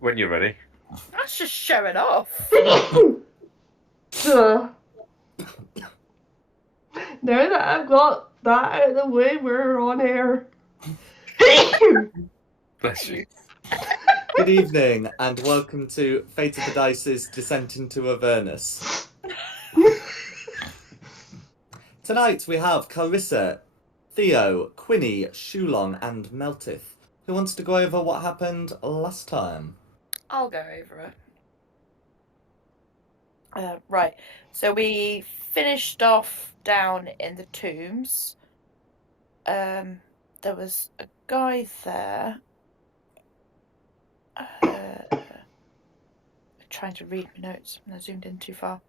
When you're ready. That's just showing off. So, now that I've got that out of the way, we're on air. Bless you. Good evening, and welcome to Fate of the Dice's Descent into Avernus. Tonight we have Carissa, Theo, Quinny, Shulon, and Meltith. Who wants to go over what happened last time? I'll go over it. Right. So we finished off down in the tombs. There was a guy there. Trying to read my notes and I zoomed in too far.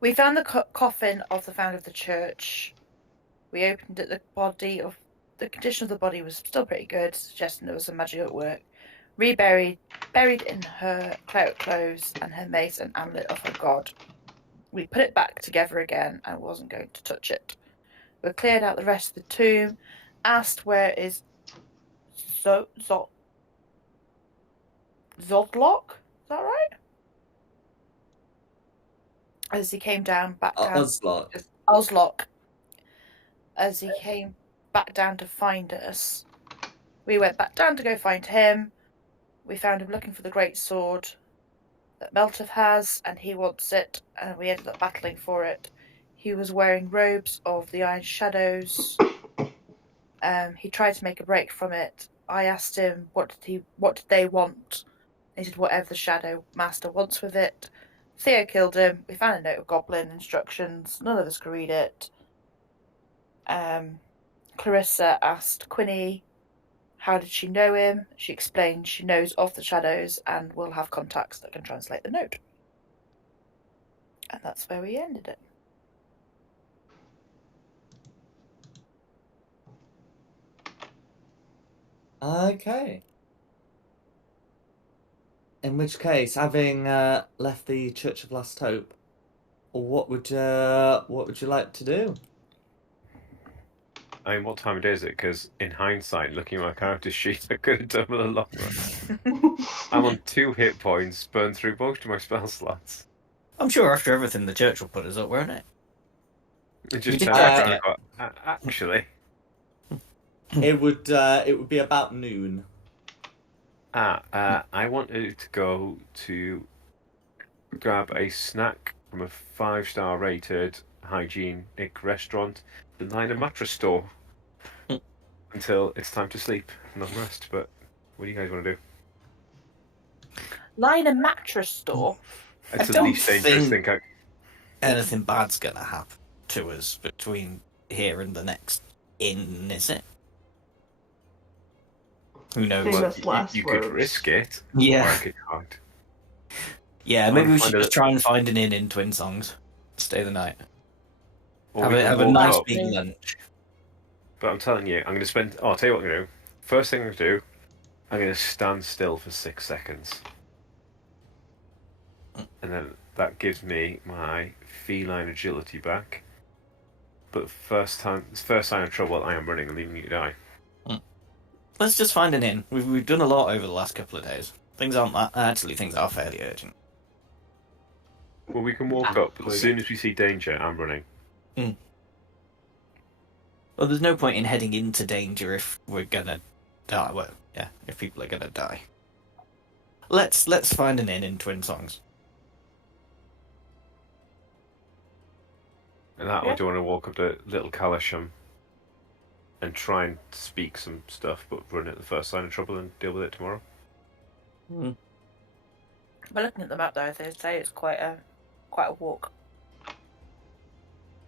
We found the coffin of the founder of the church. We opened it. The condition of the body was still pretty good, suggesting there was some magic at work. Buried in her cleric clothes and her mace and amulet of her god. We put it back together again and wasn't going to touch it. We cleared out the rest of the tomb, asked where is Zodlock? Is that right? As he came down back down. Oslock. As he came back down to find us. We went back down to go find him. We found him looking for the great sword that Meltith has, and he wants it, and we ended up battling for it. He was wearing robes of the Iron Shadows. He tried to make a break from it. I asked him what did they want. He said whatever the Shadow Master wants with it. Theo killed him. We found a note of goblin instructions. None of us could read it. Clarissa asked Quinny how did she know him. She explained she knows of the shadows and will have contacts that can translate the note. And that's where we ended it. Okay. In which case, having left the Church of Last Hope, what would you like to do? I mean, what time of day is it? Because in hindsight, looking at my character sheet, I could have done with a lot more. I'm on 2 hit points, burned through most of my spell slots. I'm sure after everything the church will put us up, won't it? It just turned out and got, actually. It would be about noon. I wanted to go to grab a snack from a 5-star rated hygienic restaurant, the Liner Mattress Store, until it's time to sleep and not rest. But what do you guys want to do? Liner Mattress Store? It's the least dangerous thing. Anything bad's gonna happen to us between here and the next inn, is it? Who knows? Well, you could risk it. Yeah. Or I could. Yeah, maybe we should just try and find an inn in Twin Songs. Stay the night. Or have a nice big lunch. But I'm telling you, I'm going to spend... Oh, I'll tell you what I'm going to do. First thing I'm going to do, I'm going to stand still for 6 seconds. And then that gives me my feline agility back. But first sign of trouble, I am running and leaving you to die. Let's just find an inn. We've done a lot over the last couple of days. Things aren't that... Actually, things are fairly urgent. Well, we can walk up. As soon as we see danger, I'm running. Well, there's no point in heading into danger if we're gonna die. Well, yeah, if people are gonna die. Let's find an inn in Twin Songs. And that, or do you want to walk up to Little Calisham and try and speak some stuff, but run at the first sign of trouble and deal with it tomorrow? By looking at the map, though, they say it's quite a walk.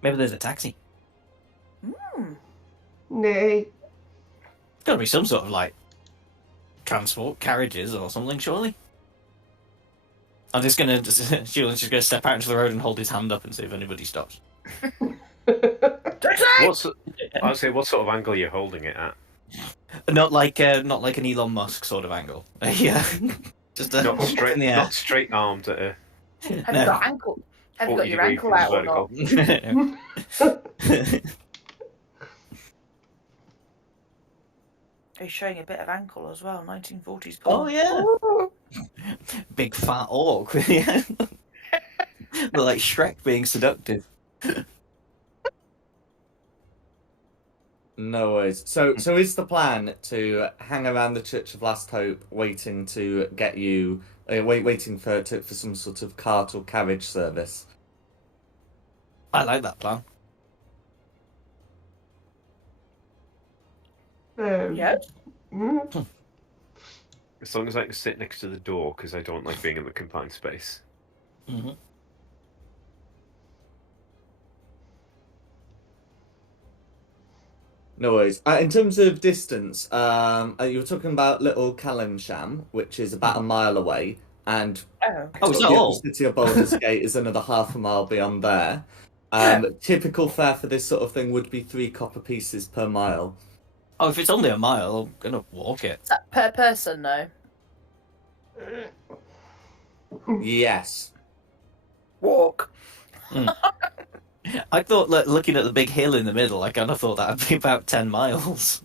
Maybe there's a taxi. Nay. Gotta be some sort of, transport, carriages or something, surely? I'm just gonna... Sheila's just gonna step out into the road and hold his hand up and see if anybody stops. I'd say, what sort of angle are you holding it at? Not like an Elon Musk sort of angle. Yeah. Just not straight, in the air. not straight armed at a... Have you got ankle? Have you got 40 your degree ankle out or vertical. not? He's showing a bit of ankle as well. 1940s. Oh yeah, big fat orc. Yeah, they're like Shrek being seductive. No worries. So is the plan to hang around the Church of Last Hope, waiting to get you, waiting for some sort of cart or carriage service? I like that plan. Yes. As long as I can sit next to the door, because I don't like being in the confined space. Mm-hmm. No worries. In terms of distance, you were talking about Little Calensham, which is about a mile away, and Oh, it's not the all. city of Baldur's Gate is another half a mile beyond there. Typical fare for this sort of thing would be 3 copper pieces per mile. Oh, if it's only a mile, I'm gonna walk it. Is that per person, though? Yes. Walk. I thought, looking at the big hill in the middle, I kind of thought that'd be about 10 miles.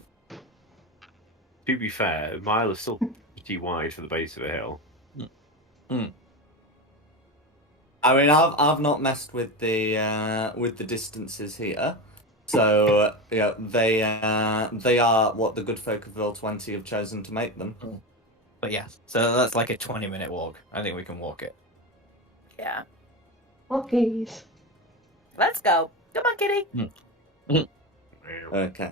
To be fair, a mile is still pretty wide for the base of a hill. I mean, I've not messed with the distances here, so they are what the good folk of Roll20 have chosen to make them. But yeah, so that's like a 20-minute walk. I think we can walk it. Yeah. Walkies. Let's go. Come on, kitty. Okay.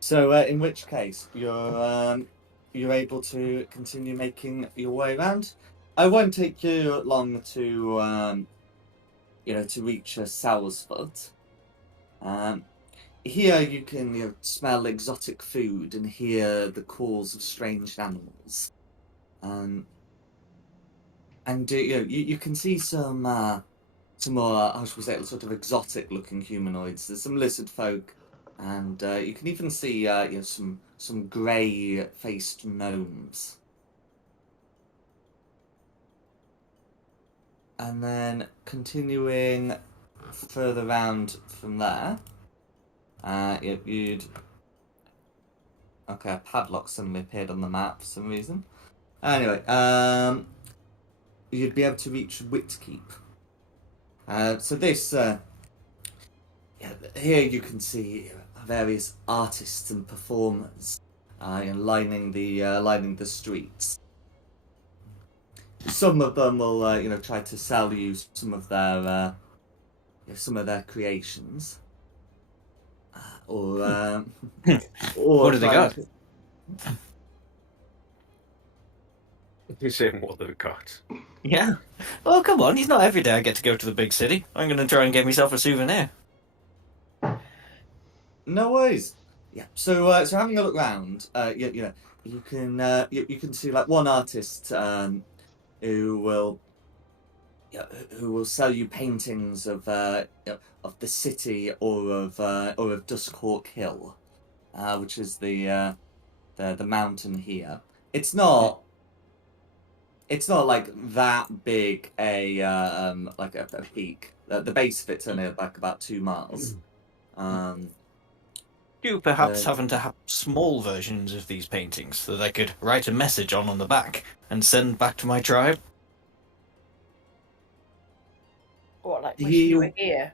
So, in which case, you're able to continue making your way around. I won't take you long to to reach Sowersfoot. Here you can smell exotic food and hear the calls of strange animals. And you can see some more, how should we say, sort of exotic-looking humanoids. There's some lizard folk, and you can even see some grey-faced gnomes. And then continuing further round from there, you'd... Okay, a padlock suddenly appeared on the map for some reason. Anyway, you'd be able to reach Whitkeep. So this, here you can see various artists and performers lining the streets. Some of them will, try to sell you some of their creations, or What do they got? You're saying what they've got. Yeah. Oh, come on. It's not every day I get to go to the big city. I'm going to try and get myself a souvenir. No worries. Yeah. So having a look round, you can see like one artist who will sell you paintings of the city or of Duskhawk Hill, which is the mountain here. It's not like that big like a peak. The base of it's only like about 2 miles. Do you perhaps happen to have small versions of these paintings that I could write a message on the back and send back to my tribe? What, like wish you were here?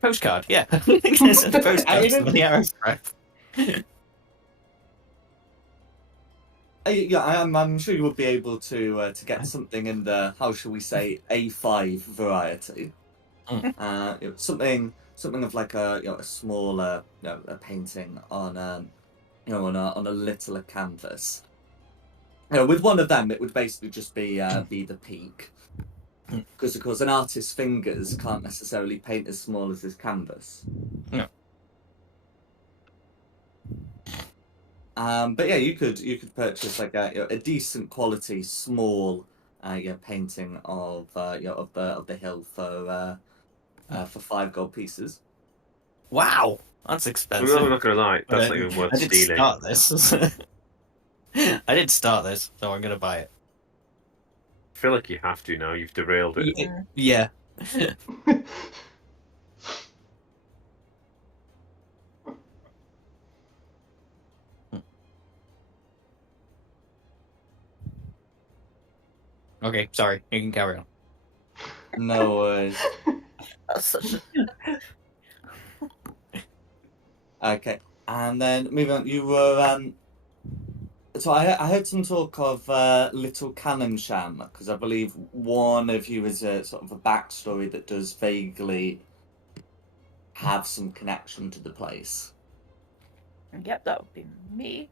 Postcard, yeah. Send a postcard to the Arrows tribe. I'm sure you would be able to get something in the, how shall we say, A5 variety. Something of like a smaller a painting on on a littler canvas. With one of them, it would basically just be the peak, because of course an artist's fingers can't necessarily paint as small as his canvas. No. But yeah, you could purchase like a decent quality small painting of the hill for 5 gold pieces. Wow, that's expensive. I'm not going to lie, that's not even worth stealing. I did start this, so I'm going to buy it. I feel like you have to now. You've derailed it. Yeah. Okay, sorry. You can carry on. No worries. That's such a. Okay, and then moving on, you were so I heard some talk of Little Cannonsham because I believe one of you is a sort of a backstory that does vaguely have some connection to the place. Yep, that would be me.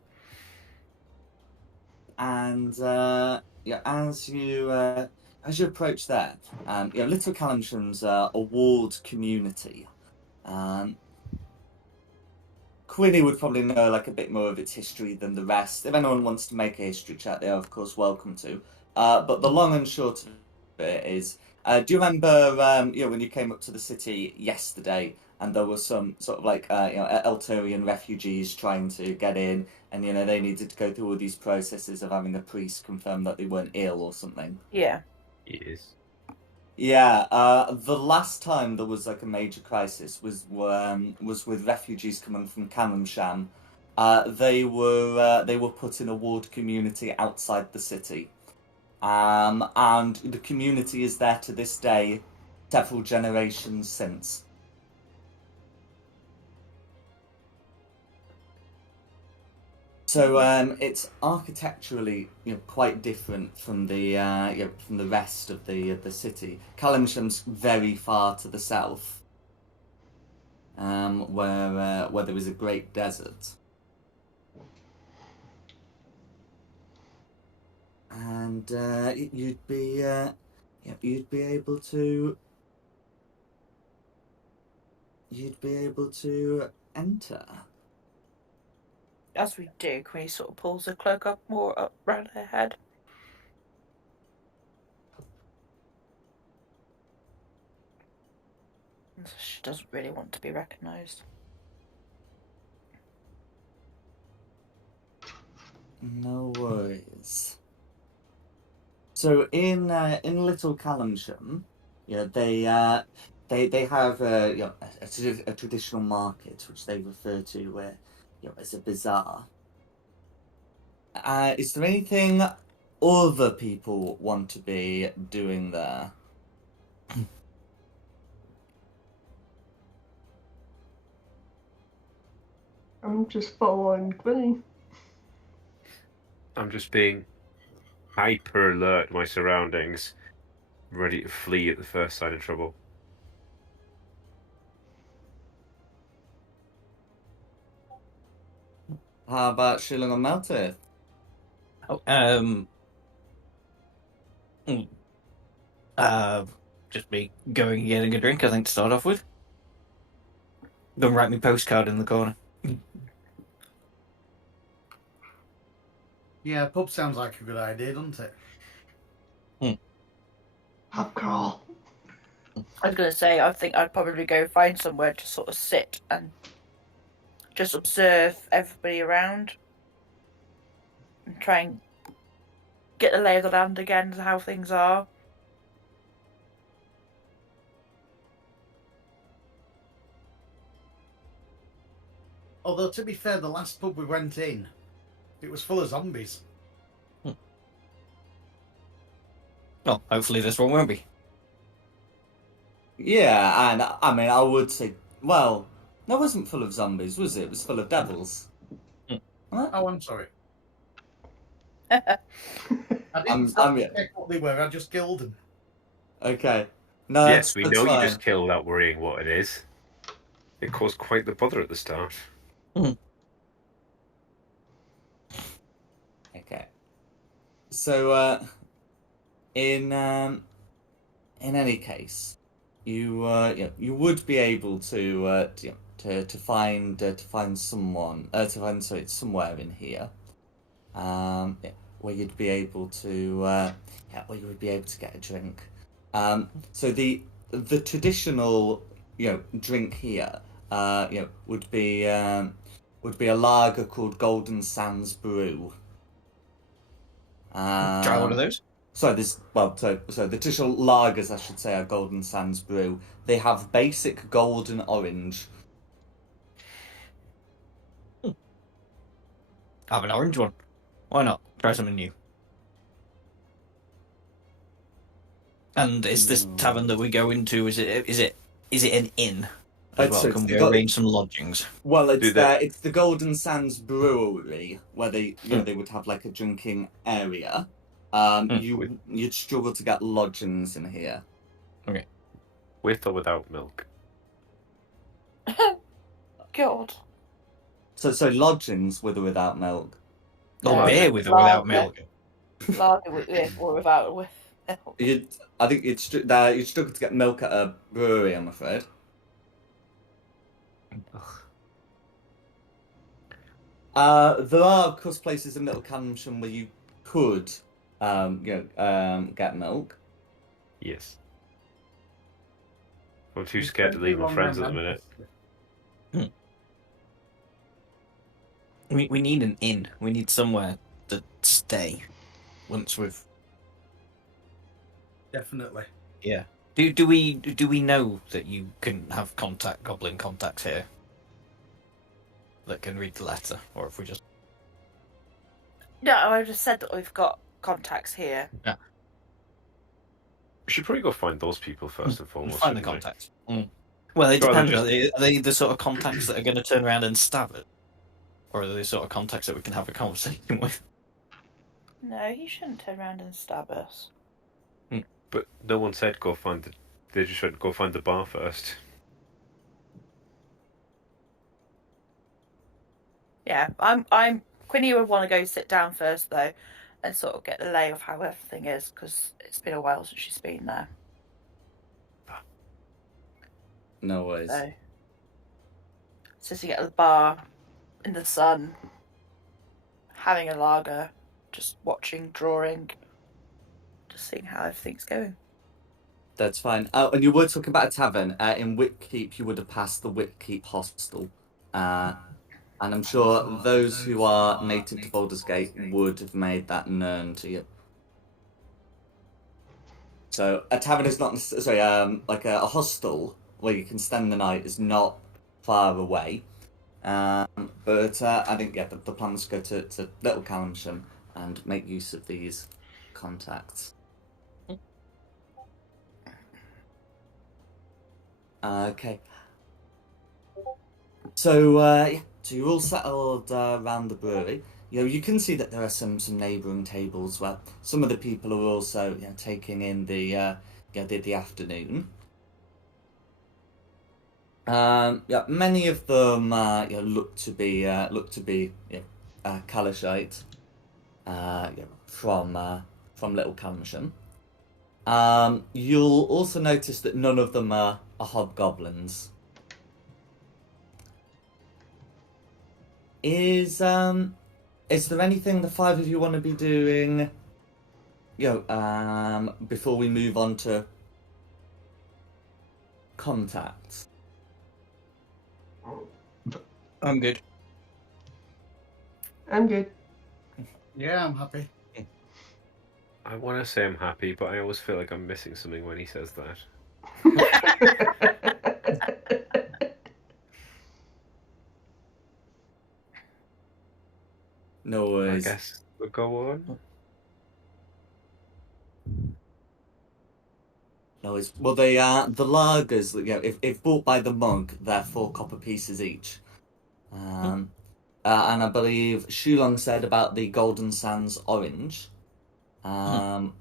And yeah, as you approach there, Little Callumsham's a walled community. Quinny would probably know like a bit more of its history than the rest. If anyone wants to make a history chat, they are of course welcome to. But the long and short of it is, do you remember when you came up to the city yesterday and there was some sort of like Elturian refugees trying to get in, and they needed to go through all these processes of having a priest confirm that they weren't ill or something? Yeah. Yes. Yeah, the last time there was like a major crisis was with refugees coming from Cannonsham. They were put in a walled community outside the city, and the community is there to this day, several generations since. So it's architecturally quite different from the from the rest of the city. Callumsham's very far to the south, where there is a great desert, and you'd be able to enter. As we do, Queenie sort of pulls the cloak up more up round her head. She doesn't really want to be recognised. No worries. So in Little Callumsham, they have a traditional market which they refer to as a bazaar. Is there anything other people want to be doing there? I'm just following Quinny. I'm just being hyper alert to my surroundings, ready to flee at the first sign of trouble. How about Shilling and Meltith? Oh, just me going and getting a drink, I think, to start off with. Go and write me postcard in the corner. Yeah, pub sounds like a good idea, doesn't it? Pub crawl. I was going to say, I think I'd probably go find somewhere to sort of sit and just observe everybody around and try and get the lay of the land again, how things are. Although, to be fair, the last pub we went in, it was full of zombies. Well, hopefully this one won't be. Yeah, and I mean, I would say, well, that wasn't full of zombies, was it? It was full of devils. Oh, I'm sorry. I I didn't check what they were, I just killed them. Okay. No, yes, we know fine. you just killed without worrying what it is. It caused quite the bother at the start. Okay. So, in any case, you would be able to find someone somewhere in here, where you'd be able to get a drink. So the traditional drink here would be a lager called Golden Sands Brew. Try one of those. So the traditional lagers, I should say, are Golden Sands Brew. They have basic golden orange. Have an orange one. Why not? Try something new. And is this tavern that we go into? Is it an inn as well? So Can we arrange some lodgings? Well, it's the Golden Sands Brewery where they they would have like a drinking area. You'd struggle to get lodgings in here. Okay. With or without milk? God. So lodgings with or without milk. Or beer with or without milk? Lager with or without milk. I think you'd struggle to get milk at a brewery, I'm afraid. There are, of course, places in Little Camsham where you could, get milk. Yes. I'm too scared to leave my friends at the minute. We need an inn. We need somewhere to stay once we've. Definitely. Yeah. Do we know that you can have goblin contacts here that can read the letter, or if we just? No, I just said that we've got contacts here. Yeah. We should probably go find those people first and foremost. Find the contacts. Well, it depends. Are they the sort of contacts that are going to turn around and stab it, or are they the sort of contacts that we can have a conversation with? No, he shouldn't turn around and stab us. But no one said go find the. They just said go find the bar first. Yeah, Quinny would want to go sit down first though, and sort of get the lay of how everything is, because it's been a while since she's been there. No worries. So, sitting at the bar, in the sun, having a lager, just watching, drawing, just seeing how everything's going. That's fine. Oh, and you were talking about a tavern. In Whitkeep, you would have passed the Whitkeep Hostel. And I'm sure those who are native to Baldur's Gate would have made that known to you. So a tavern is not necessarily like a hostel where you can spend the night is not far away. But I think the plan was to go to Little Camsham and make use of these contacts. Okay. So so you're all settled around the brewery. You can see that there are some neighbouring tables where some of the people are also taking in the afternoon. Many of them look to be Kalashite from Little Camsham. You'll also notice that none of them are hobgoblins. Is there anything the five of you want to be doing, before we move on to contacts? I'm good. I'm good. Yeah, I'm happy. I want to say I'm happy, but I always feel like I'm missing something when he says that. No worries. I guess we'll go on. No worries. Well, they are the lagers. If bought by the monk, they're 4 copper pieces each. And I believe Shulong said about the Golden Sands Orange,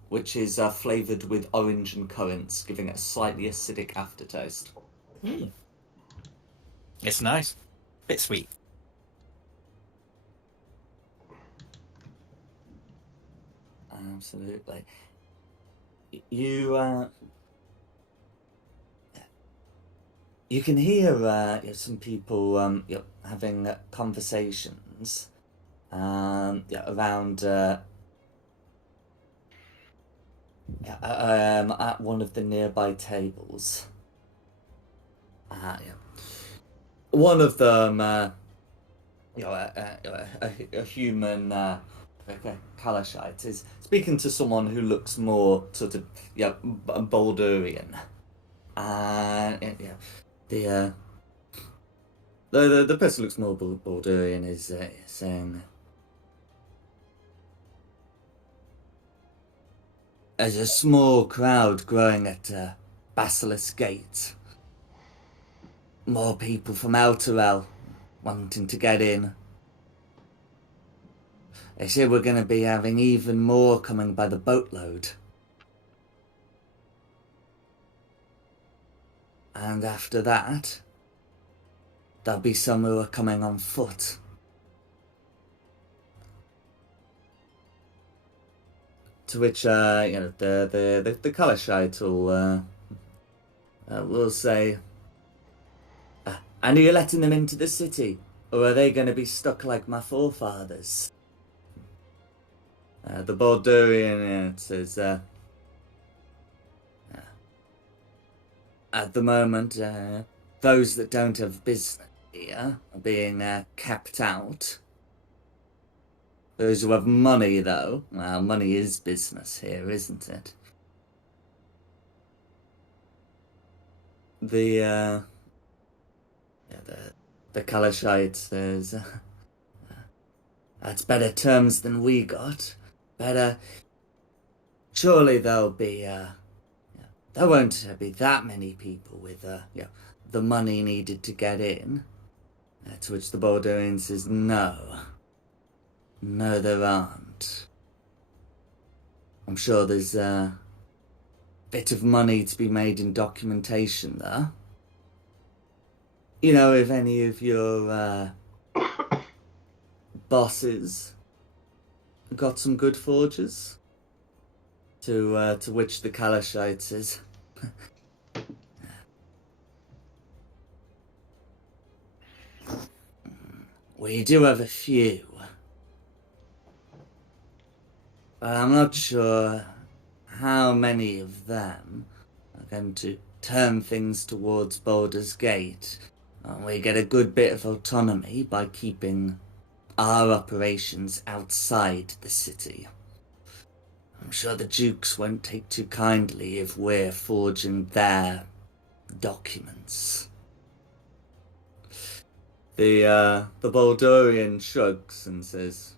which is flavoured with orange and currants, giving it a slightly acidic aftertaste. It's nice. Bit sweet. Absolutely. You can hear some people having conversations around at one of the nearby tables. One of them, a human Kalashite, is speaking to someone who looks more sort of Baldurian. The person who looks more Baldurian is saying, There's a small crowd growing at Basilisk Gate. More people from Elturel wanting to get in. They say we're going to be having even more coming by the boatload. And after that, there'll be some who are coming on foot. To which, the Kalashite will say, and are you letting them into the city? Or are they going to be stuck like my forefathers? The Bordurian says, at the moment, those that don't have business here are being kept out. Those who have money, though, well, money is business here, isn't it? The Kalashite says, that's better terms than we got. Better. Surely there'll be, there won't be that many people with, the money needed to get in. To which the Bordurian says, no. No, there aren't. I'm sure there's a bit of money to be made in documentation there. You know, if any of your bosses got some good forges, to which the Kalashite says, we do have a few. But I'm not sure how many of them are going to turn things towards Baldur's Gate. We get a good bit of autonomy by keeping our operations outside the city. I'm sure the Dukes won't take too kindly if we're forging their documents. The Baldurian shrugs and says,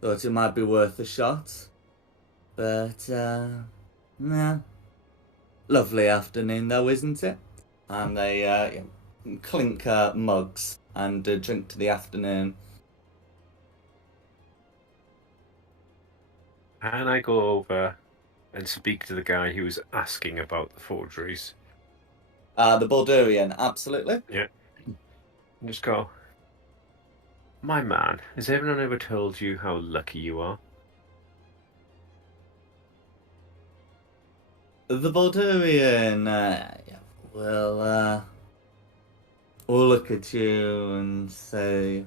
thought it might be worth a shot. But, nah. Lovely afternoon though, isn't it? And they clink mugs and drink to the afternoon. And I go over and speak to the guy who was asking about the forgeries. The Baldurian, absolutely. Yeah. And just go, my man, has everyone ever told you how lucky you are? The Baldurian, will look at you and say,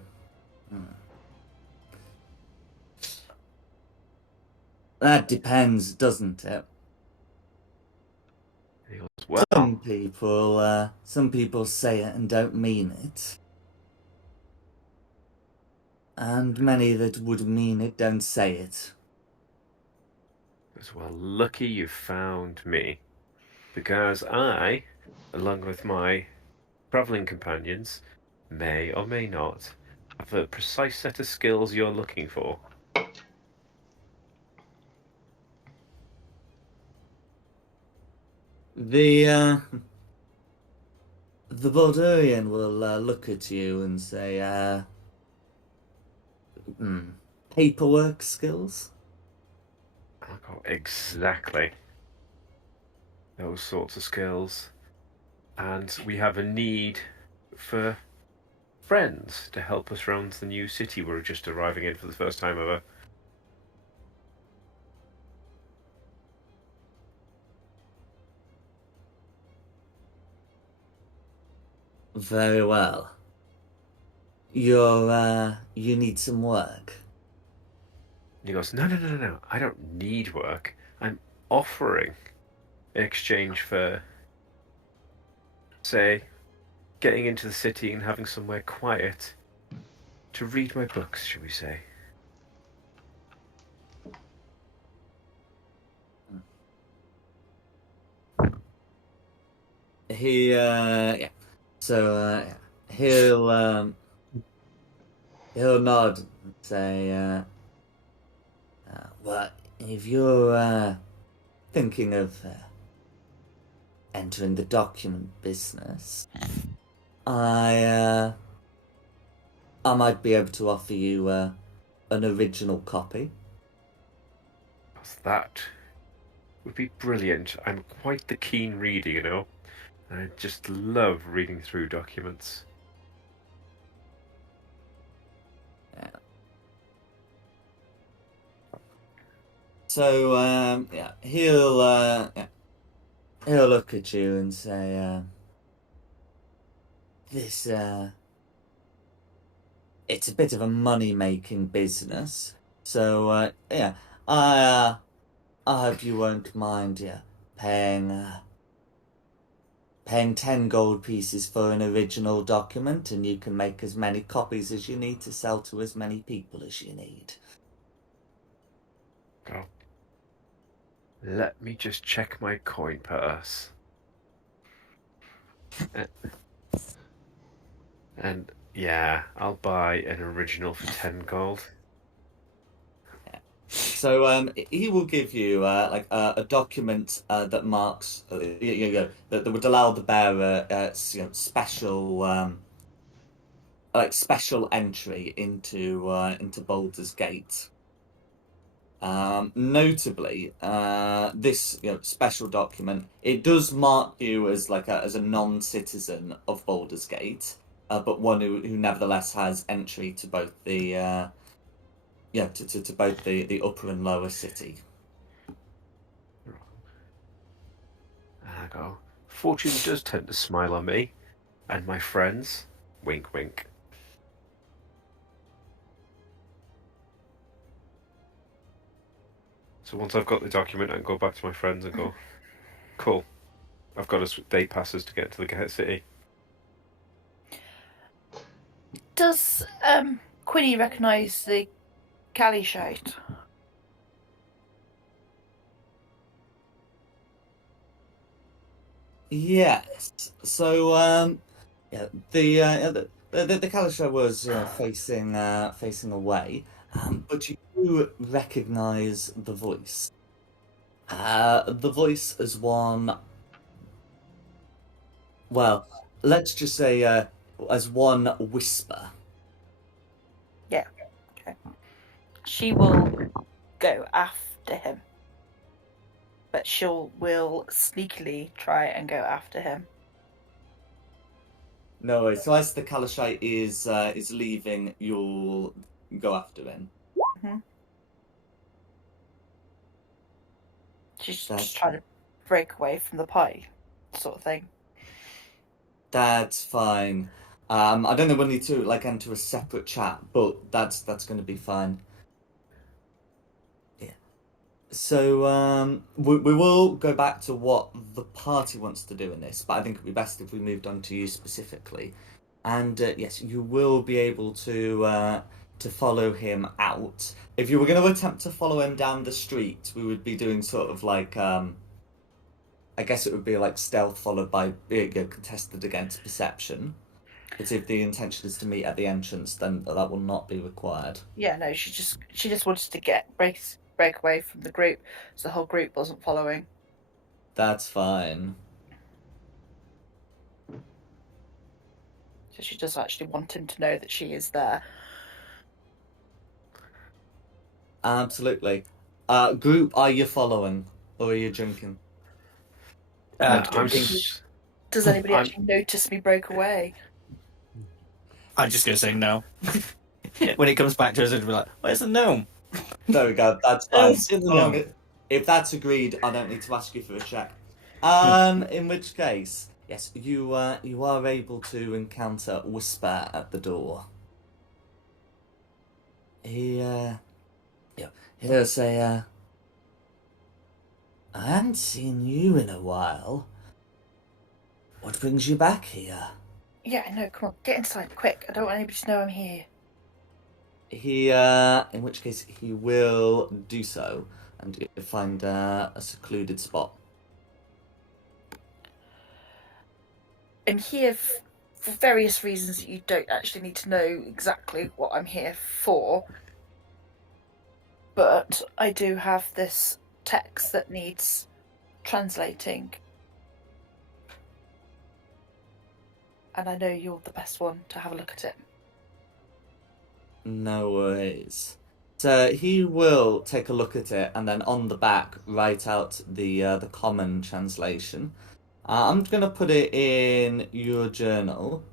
that depends, doesn't it? He goes, well, some people say it and don't mean it. And many that would mean it don't say it. well, lucky you found me. Because I, along with my travelling companions, may or may not have a precise set of skills you're looking for. The Baldurian will look at you and say, paperwork skills? I've got exactly those sorts of skills. And we have a need for friends to help us around the new city we're just arriving in for the first time ever. Very well. You need some work. And he goes, no, I don't need work. I'm offering in exchange for, say, getting into the city and having somewhere quiet to read my books, shall we say. He'll nod and say, well, if you're thinking of entering the document business, I might be able to offer you an original copy. That would be brilliant. I'm quite the keen reader, you know. I just love reading through documents. Yeah. So yeah, he'll look at you and say, "This it's a bit of a money-making business. So yeah, I hope you won't mind, yeah, paying 10 gold pieces for an original document, and you can make as many copies as you need to sell to as many people as you need." Oh. Let me just check my coin purse. And yeah, I'll buy an original for 10 gold. So he will give you like a document that marks that would allow the bearer special like special entry into Baldur's Gate. Notably, this special document, it does mark you as as a non-citizen of Baldur's Gate, but one who nevertheless has entry to both the to both the upper and lower city. And I go, fortune does tend to smile on me and my friends. Wink, wink. So once I've got the document, I can go back to my friends and go, cool. I've got us day passes to get to the city. Does Quinny recognise the Calishite? Yes. So yeah, the Kalisha was facing away, but you do recognise the voice. The voice as one. Well, let's just say as one whisper. Yeah. Okay. She will go after him, but will sneakily try and go after him. No worries. So as the Kalashite is leaving, you'll go after him. Mm-hmm. She's just trying to break away from the pie, sort of thing. That's fine. I don't know when we need to enter a separate chat, but that's going to be fine. Yeah. So we will go back to what the party wants to do in this, but I think it'd be best if we moved on to you specifically. And yes, you will be able to follow him out. If you were going to attempt to follow him down the street, we would be doing sort of I guess it would be like stealth followed by contested against perception. But if the intention is to meet at the entrance, then that will not be required. Yeah, no, she just wanted to break away from the group, so the whole group wasn't following. That's fine. So she does actually want him to know that she is there. Absolutely. Group, are you following, or are you drinking? Does anybody actually notice me break away? I'm just gonna say no. When it comes back to us, it'll be like, "Where's the gnome?" There we go. That's fine. If that's agreed, I don't need to ask you for a check. In which case, yes, you are able to encounter Whisper at the door. He'll say, "I haven't seen you in a while. What brings you back here?" Yeah, no, come on, get inside, quick. I don't want anybody to know I'm here. In which case, he will do so and find a secluded spot. And here, for various reasons that you don't actually need to know exactly what I'm here for, But I do have this text that needs translating. And I know you're the best one to have a look at it. No worries. So he will take a look at it and then on the back write out the common translation. I'm going to put it in your journal.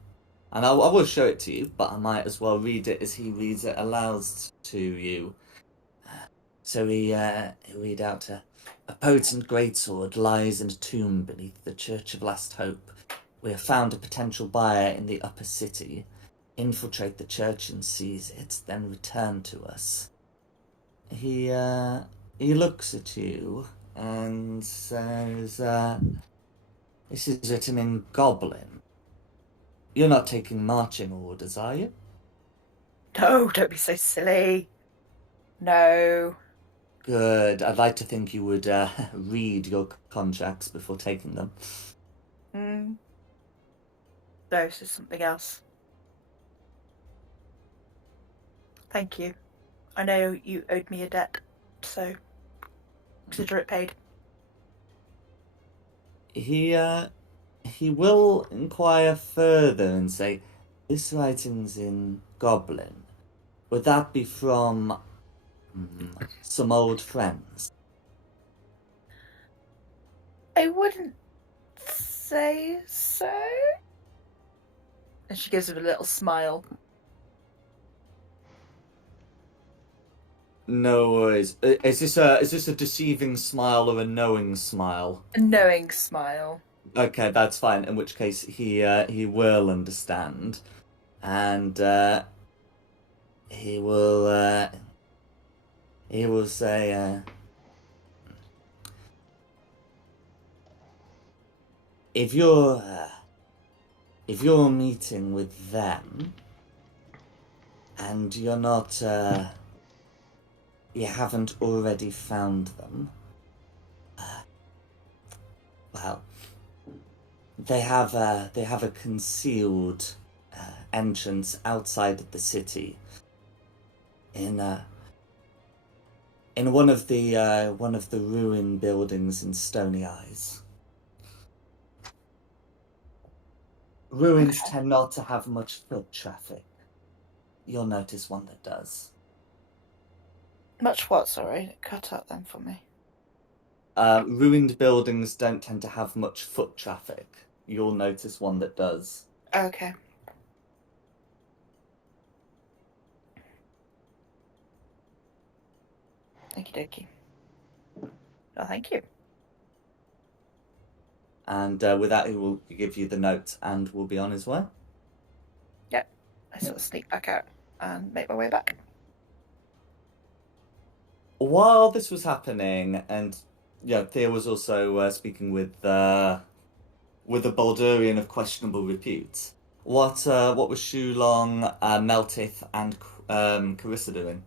And I will show it to you, but I might as well read it as he reads it aloud to you. So he'll read out, a potent greatsword lies in a tomb beneath the Church of Last Hope. We have found a potential buyer in the upper city. Infiltrate the church and seize it, then return to us. He looks at you and says, this is written in Goblin. You're not taking marching orders, are you? No, don't be so silly. No. Good. I'd like to think you would read your contracts before taking them. No, this is something else. Thank you. I know you owed me a debt, so consider it paid. He will inquire further and say, this writing's in Goblin. Would that be from some old friends? I wouldn't say so. And she gives him a little smile. No worries. Is this a deceiving smile or a knowing smile? A knowing smile. Okay, that's fine. In which case, he will understand, and he will say, if you're meeting with them, and you're not you haven't already found them, well. They have a concealed entrance outside of the city. In one of the ruined buildings in Stony Eyes. Ruins tend not to have much foot traffic. You'll notice one that does. Much what? Sorry, cut out then for me. Ruined buildings don't tend to have much foot traffic. You'll notice one that does. Okay. Okie dokie. Oh, thank you. And with that, he will give you the note and will be on his way. Yep. I sort of sneak back out and make my way back. While this was happening, and Thea was also speaking with a Baldurian of questionable repute. What was Shulong, Meltith, and Carissa doing?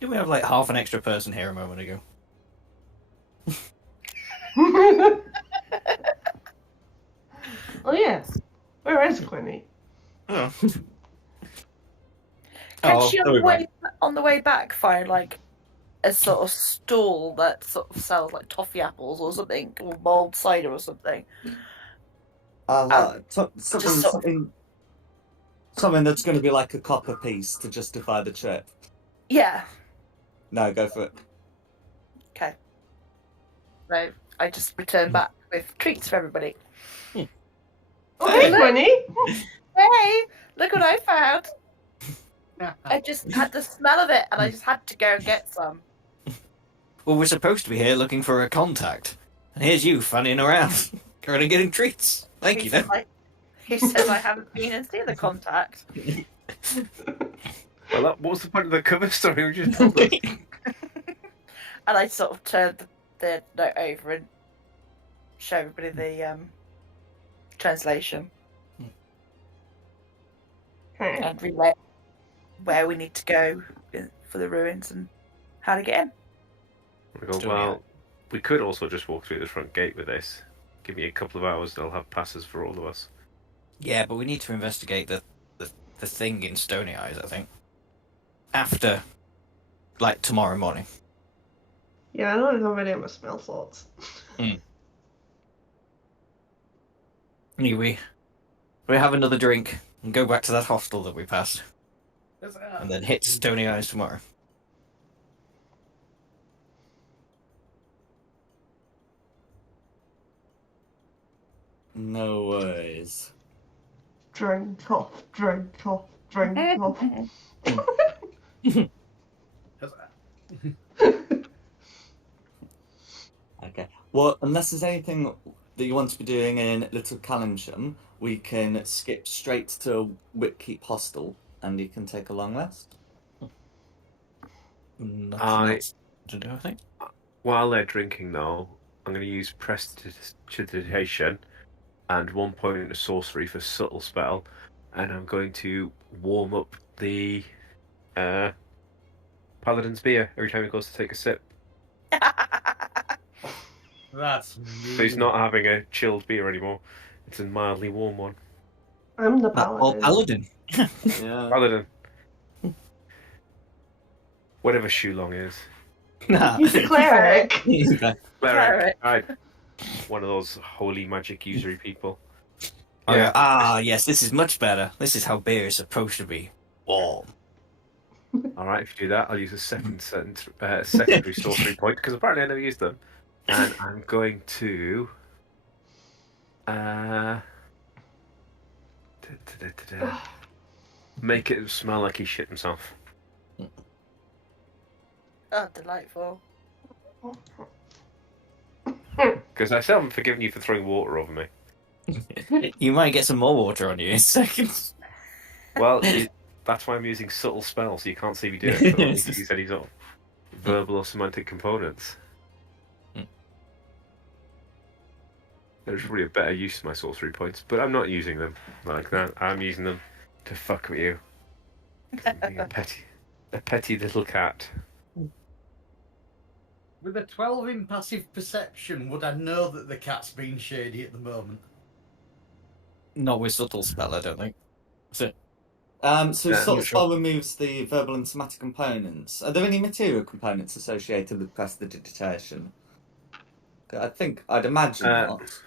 Did we have like half an extra person here a moment ago? Oh yeah. Where is Quinny? Oh. Can she on the way back find like a sort of stall that sort of sells like toffee apples or something, or mulled cider or something? Something that's going to be like a copper piece to justify the trip. Yeah. No, go for it. Okay. So I just return back with treats for everybody. Okay, Quinny. Hey, look what I found. I just had the smell of it and I just had to go and get some. Well, we're supposed to be here looking for a contact. And here's you fanning around, currently getting treats. Thank you, then. He says I haven't been and seen the contact. Well, what was the point of the cover story we just told us? And I sort of turned the note over and show everybody the translation. And relay where we need to go for the ruins and how to get in. Well, we could also just walk through the front gate with this. Give me a couple of hours, they'll have passes for all of us. Yeah, but we need to investigate the thing in Stony Eyes, I think. After like tomorrow morning. Yeah, I don't have any of my smell salts. We have another drink and go back to that hostel that we passed, and then hit Stony Eyes tomorrow. No worries. Drink off, drink off, drink off. Okay. Well, unless there's anything that you want to be doing in Little Callumsham, we can skip straight to Whitkeep Hostel, and you can take a long rest. Nothing else to do, I think. While they're drinking, though, I'm going to use Prestidigitation and 1 point of sorcery for subtle spell, and I'm going to warm up the Paladin's beer every time he goes to take a sip. That's me. So he's not having a chilled beer anymore. It's a mildly warm one. I'm the Or paladin. Paladin. Yeah. Paladin. Whatever Shulong is. Nah. He's a cleric. Cleric. One of those holy magic usury people. Yeah. Yes, this is much better. This is how beer is supposed to be. Warm. Alright, if you do that, I'll use a secondary sorcery point, because apparently I never used them. And I'm going to... make it smell like he shit himself. Oh, delightful. Because I still haven't forgiven you for throwing water over me. You might get some more water on you in a second. Well, that's why I'm using subtle spells, so you can't see me do it. So I don't need to use any sort of verbal or semantic components. There's really a better use of my sorcery points, but I'm not using them like that. I'm using them to fuck with you. 'Cause I'm being a petty little cat. With a 12 in passive perception, would I know that the cat's being shady at the moment? Not with subtle spell, I don't think. So, So Yeah, subtle sure. spell removes the verbal and somatic components. Are there any material components associated with prestidigitation? I'd imagine not.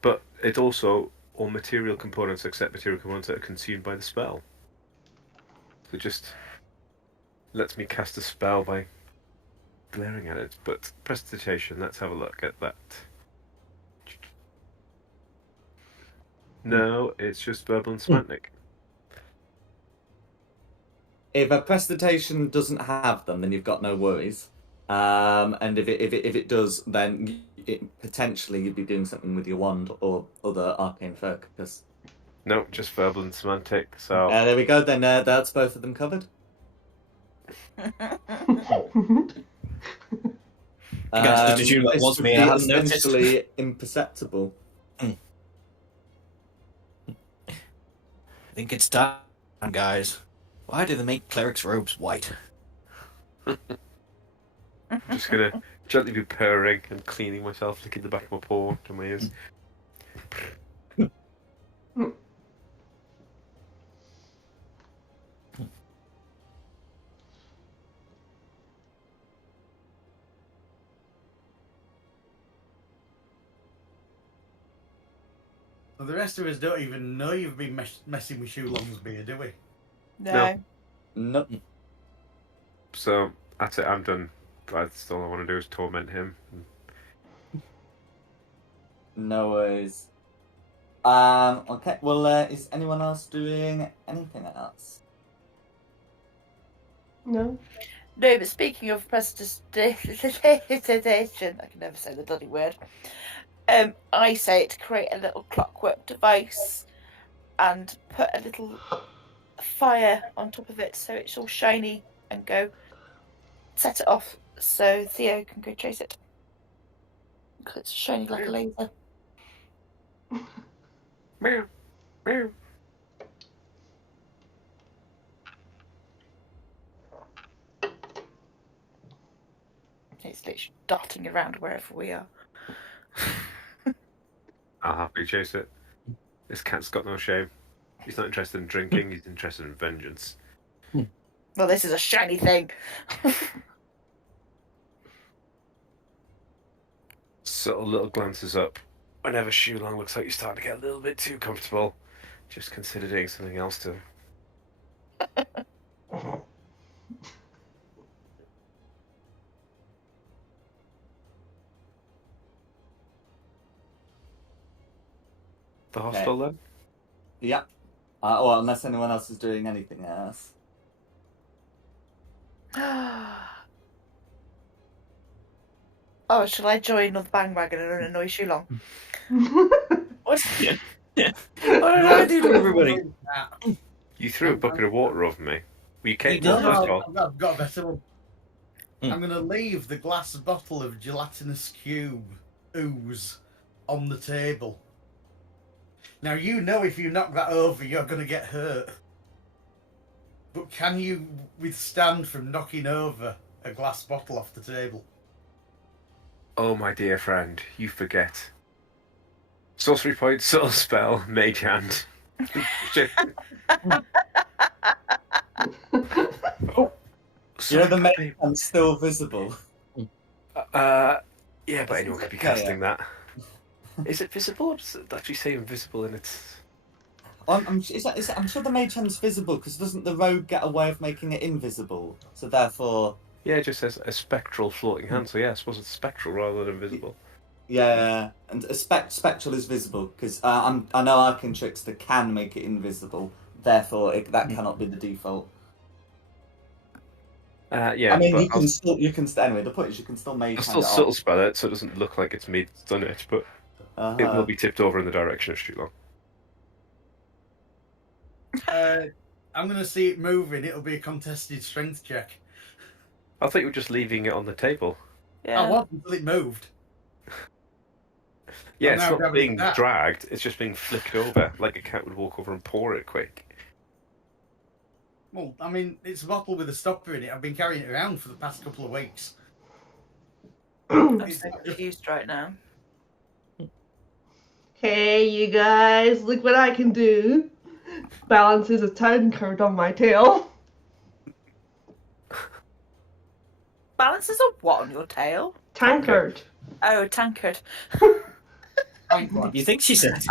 But it also all material components except material components that are consumed by the spell. So it just lets me cast a spell by glaring at it. But prestidigitation, let's have a look at that. No, it's just verbal and semantic. If a prestidigitation doesn't have them, then you've got no worries. And if it does, then potentially you'd be doing something with your wand or other arcane focus. No, just verbal and semantic. So There we go. Then that's both of them covered. Did you that was me? I hadn't noticed. Essentially imperceptible. I think it's time, guys. Why do they make clerics' robes white? I'm just gonna gently be purring and cleaning myself, licking the back of my paw to my ears. Well, the rest of us don't even know you've been messing with Shulong's beer, do we? No. Nope. So that's it. I'm done. That's all I want to do is torment him. No worries. Okay. Well, is anyone else doing anything else? No. No, but speaking of prestidigitation, I can never say the bloody word. I say to create a little clockwork device and put a little fire on top of it so it's all shiny and go set it off so Theo can go chase it. Because it's shiny like a laser. Meow, meow. It's literally darting around wherever we are. I'll happily chase it. This cat's got no shame. He's not interested in drinking, he's interested in vengeance. Well, this is a shiny thing. Subtle little glances up. Whenever Shulong looks like you're starting to get a little bit too comfortable, just consider doing something else to him. The hostel then? Yep. Or unless anyone else is doing anything else. Oh, shall I join the bandwagon and annoy Shulong? What? Yeah. What did I do to everybody? You threw a bucket of water over me. You came You did. first of all. I've got a better one. Hmm. I'm going to leave the glass bottle of gelatinous cube ooze on the table. Now, you know if you knock that over, you're going to get hurt. But can you withstand from knocking over a glass bottle off the table? Oh, my dear friend, you forget. Sorcery point, subtle spell, mage hand. Shit. Oh, You know the sorry, mage hand's still visible. yeah, but anyone could be casting that. Is it visible? Or does it actually say invisible in its... I'm sure the mage hand's visible, because doesn't the rogue get a way of making it invisible? So therefore... Yeah, it just says a spectral floating hand, so yeah, I suppose it's spectral rather than invisible. Yeah, and a spectral is visible, because I know Arcane Trickster can make it invisible, therefore that cannot be the default. Yeah, I mean, but anyway, the point is you can still mage I'll hand still it subtle off. spell it, so it doesn't look like it's me that's done it, but it will be tipped over in the direction of Shulong. I'm going to see it moving. It'll be a contested strength check. I thought you were just leaving it on the table. Yeah. I was until it moved. Yeah, I'm it's now not grabbing being that. dragged, it's just being flicked over, like a cat would walk over and pour it quick. Well, I mean, it's a bottle with a stopper in it. I've been carrying it around for the past couple of weeks. I'm so confused right now. Hey, you guys, look what I can do. Balances a tankard on my tail. Balances a what on your tail? Tankard. Oh, a tankard. You think she said?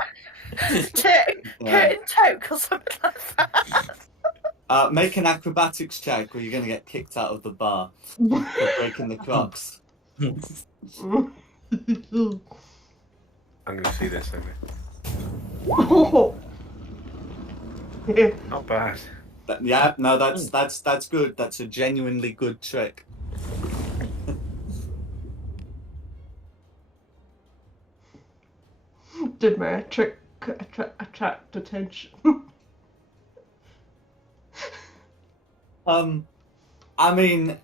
Curtain toke or something like that. Make an acrobatics check, or you're going to get kicked out of the bar for breaking the crocs. I'm going to see this, anyway. Oh. Not bad. Yeah, no, that's good. That's a genuinely good trick. Did my trick attract attention? I mean,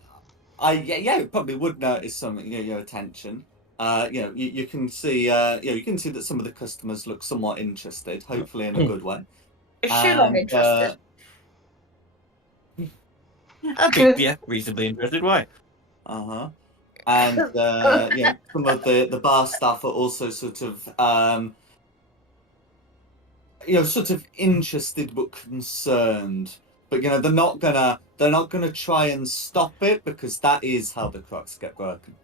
it probably would notice something, your attention. You can see, you can see that some of the customers look somewhat interested, hopefully in a good way. Is Shulong interested? Yeah, reasonably interested. Why? And some of the bar staff are also sort of sort of interested but concerned. But they're not gonna try and stop it, because that is how the crocs get broken.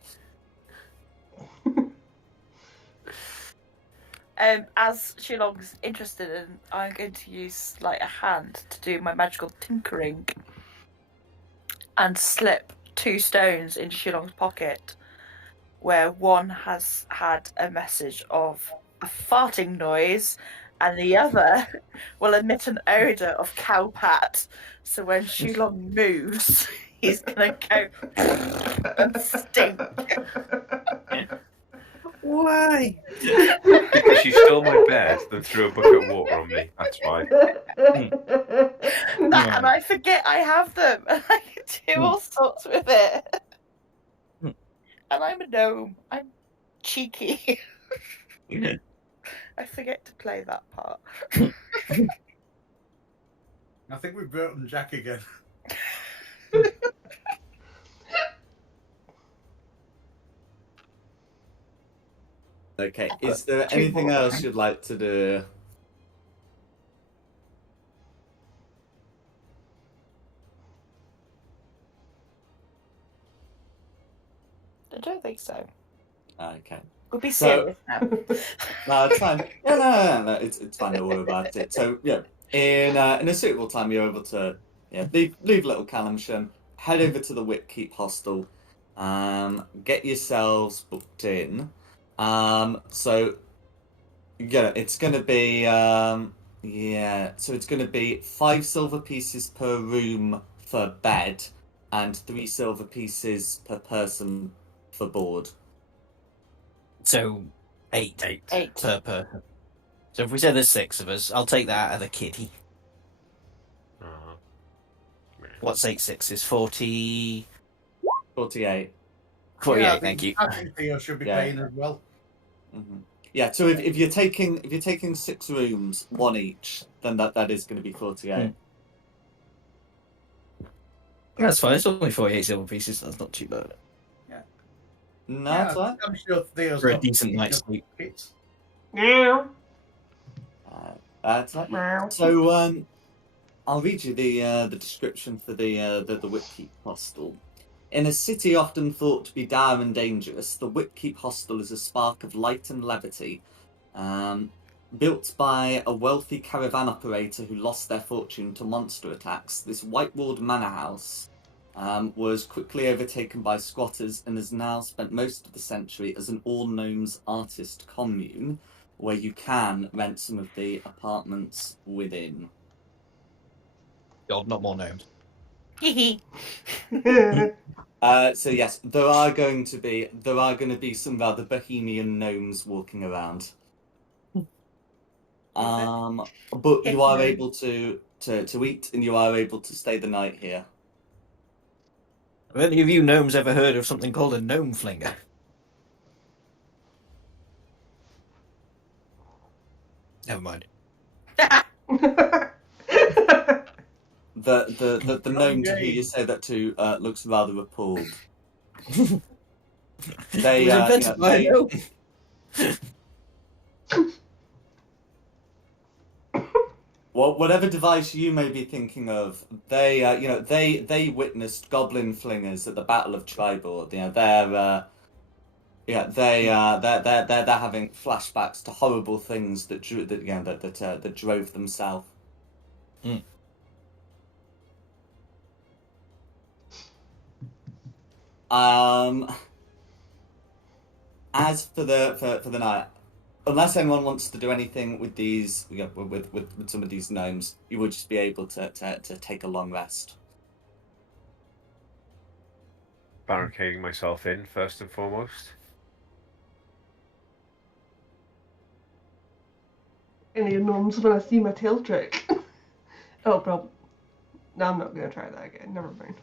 As Shulong's interested in, I'm going to use like a hand to do my magical tinkering and slip 2 stones into Shulong's pocket, where one has had a message of a farting noise and the other will emit an odour of cow pat. So when Shulong moves, he's going to go and stink. Why? Because you stole my bed, then threw a bucket of water on me. That's why. And I forget I have them, and I can do all sorts with it. And I'm a gnome. I'm cheeky. I forget to play that part. I think we've broken Jack again. Okay, is there anything else you'd like to do? don't think so. Okay. We'll be So- serious now. No, it's fine. Yeah, no, it's fine. Don't worry about it. So yeah, in a suitable time, you're able to leave Little Callumsham, head over to the Whitkeep Hostel, get yourselves booked in. So yeah, it's gonna be so it's gonna be 5 silver pieces per room for bed, and 3 silver pieces per person for board. So 8 8. per person. So if we say there's 6 of us, I'll take that out of the kitty. Uh-huh. What's 8 6s? 40... 48. 48, Yeah, thank you. I think Theo should be Yeah. paying as well. Hmm. Yeah, so if you're taking 6 rooms, 1 each, then that is going to be 48. That's fine, it's only 48 silver pieces, that's not too bad. No, Yeah, that's right. I'm sure Theo's For a got decent night's sleep. pockets. Meow. That's right. Meow. So I'll read you the description for the Whitkeep Hostel. In a city often thought to be dire and dangerous, the Whitkeep Hostel is a spark of light and levity. Built by a wealthy caravan operator who lost their fortune to monster attacks, this white-walled manor house was quickly overtaken by squatters and has now spent most of the century as an all-gnomes artist commune, where you can rent some of the apartments within. God, not more gnomes. So yes, there are going to be some rather bohemian gnomes walking around. But you are able to eat, and you are able to stay the night here. Have any of you gnomes ever heard of something called a gnome flinger? Never mind. The gnome to who you say that to looks rather appalled. They It was invented by a gnome. Well, whatever device you may be thinking of, they witnessed goblin flingers at the Battle of Tribord. They're having flashbacks to horrible things that drove them south. Mm. As for the night, unless anyone wants to do anything with these, with some of these gnomes, you would just be able to take a long rest. Barricading myself in first and foremost. Any gnomes when I see my tail trick? Oh, bro. No, I'm not gonna try that again. Never mind.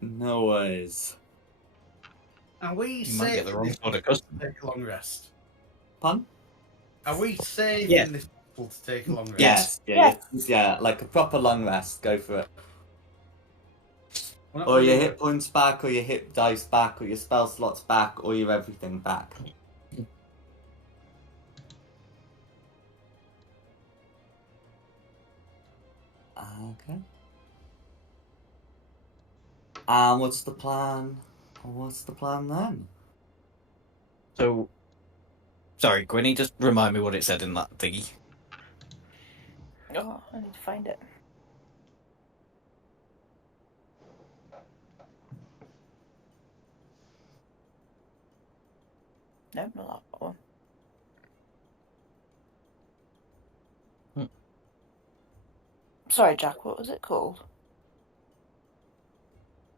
No worries. Are we You might safe get the in wrong this sort of to customer. take a long rest? Pun? Are we safe Yes. in this hostel to take a long rest? Yes. Yeah, like a proper long rest. Go for it. We're not Or your really- hit points back, or your hit dice back, or your spell slots back, or your everything back. Okay. And what's the plan? What's the plan then? So, sorry, Gwynny, just remind me what it said in that thingy. Oh, I need to find it. No, not that one. Sorry, Jack. What was it called?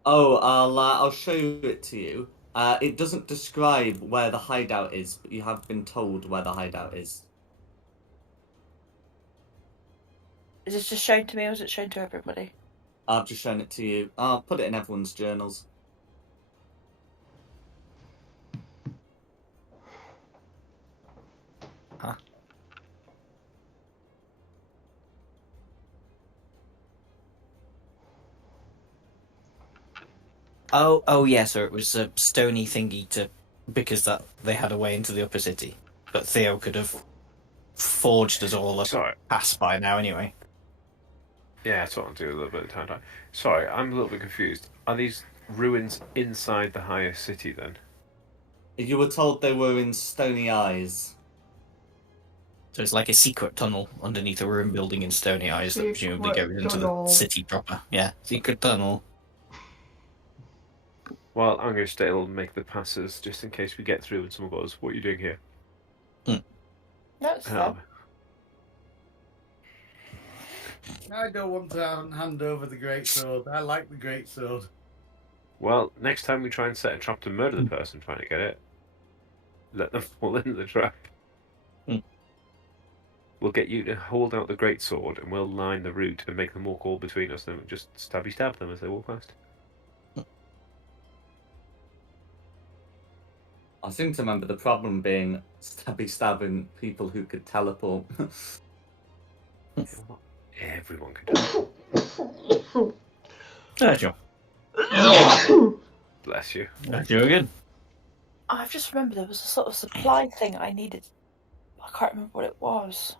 Oh, I'll show it to you. It doesn't describe where the hideout is, but you have been told where the hideout is. Is this just shown to me, or is it shown to everybody? I've just shown it to you. I'll put it in everyone's journals. Huh? Oh yeah, so it was a stony thingy because that they had a way into the upper city, but Theo could have forged us all a Sorry. pass by now anyway. Yeah, that's what I'll do a little bit of time. Sorry, I'm a little bit confused. Are these ruins inside the higher city then? You were told they were in Stony Eyes. So it's like a secret tunnel underneath a ruined building in Stony Eyes that presumably goes into the city proper. Yeah, secret tunnel. Well, I'm going to still make the passes just in case we get through and someone goes, "What are you doing here?" That's fair. I don't want to hand over the greatsword. I like the greatsword. Well, next time we try and set a trap to murder the person trying to get it, let them fall into the trap. We'll get you to hold out the greatsword and we'll line the route and make them walk all between us, and then we'll just stab them as they walk past. I seem to remember the problem being stabbing people who could teleport. Everyone can do it. Sure. Bless you. You again. I've just remembered there was a sort of supply thing I needed. I can't remember what it was.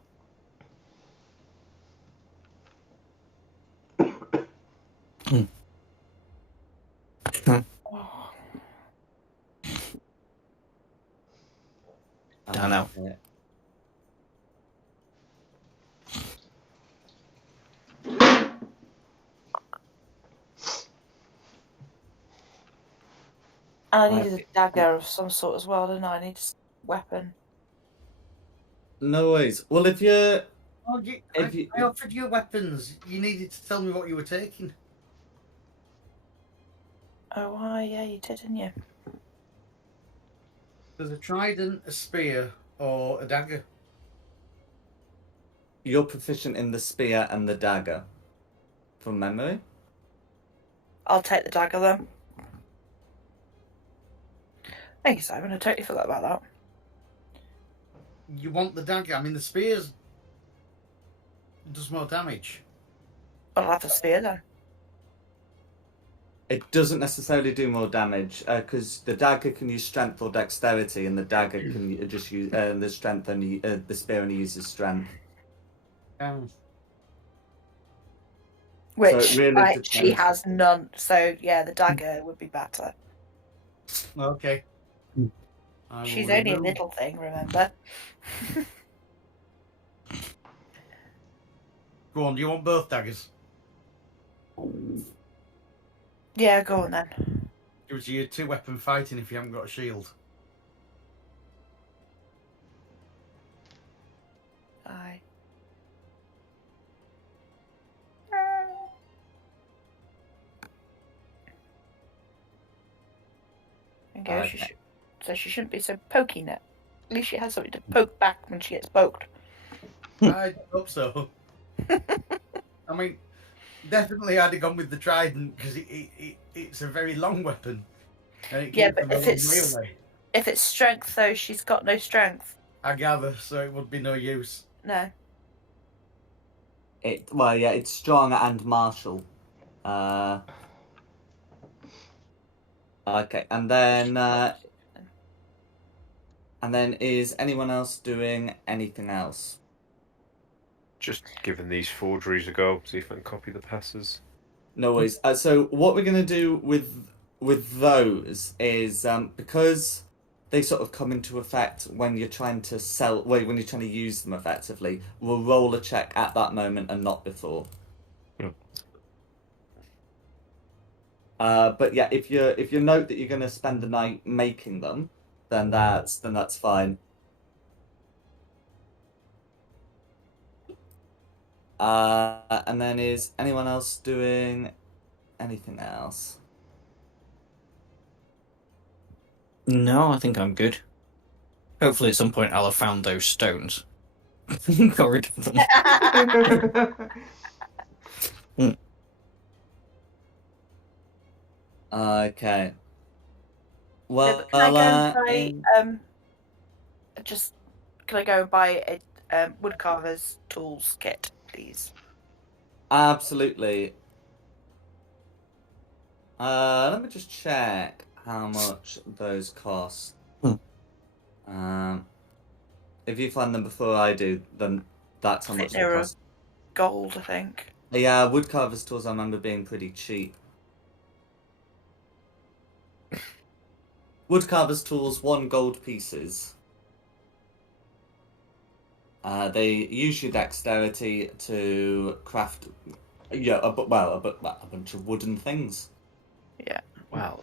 Oh. Don't know. And I needed a dagger of some sort as well, didn't I? I need a weapon. No worries. Well, if you're... Oh, I offered you weapons. You needed to tell me what you were taking. Oh, yeah, you did, didn't you? There's a trident, a spear, or a dagger. You're proficient in the spear and the dagger, from memory. I'll take the dagger then. Thank you, Simon. I totally forgot about that. You want the dagger? I mean, the spear does more damage. I'll have the spear then. It doesn't necessarily do more damage because the dagger can use strength or dexterity, and the dagger can just use the strength only. The spear only uses strength. Which So really she has none. So yeah, the dagger would be better. Okay. She's only a little thing, remember? Go on, do you want both daggers? Yeah, go on then. Gives you 2-weapon fighting if you haven't got a shield. Aye. There you go. So she shouldn't be so pokey now. At least she has something to poke back when she gets poked. I hope so. I mean, definitely I'd have gone with the trident because it's a very long weapon. And it Yeah, but if it's strength, though, she's got no strength. I gather, so it would be no use. No. It's strong and martial. Okay, and then is anyone else doing anything else? Just giving these forgeries a go, see if I can copy the passes. No worries. So what we're gonna do with those is because they sort of come into effect when you're trying to when you're trying to use them effectively. We'll roll a check at that moment and not before. But yeah, if you note that you're gonna spend the night making them, then that's fine. And then is anyone else doing anything else? No, I think I'm good. Hopefully at some point I'll have found those stones. Got rid of them. Okay. Well, can I go and buy, can I go and buy a woodcarver's tools kit, please? Absolutely. Let me just check how much those cost. If you find them before I do, then that's how I much think they they were cost. gold, I think. Yeah, woodcarver's tools I remember being pretty cheap. Woodcarver's tools, 1 gold pieces. They use your dexterity to craft, a bunch of wooden things. Yeah. Well,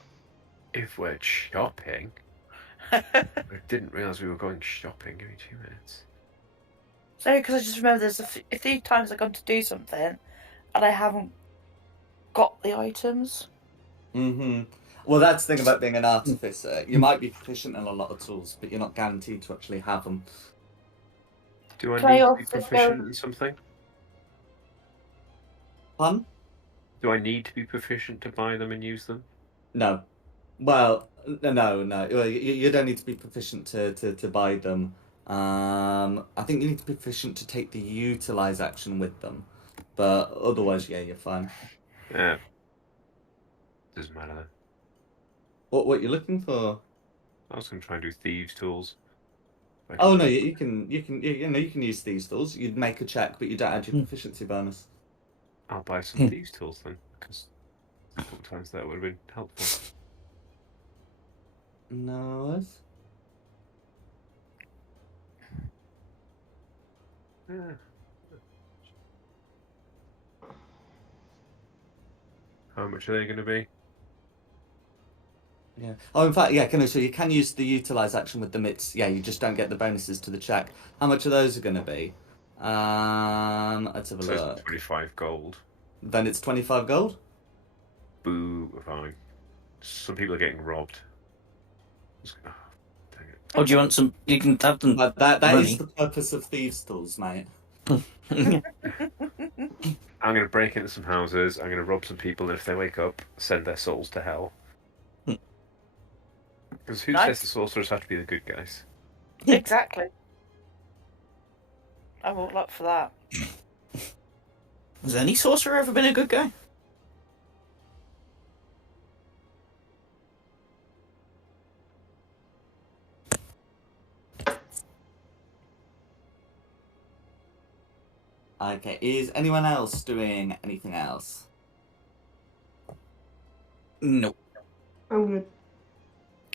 if we're shopping, I didn't realise we were going shopping. Give me 2 minutes. So, because I just remember there's a few times I've gone to do something and I haven't got the items. Mm-hmm. Well, that's the thing about being an artificer. You might be proficient in a lot of tools, but you're not guaranteed to actually have them. Do I Can I need to be also proficient go- in something? Pardon? Do I need to be proficient to buy them and use them? No. Well, no. Well, you don't need to be proficient to buy them. I think you need to be proficient to take the utilize action with them. But otherwise, yeah, you're fine. Yeah. Doesn't matter then. What you're looking for? I was going to try and do thieves' tools. Oh no, you can use these tools. You'd make a check, but you don't add your proficiency bonus. I'll buy some thieves' tools then, because sometimes that would have been helpful. No. Yeah. How much are they going to be? Yeah. Oh, in fact, yeah. So you can use the utilize action with them. It's you just don't get the bonuses to the check. How much of those are going to be? Let's have a So it's look. 25 gold. Then it's 25 gold. Boo, fine. Some people are getting robbed. Oh, dang it. Oh, do you want some? You can have them. But that money. is the purpose of thieves' tools, mate. I'm going to break into some houses, I'm going to rob some people, and if they wake up, send their souls to hell. Because who says the sorcerers have to be the good guys? Exactly. I'm all up for that. Has any sorcerer ever been a good guy? Okay, is anyone else doing anything else? No. I'm good.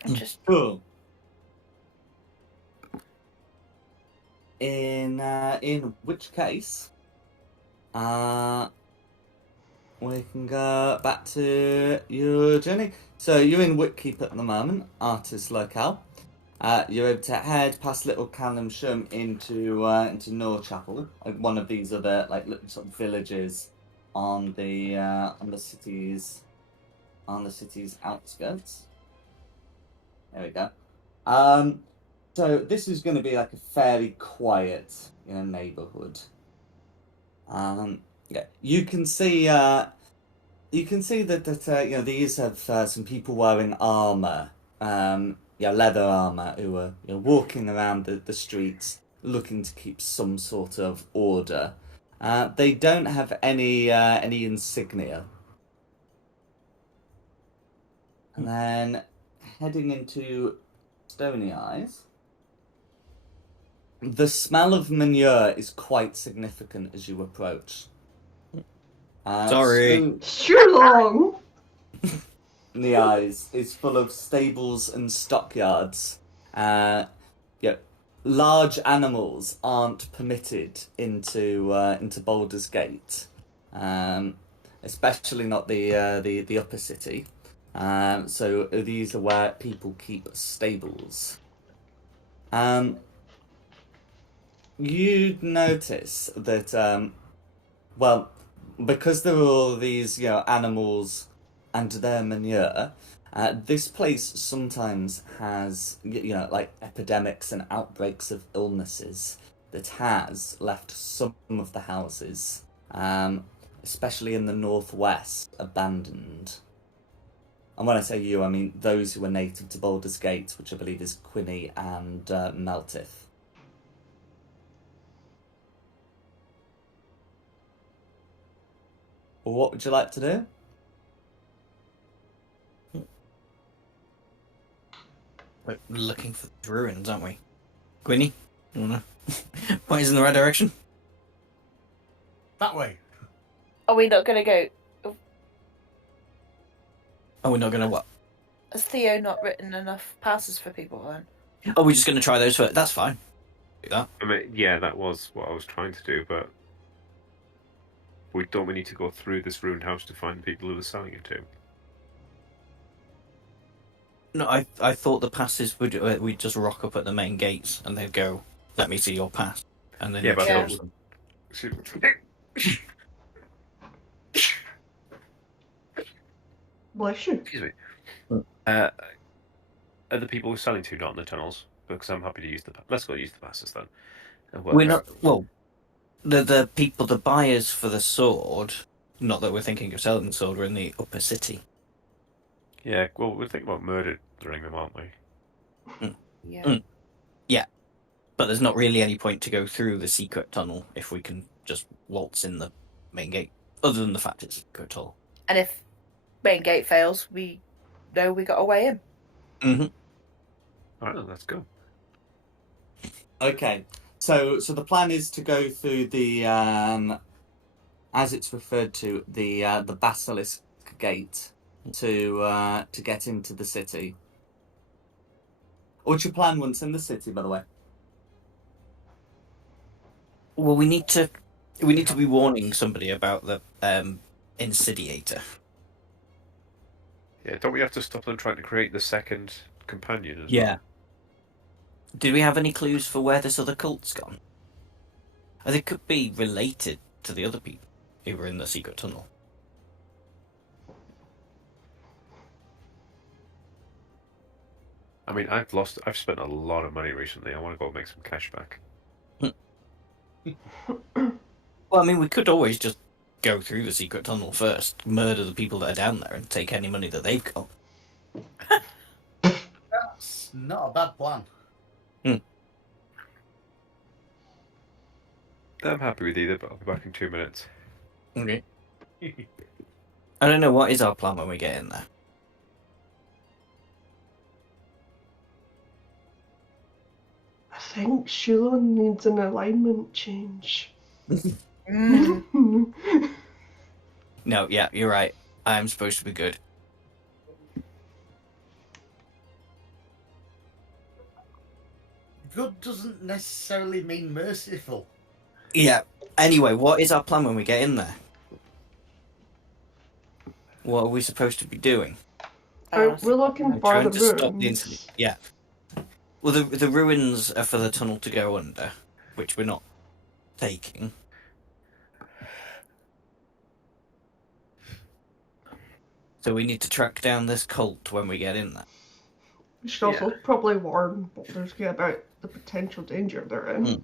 I'm just Cool. In which case, we can go back to your journey. So you're in Whitkeep at the moment, artist locale. You're able to head past Little Callumsham into Norchapel, one of these other little sort of villages on the city's outskirts. There we go. So this is going to be like a fairly quiet, neighborhood. Yeah, you can see that these have some people wearing armor, leather armor, who are walking around the streets looking to keep some sort of order. They don't have any insignia. And then heading into Stony Eyes, the smell of manure is quite significant as you approach. Sorry. Sure. The Eyes is full of stables and stockyards. Large animals aren't permitted into Baldur's Gate, especially not the upper city. So these are where people keep stables. You'd notice that, because there are all these, animals and their manure, this place sometimes has, epidemics and outbreaks of illnesses that has left some of the houses, especially in the northwest, abandoned. And when I say you, I mean those who are native to Baldur's Gate, which I believe is Quinny and Meltith. Well, what would you like to do? We're looking for the ruins, aren't we? Gwynny? Wanna point us in the right direction? That way. Are we not going to go? Are we not going to what? Has Theo not written enough passes for people then? Are we just going to try those first? That's fine. Do that. I mean, yeah, that was what I was trying to do, but we need to go through this ruined house to find people who are selling it to. No, I thought the passes would we'd just rock up at the main gates and they'd go, "Let me see your pass," and then Yeah, but Yeah. Bless you. Excuse me. Are the people we're selling to not in the tunnels? Because I'm happy to use the. Let's go use the passes then. And work We're out- not. Well, the people, the buyers for the sword. Not that we're thinking of selling the sword. We're in the upper city. Yeah, well, we're thinking about murdering them, aren't we? Yeah. But there's not really any point to go through the secret tunnel if we can just waltz in the main gate. Other than the fact it's a secret tunnel. And if main gate fails, we know we got a way in. Mm-hmm. All right, let's go. Okay, so the plan is to go through the as it's referred to, the basilisk gate to get into the city. What's your plan once in the city, by the way? Well, we need to be warning somebody about the insidiator. Yeah, don't we have to stop them trying to create the second companion as Yeah. well? Did we have any clues for where this other cult's gone? And it could be related to the other people who were in the secret tunnel. I mean, I've spent a lot of money recently. I want to go make some cash back. Well, I mean, we could always just go through the secret tunnel first, murder the people that are down there, and take any money that they've got. That's not a bad plan. I'm happy with either, but I'll be back in 2 minutes. Okay. I don't know, what is our plan when we get in there? I think Shulon needs an alignment change. Mm. No, yeah, you're right. I'm supposed to be good. Good doesn't necessarily mean merciful. Yeah. Anyway, what is our plan when we get in there? What are we supposed to be doing? We're looking for Trying the to stop the ruins. incident. Yeah. Well, the ruins are for the tunnel to go under, which we're not taking. So we need to track down this cult when we get in there. We should also probably warn Baldur's Gate about the potential danger they're in.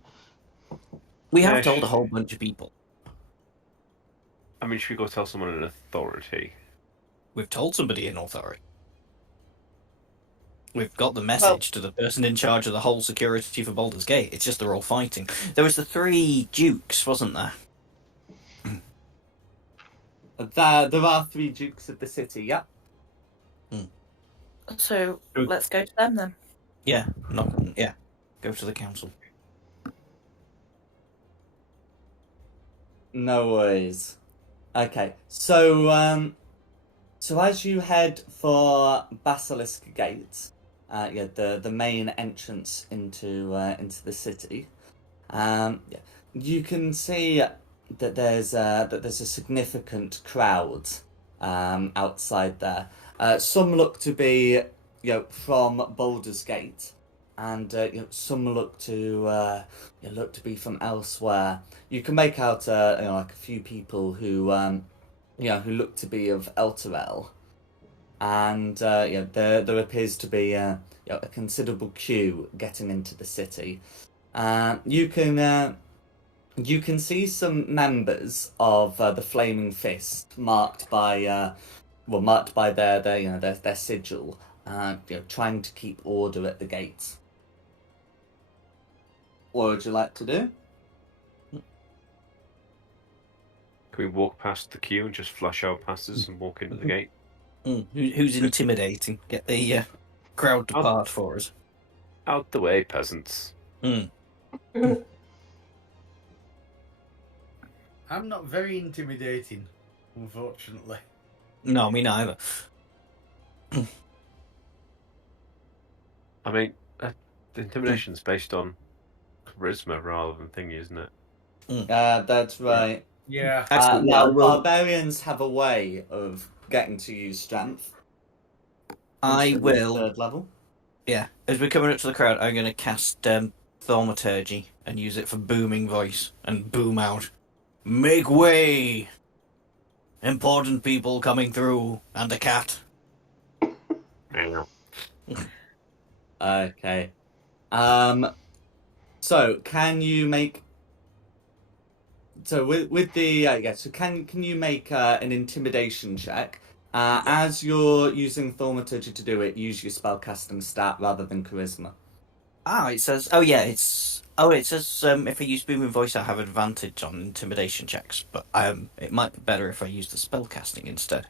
We have Yeah, told a whole bunch of people. I mean, should we go tell someone in authority? We've told somebody in authority. We've got the message to the person in charge of the whole security for Baldur's Gate. It's just they're all fighting. There was the 3 dukes, wasn't there? There are 3 dukes of the city, yeah? So let's go to them then. Yeah, go to the council. No worries. Okay, so as you head for Basilisk Gate, the main entrance into the city, you can see that there's a significant crowd outside there. Some look to be from Baldur's Gate, and some look to be from elsewhere. You can make out like a few people who who look to be of Elturel, and there appears to be a considerable queue getting into the city. You can see some members of the Flaming Fist marked by their sigil, trying to keep order at the gates. What would you like to do? Can we walk past the queue and just flush our passes and walk into the gate? Who's intimidating? Get the crowd to part for us. Out the way, peasants. I'm not very intimidating, unfortunately. No, me neither. I mean, the intimidation's based on charisma rather than thingy, isn't it? That's right. Yeah. Now, barbarians have a way of getting to use strength. I At will. Third level. Yeah, as we're coming up to the crowd, I'm going to cast Thaumaturgy and use it for booming voice and boom out. Make way! Important people coming through, and a cat. Okay. So can you make? So with the so can you make an intimidation check? As you're using Thaumaturgy to do it, use your spellcasting stat rather than charisma. It says. Oh yeah, it's. Oh, it says if I use booming voice, I have advantage on intimidation checks. But it might be better if I use the spellcasting instead.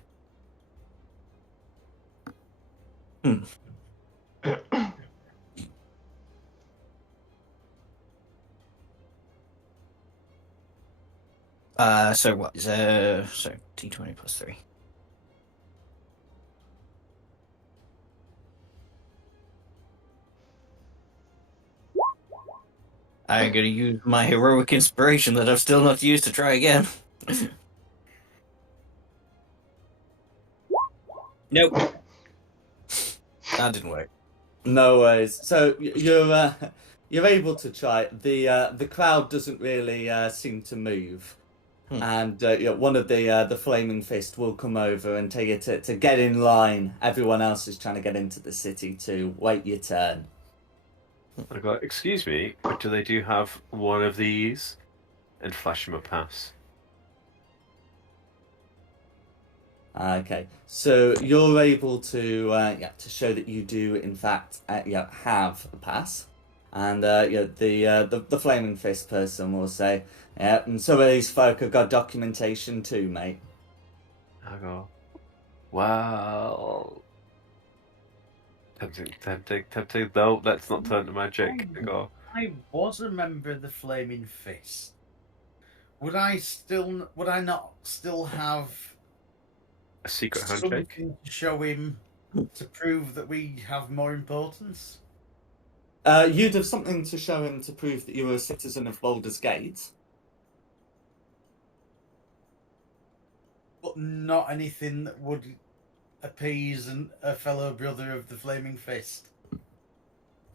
So what is so D20 plus 3. I'm gonna use my heroic inspiration that I've still not used to try again. Nope. That didn't work. No worries. So you're able to try. The crowd doesn't really seem to move, and one of the flaming fist will come over and tell you to get in line. Everyone else is trying to get into the city to wait your turn. I go, excuse me, but do they have one of these? And flash him a pass. Okay, so you're able to to show that you do in fact have a pass, and the flaming fist person will say, yeah, and some of these folk have got documentation too, mate. I go, well, tempting. Though, let's not turn to magic. I go, I was a member of the Flaming Fist. Would I not still have a secret handshake? something to show him to prove that we have more importance? You'd have something to show him to prove that you were a citizen of Baldur's Gate. But not anything that would appease a fellow brother of the Flaming Fist.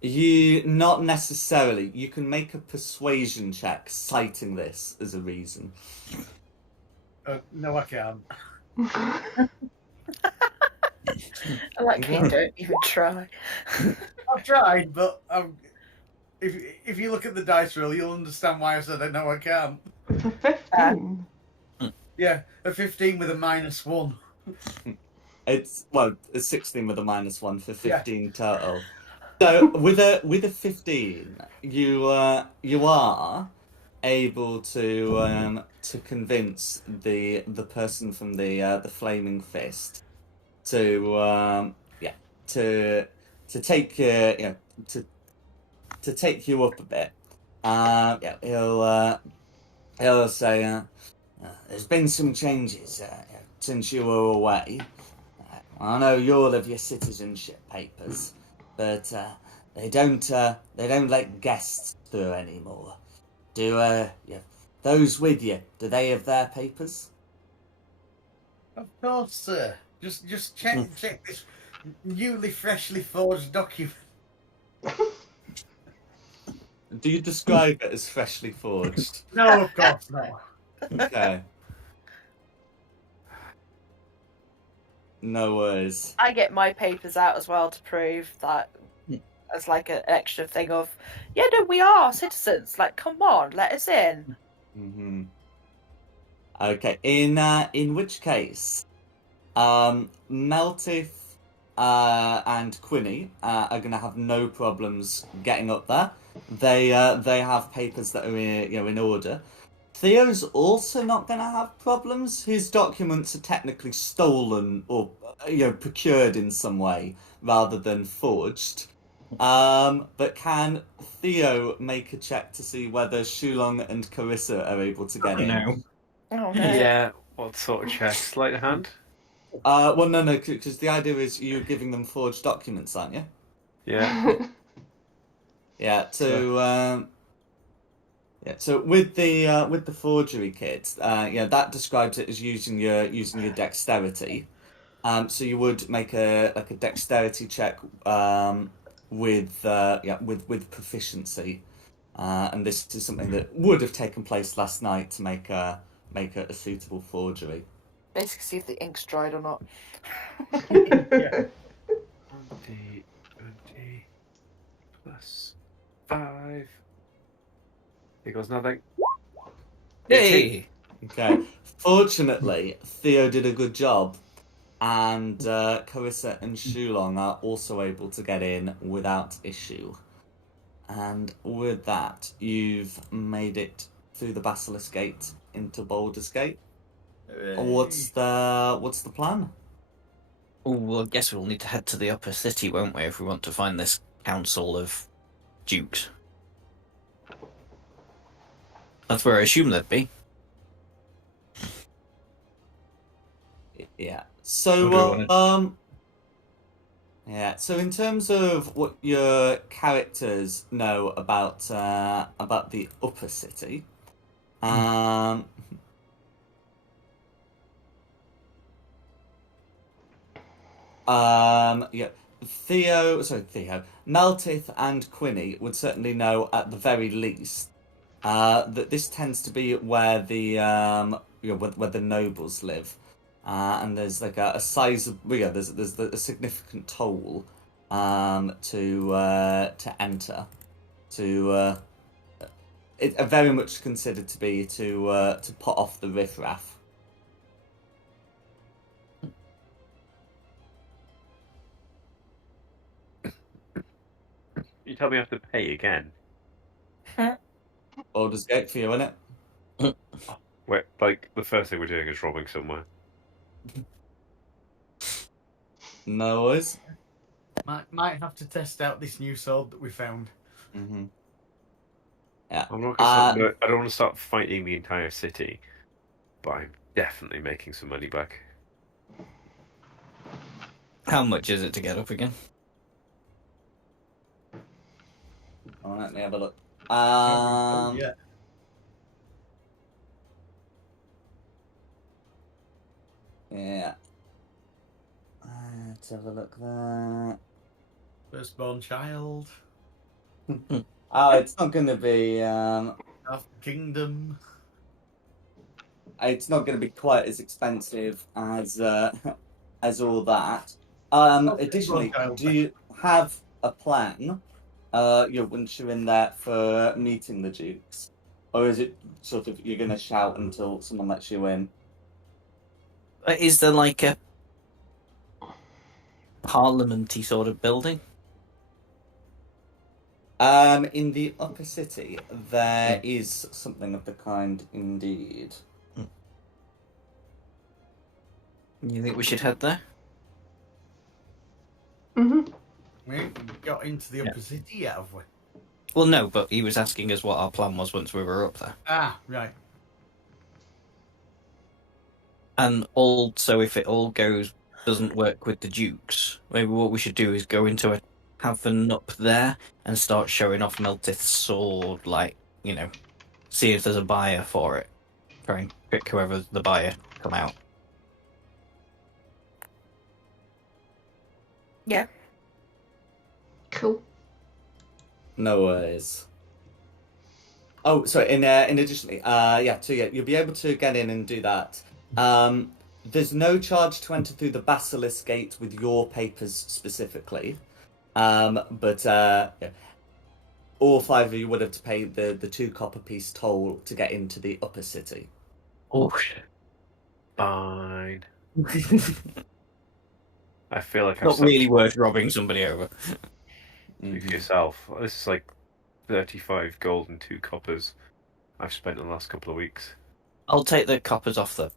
You not necessarily. You can make a persuasion check citing this as a reason. No, I can't. I like you don't even try. I've tried, but if you look at the dice roll, you'll understand why I said I know I can't. It's a 15. Yeah, a 15 with a -1. It's a 16 with a -1 for 15 total. So with a 15, you are able to convince the person from the Flaming Fist to take to take you up a bit. He'll say there's been some changes since you were away. I know you all have your citizenship papers, but they don't let guests through anymore. Do those with you? Do they have their papers? Of course, sir. Just check this newly freshly forged document. Do you describe it as freshly forged? No, of course not. Okay. No worries. I get my papers out as well to prove that as like an extra thing of, yeah, no, we are citizens. Like, come on, let us in. Mm-hmm. Okay. In which case, Meltith and Quinny are going to have no problems getting up there. They have papers that are in order. Theo's also not going to have problems. His documents are technically stolen or procured in some way rather than forged. But can Theo make a check to see whether Shulong and Carissa are able to get in? No. Oh no. Yeah. What sort of check? Sleight of hand? Well, no, because the idea is you're giving them forged documents, aren't you? Yeah. Yeah. So with the forgery kit, that describes it as using your dexterity. So you would make a dexterity check with proficiency, and this is something that would have taken place last night to make a suitable forgery. Basically, see if the ink's dried or not. Yeah. 20 plus 5. Here goes nothing. Hey! Okay. Fortunately, Theo did a good job, and Carissa and Shulong are also able to get in without issue. And with that, you've made it through the Basilisk Gate into Baldur's Gate. What's the plan? Oh, well, I guess we'll need to head to the upper city, won't we, if we want to find this council of dukes. That's where I assume they'd be. Yeah. What do So, so in terms of what your characters know about the upper city, Theo, Meltith and Quinny would certainly know at the very least that this tends to be where the where the nobles live, and there's like a size of there's a significant toll to enter to it very much considered to be to put off the riffraff. You tell me I have to pay again. Baldur's Gate for you, innit? Wait, like the first thing we're doing is robbing somewhere. No worries. Might have to test out this new sword that we found. Mm-hmm. Yeah. I'm not gonna I don't want to start fighting the entire city, but I'm definitely making some money back. How much is it to get up again? Oh, let me have a look. Yeah. Yeah. Let's have a look there. Firstborn child. Oh, it's not going to be. Half the kingdom. It's not going to be quite as expensive as all that. Additionally, do you have a plan? Once you're in there for meeting the dukes, or is it sort of you're going to shout until someone lets you in? Is there like a parliamenty sort of building? In the upper city, there is something of the kind indeed. You think we should head there? Mm-hmm. We ain't got into the upper city yet, have we? Well, no, but he was asking us what our plan was once we were up there. Ah, right. And also, if it all doesn't work with the dukes, maybe what we should do is go into a tavern up there and start showing off Meltith's sword, see if there's a buyer for it. Try and pick whoever's the buyer come out. Yeah. Cool. No worries. Oh, sorry. In additionally, you'll be able to get in and do that. There's no charge to enter through the Basilisk Gate with your papers specifically, but all 5 of you would have to pay the 2 copper piece toll to get into the upper city. Oh shit! Fine. I feel like Not really worth robbing somebody over. For yourself. This is like 35 gold and 2 coppers I've spent in the last couple of weeks. I'll take the coppers off the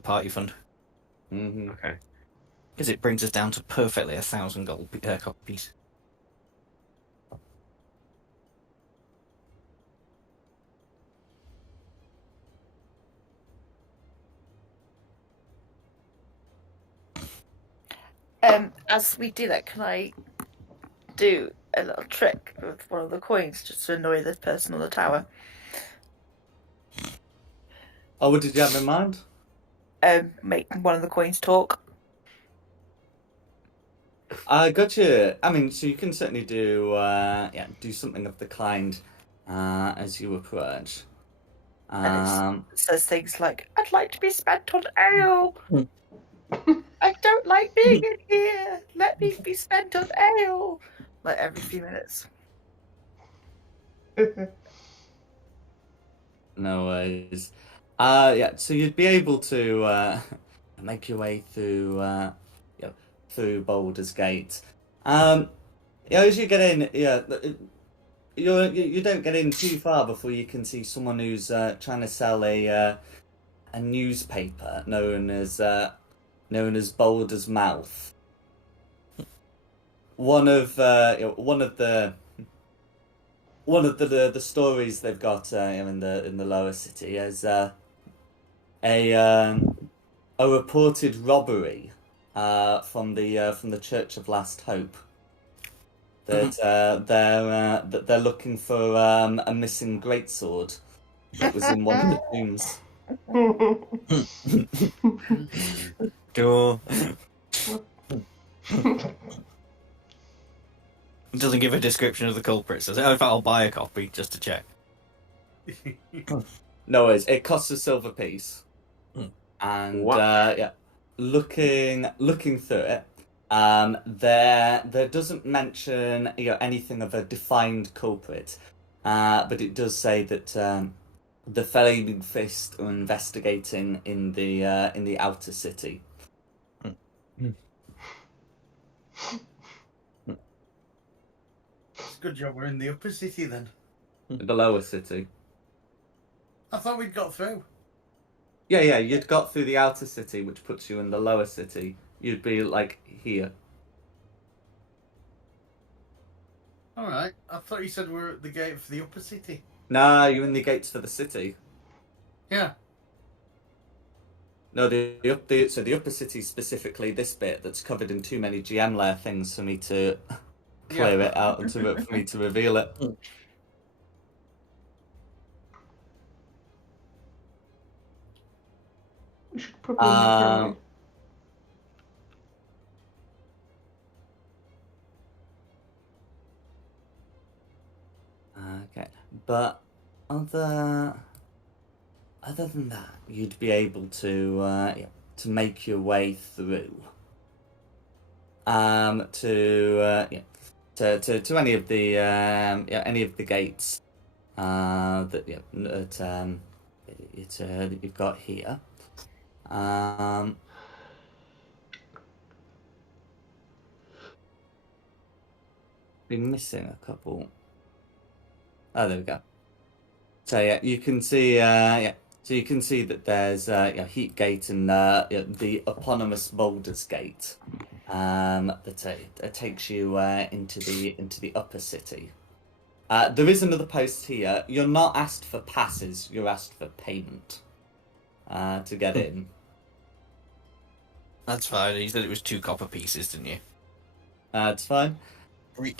party fund. Mm-hmm. Okay. Because it brings us down to perfectly 1,000 gold copper piece. As we do that, can I do a little trick with one of the coins just to annoy this person on the tower? Oh, what did you have in mind? Make one of the coins talk. I got you. I mean, so you can certainly do do something of the kind as you approach. And it says things like, "I'd like to be spent on ale. I don't like being in here. Let me be spent on ale." Like every few minutes. No worries. So you'd be able to make your way through through Baldur's Gate. As you get in, you don't get in too far before you can see someone who's trying to sell a newspaper known as Baldur's Mouth. One of the stories they've got in the lower city is a reported robbery from the Church of Last Hope. That they're looking for a missing greatsword that was in one of the tombs. Sure. It doesn't give a description of the culprit. Says, "Oh, in fact, I'll buy a copy just to check." No worries. It costs a silver piece, and What? looking through it, there doesn't mention anything of a defined culprit, but it does say that the Flaming Fist are investigating in the outer city. It's a good job we're in the upper city then. The lower city. I thought we'd got through. Yeah, you'd got through the outer city, which puts you in the lower city. You'd be like here. Alright, I thought you said we're at the gate for the upper city. Nah, you're in the gates for the city. Yeah. No, the upper city, specifically this bit that's covered in too many GM layer things for me to clear it out and for me to reveal it. We should probably make our way. Okay, but other than that, you'd be able to make your way through to any of the gates that you've got here. Been missing a couple. Oh, there we go. So yeah, you can see so you can see that there's Heat Gate and the eponymous Baldur's Gate that takes you into the upper city. There is another post here. You're not asked for passes. You're asked for payment to get in. That's fine. You said it was 2 copper pieces, didn't you? It's fine. It's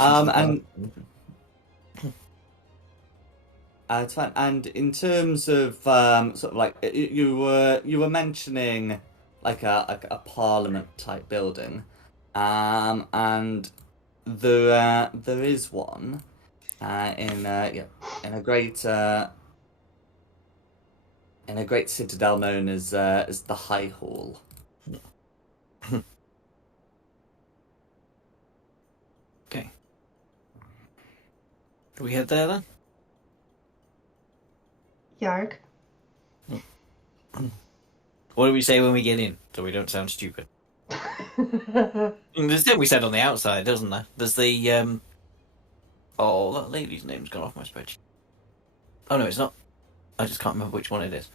fine. And in terms of sort of like you were mentioning like a parliament type building, and there is one in a great citadel known as the High Hall. Okay. Do we head there then? Yarg. What do we say when we get in, so we don't sound stupid? There's thing we said on the outside, doesn't there? There's the oh, that lady's name's gone off my spreadsheet. Oh no, it's not. I just can't remember which one it is.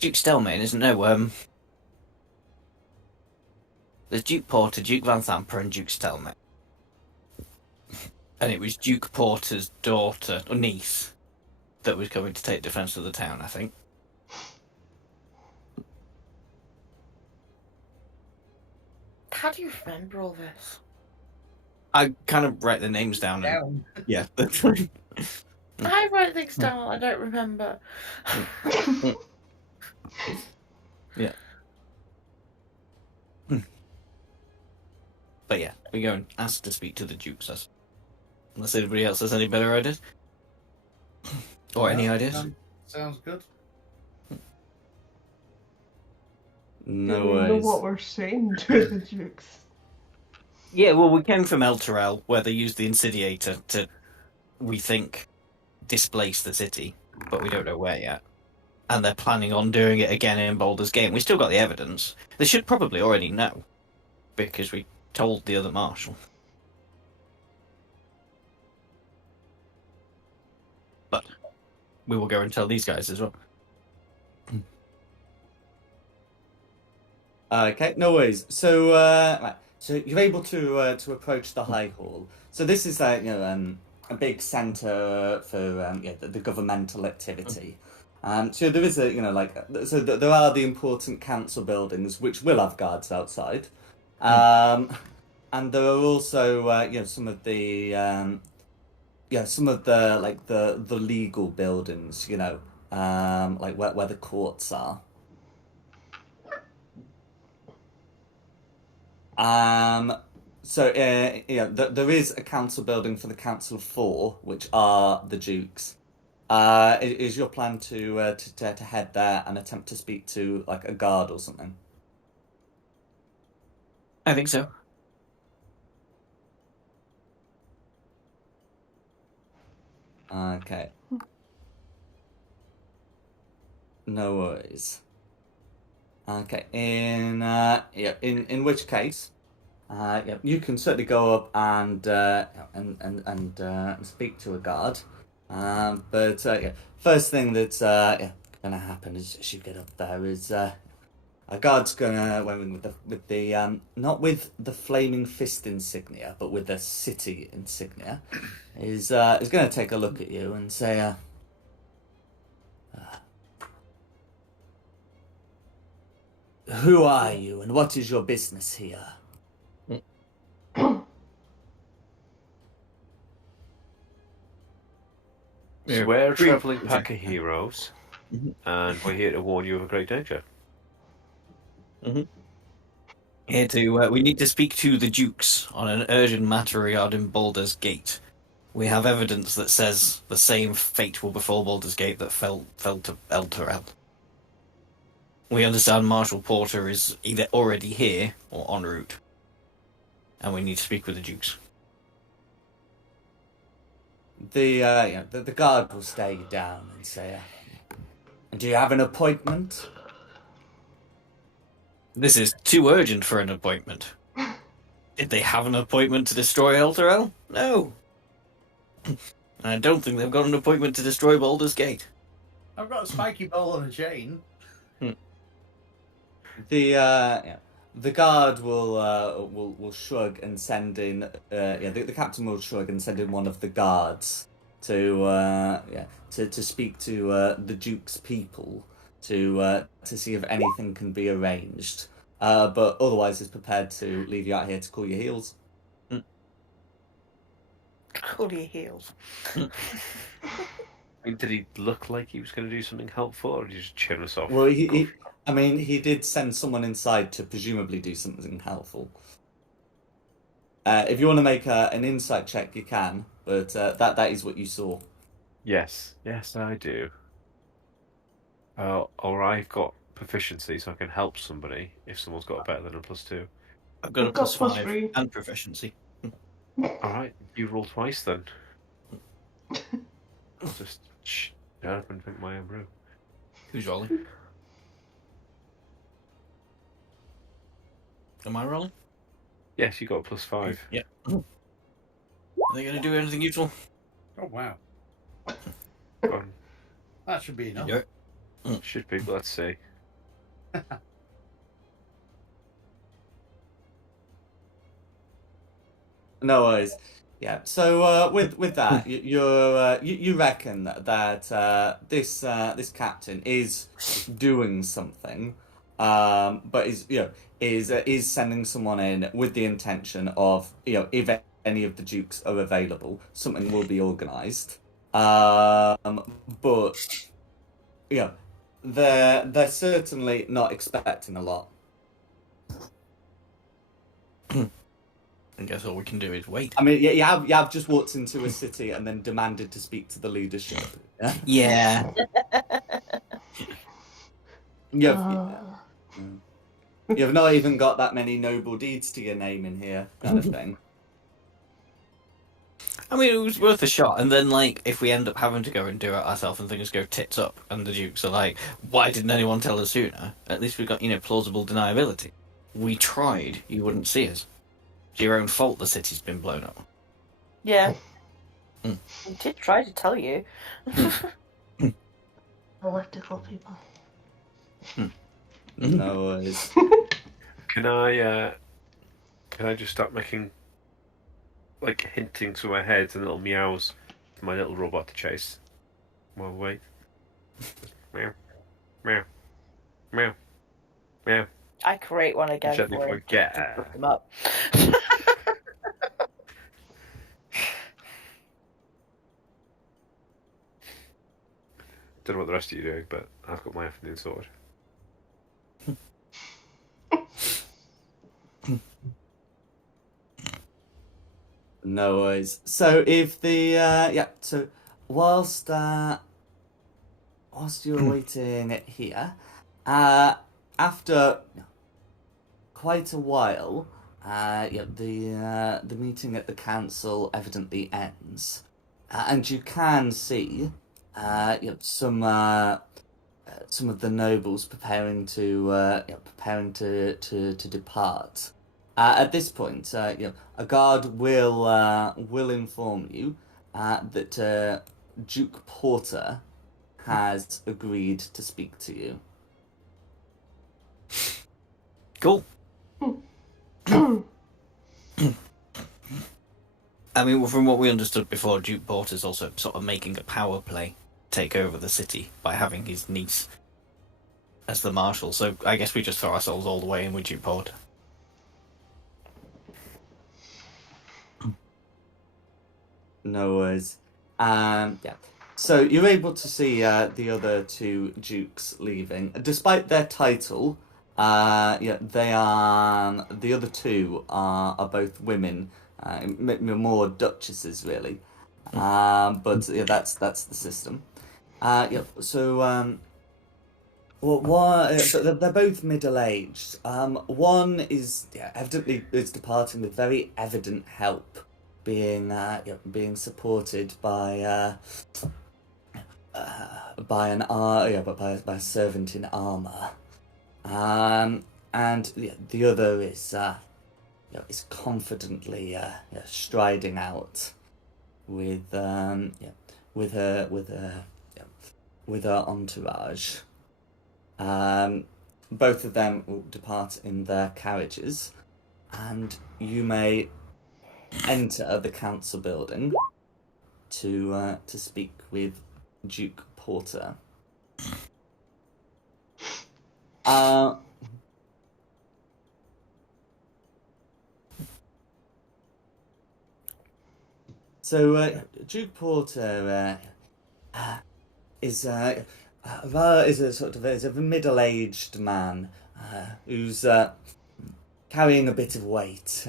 Duke Stelmane, isn't no There's Duke Porter, Duke Van Thamper, and Duke Stelmach. And it was Duke Porter's daughter, or niece, that was coming to take defence of the town, I think. How do you remember all this? I kind of write the names down. And, yeah. I write things down I don't remember. Yeah. But yeah, we go and ask to speak to the Dukes. Unless anybody else has any better ideas. Or any ideas. Sounds good. No Do we know worries. what we're saying to the Dukes? Yeah, well, we came from Elturel, where they used the Insidiator to, we think, displace the city, but we don't know where yet. And they're planning on doing it again in Baldur's Gate. We still got the evidence. They should probably already know, because we told the other marshal. But we will go and tell these guys as well. Okay, no worries. So, right. So you're able to approach the High Hall. So this is a a big centre for the governmental activity. So there is there are the important council buildings which will have guards outside, and there are also some of the the legal buildings, like where the courts are. There is a council building for the Council of Four, which are the Dukes. Is your plan to head there and attempt to speak to like a guard or something? I think so. Okay. No worries. Okay. In which case, you can certainly go up and speak to a guard. First thing that's gonna happen as you get up there is a guard's gonna with the not with the flaming fist insignia, but with the city insignia, is gonna take a look at you and say, "Who are you, and what is your business here?" So we're a travelling pack of heroes, and we're here to warn you of a great danger. Here to, we need to speak to the Dukes on an urgent matter regarding Baldur's Gate. We have evidence that says the same fate will befall Baldur's Gate that fell to Elturel. We understand Marshal Porter is either already here or en route, and we need to speak with the Dukes. The guard will stare you down and say, "Do you have an appointment?" This is too urgent for an appointment. Did they have an appointment to destroy Elturel? No. I don't think they've got an appointment to destroy Baldur's Gate. I've got a spiky ball on a chain. The guard will shrug and send in the captain will shrug and send in one of the guards to speak to the Duke's people to see if anything can be arranged, but otherwise is prepared to leave you out here to cool your heels. Cool your heels. I mean, did he look like he was going to do something helpful, or did he just chin us off? Well, he did send someone inside to presumably do something helpful. If you want to make an insight check, you can, but that is what you saw. Yes, I do. Or I've got proficiency, so I can help somebody if someone's got a better than a +2. I've got a I've got +5 +3. and proficiency. Alright, you roll twice then. I'll just shut up and drink my own brew. Who's rolling? Am I rolling? Yes, you got a +5. Yeah. Are they going to do anything useful? Oh, wow. Um, That should be enough. Yeah. should be, but let's see. No worries. Yeah. So with that, you reckon that this captain is doing something, but is sending someone in with the intention of if any of the dukes are available, something will be organised. But they're certainly not expecting a lot. I guess all we can do is wait. I mean, you have just walked into a city and then demanded to speak to the leadership. Yeah. You've not even got that many noble deeds to your name in here, kind of thing. I mean, it was worth a shot, and then, like, if we end up having to go and do it ourselves and things go tits up, and the Dukes are like, why didn't anyone tell us sooner? At least we've got, plausible deniability. We tried, you wouldn't see us. It's your own fault the city's been blown up. Yeah. We did try to tell you. Political people. No worries. Can I just start making, like, hinting to my head and little meows for my little robot to chase? Well, wait. Meow, meow, meow, meow. I create one again Gently for him. forget. To put them up. Don't know what the rest of you do, but I've got my afternoon sorted. No worries. So if the so whilst you're waiting here, after quite a while, the meeting at the council evidently ends, and you can see some of the nobles preparing to depart. At this point, a guard will inform you that Duke Porter has agreed to speak to you. Cool. I mean, from what we understood before, Duke Porter's also sort of making a power play take over the city by having his niece as the marshal. So I guess we just throw ourselves all the way in with Duke Porter. No worries. Yeah. So you're able to see the other two dukes leaving, despite their title. They are the other two are both women, more duchesses really. But yeah, that's the system. So they're both middle-aged. One is evidently is departing with very evident help, being supported by a servant in armor. And the other is confidently striding out with her entourage. Both of them will depart in their carriages, and you may enter the council building to speak with Duke Porter. So Duke Porter is a middle-aged man who's carrying a bit of weight.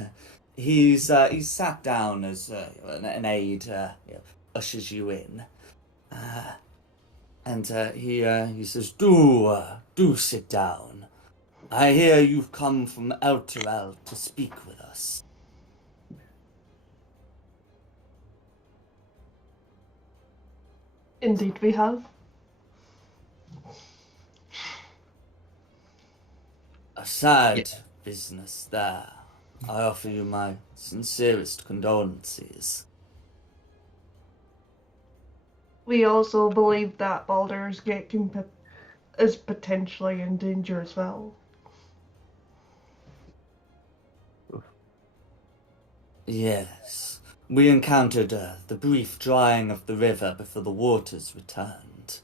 He's sat down as an aide ushers you in, and he says, "Do sit down. I hear you've come from Elturel to speak with us." Indeed we have. A sad business there. I offer you my sincerest condolences. We also believe that Baldur's Gate is potentially in danger as well. Yes. We encountered the brief drying of the river before the waters returned.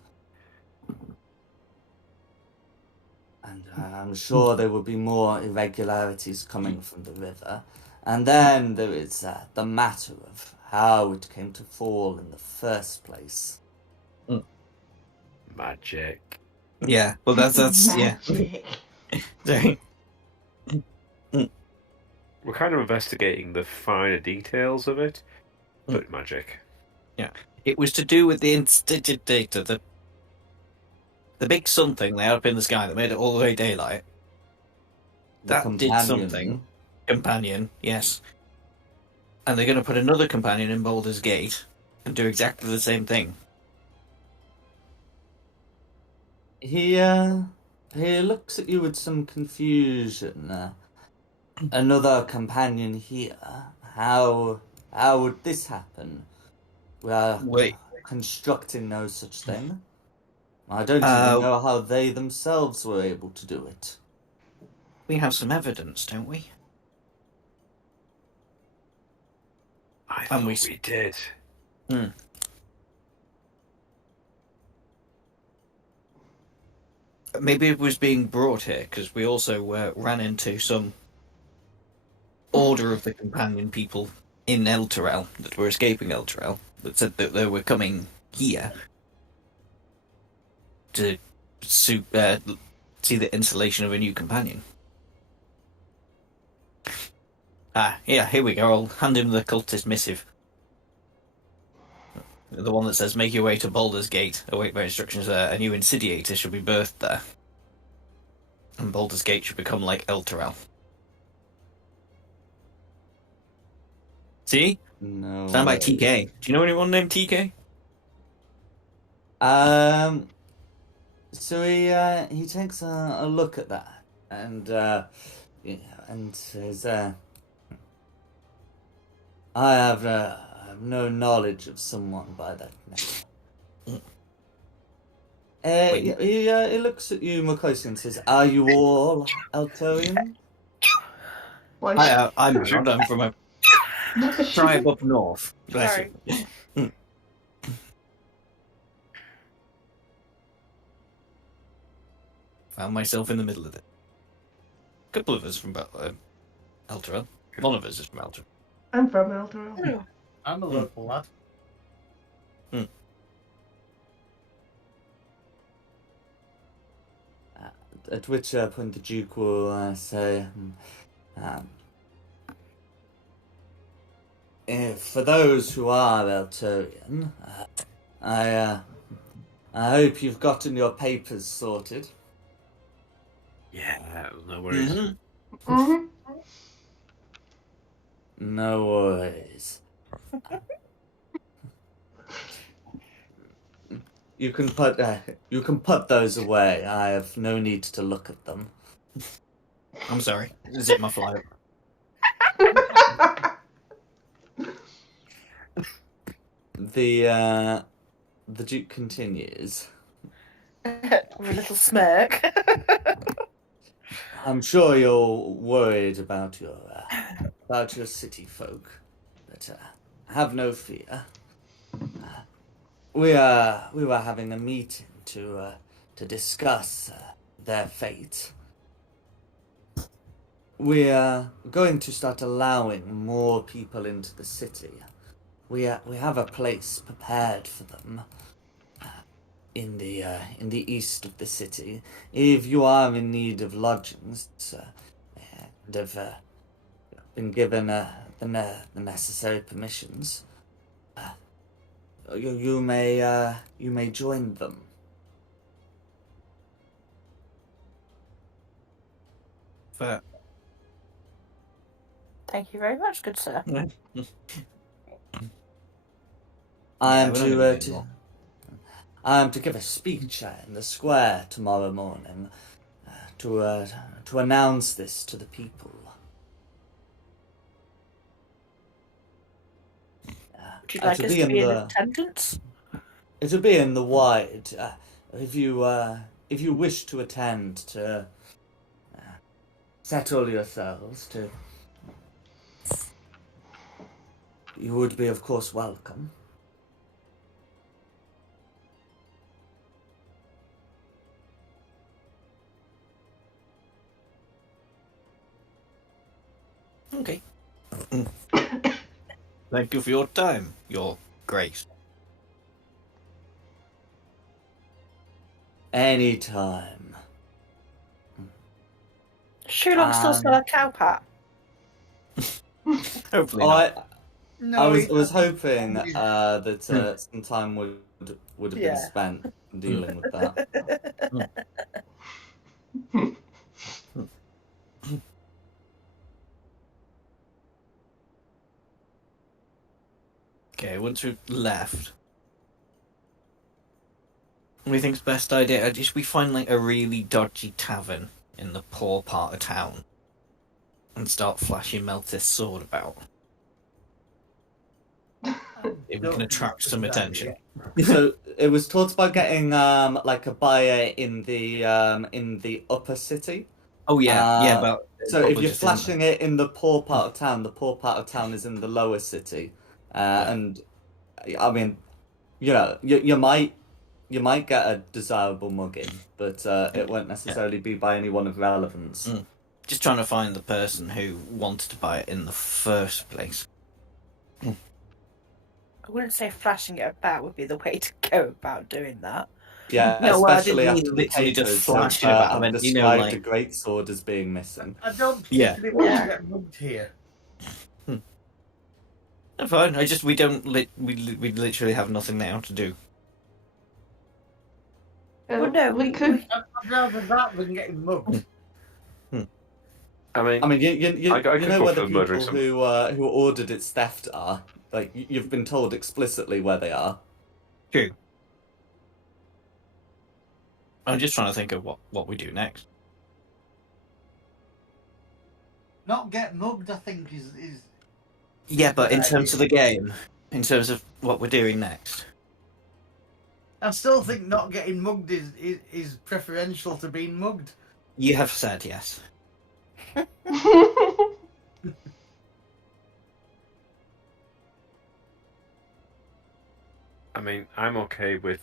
And I'm sure there will be more irregularities coming from the river. And then there is the matter of how it came to fall in the first place. Magic. Yeah, well, that's yeah. Magic. Sorry. We're kind of investigating the finer details of it, but magic. Yeah, it was to do with the instinctive data, the big something there up in the sky that made it all the way daylight. That did something. Companion, yes. And they're going to put another companion in Baldur's Gate and do exactly the same thing. He looks at you with some confusion. Another companion here. How would this happen? We are constructing no such thing. I don't even know how they themselves were able to do it. We have some evidence, don't we? I thought we did. Maybe it was being brought here because we also ran into some order of the companion people in Elturel that were escaping Elturel that said that they were coming here to see the installation of a new companion. Yeah, here we go. I'll hand him the cultist missive. The one that says, make your way to Baldur's Gate. Await my instructions there. A new insidiator should be birthed there. And Baldur's Gate should become like Elturel. See? No. Stand by TK. Do you know anyone named TK? So he takes a look at that and says, I have no knowledge of someone by that name. He looks at you more closely and says, are you all Eltorian? I'm not. I'm from a tribe up north. Bless you. Found myself in the middle of it. A couple of us from Elturel. One of us is from Elturel. I'm from Elturel. I'm a local lad. At which point the Duke will say, for those who are Elturian, I hope you've gotten your papers sorted. Yeah, no worries. Mm-hmm. No worries. You can put those away. I have no need to look at them. I'm sorry. Zip my flyer. The Duke continues. With a little smirk. I'm sure you're worried about your city folk, but have no fear. We were having a meeting to discuss their fate. We are going to start allowing more people into the city. We have a place prepared for them in the east of the city. If you are in need of lodgings and have been given the necessary permissions, you may join them. Fair. Thank you very much, good sir. I am to give a speech in the square tomorrow morning to announce this to the people. Would you like us to be in attendance? It'll be in the wide. If you wish to attend to settle yourselves, to You would be, of course, welcome. Okay. Thank you for your time, Your Grace. Anytime. Shulong still sell a cow pat. Hopefully not. No, I was hoping that some time would have been Yeah. spent dealing with that. Okay, once we've left, what do you think's best idea? Just we find like a really dodgy tavern in the poor part of town and start flashing Meltis' sword about. If we can attract some attention. So it was talked about getting like a buyer in the upper city. Oh yeah, but so if you're flashing it in the poor part of town, the poor part of town is in the lower city, and I mean, you might get a desirable mugging, but it won't necessarily be by anyone of relevance. Just trying to find the person who wanted to buy it in the first place. I wouldn't say flashing it about would be the way to go about doing that. Yeah, No, especially I after didn't the literally just papers flash it about. I have meant, described a great sword as being missing. I don't Yeah. particularly want to get mugged here. Fine. We don't we literally have nothing now to do. Well, no, we could. I'd rather that than getting mugged. I mean, you I could know go where the for murdering people who ordered its theft are. Like you've been told explicitly where they are. True. I'm just trying to think of what we do next. Not get mugged, I think, is Yeah, but in terms of the game, in terms of what we're doing next. I still think not getting mugged is preferential to being mugged. You have said yes. I mean, I'm okay with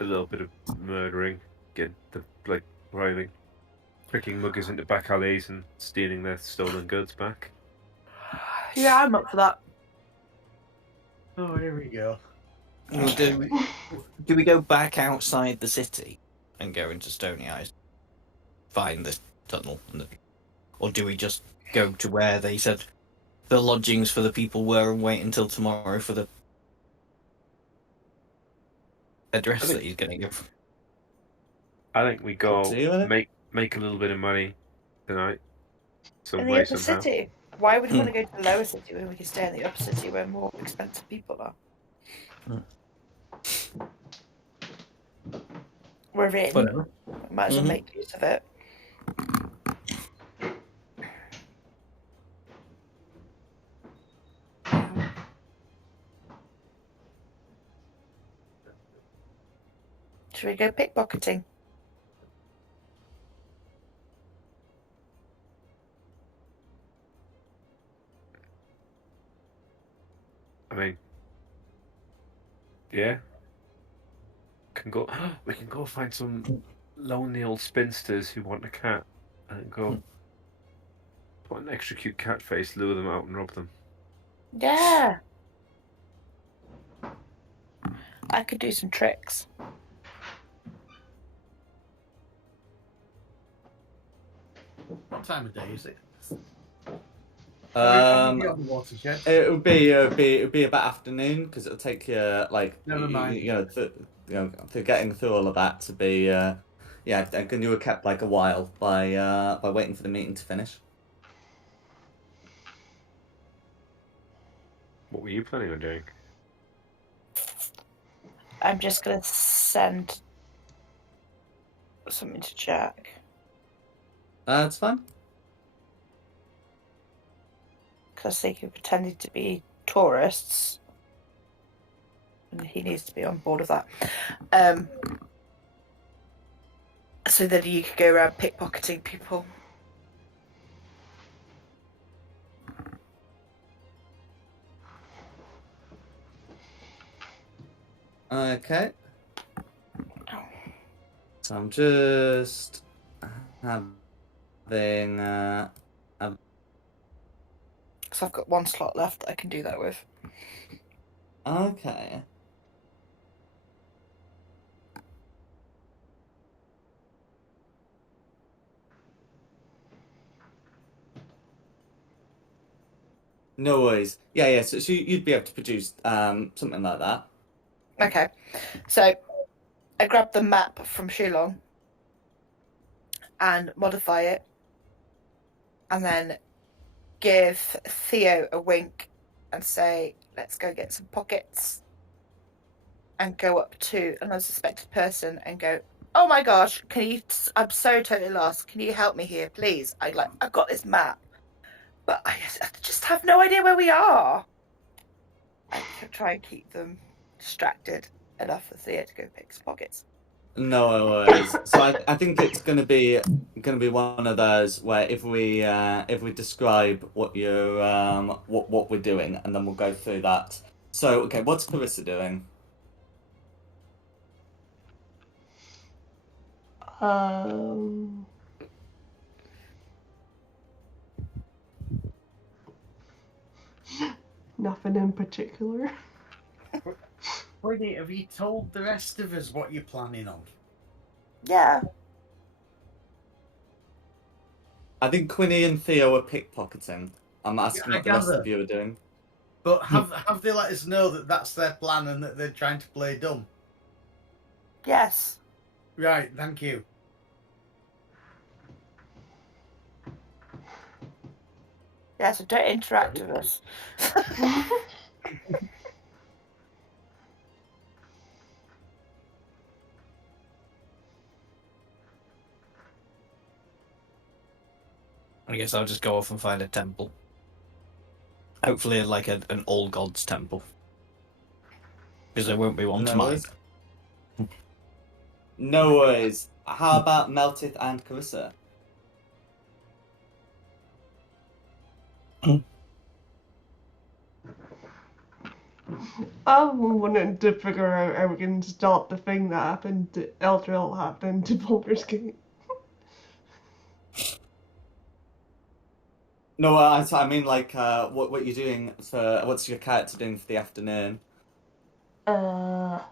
a little bit of murdering, getting the pricking muggers into back alleys and stealing their stolen goods back. Yeah, I'm up for that. Oh, here we go. Do we go back outside the city and go into Stony Eyes? Find the tunnel, or do we just go to where they said the lodgings for the people were and wait until tomorrow for the address that he's going to give? I think we go make a little bit of money tonight. In the upper city? Why would you want to go to the lower city when we can stay in the upper city where more expensive people are? We're in. Whatever. Might as well make use of it. Should we go pickpocketing? I mean, yeah. We can go find some lonely old spinsters who want a cat and go put an extra cute cat face, lure them out and rob them. Yeah. I could do some tricks. What time of day is it? It would be about afternoon because it'll take you Never mind. To getting through all of that to be and you were kept like a while by waiting for the meeting to finish. What were you planning on doing? I'm just gonna send something to Jack. That's fine. Because they could pretended to be tourists. And he needs to be on board with that. So that you could go around pickpocketing people. Okay. So I'm just having So I've got one slot left that I can do that with. okay. No worries. Yeah. So you'd be able to produce something like that. Okay, so I grab the map from Shulong and modify it, and then give Theo a wink and say, "Let's go get some pockets," and go up to an unsuspected person and go, "Oh my gosh, I'm so totally lost. Can you help me here, please? I've got this map, but I just have no idea where we are." I can try and keep them distracted enough for Theo to go pick some pockets. No worries. So I think it's gonna be one of those where if we describe what you're what we're doing, and then we'll go through that. So okay, what's Carissa doing? Nothing in particular. Quinny, have you told the rest of us what you're planning on? Yeah. I think Quinny and Theo are pickpocketing. I'm asking Yeah, what the rest of you are doing. But have they let us know that that's their plan and that they're trying to play dumb? Yes. Right, thank you. Yeah, so don't interact with us. I guess I'll just go off and find a temple. Hopefully, like an all gods temple, because there won't be one to mine. No worries. How about Meltith and Carissa? I'm wanting to figure out how we can stop the thing that happened to Eldril happening to Baldur's Gate. No, I mean like what you're doing for what's your character doing for the afternoon? I'll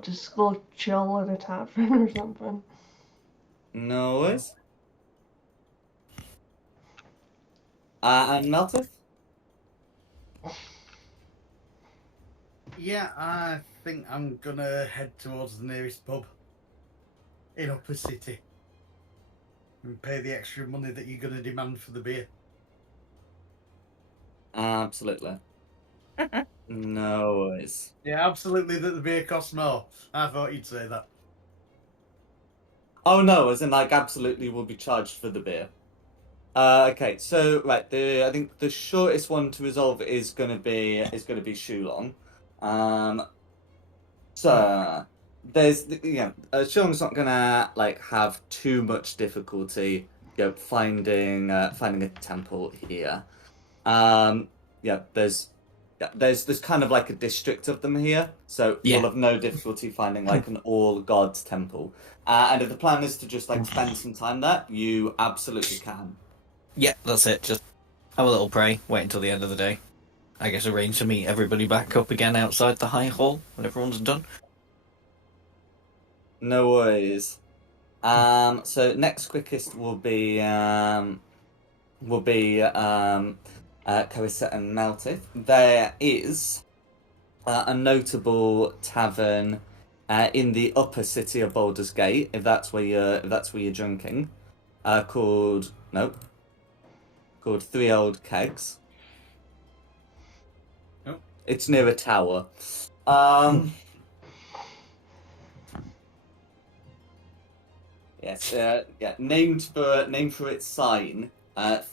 just go chill at a tavern or something. No worries. And Meltith? Yeah, I think I'm gonna head towards the nearest pub in Upper City and pay the extra money that you're gonna demand for the beer. Absolutely. No worries. Yeah, absolutely that the beer costs more. I thought you'd say that. Oh no, as in like absolutely will be charged for the beer. Okay, so right, I think the shortest one to resolve is gonna be Shulong. So there's Shulong's not gonna like have too much difficulty, finding a temple here. There's kind of like a district of them here, so Yeah. you'll have no difficulty finding like an all gods temple. And if the plan is to just like spend some time there, you absolutely can. Yeah, that's it. Just have a little pray, wait until the end of the day. I guess arrange to meet everybody back up again outside the high hall when everyone's done. No worries. So next quickest will be Carissa and Meltith. There is a notable tavern in the upper city of Baldur's Gate, if that's where you're drinking, called Three Old Kegs. Nope. It's near a tower. Yes, named for its sign.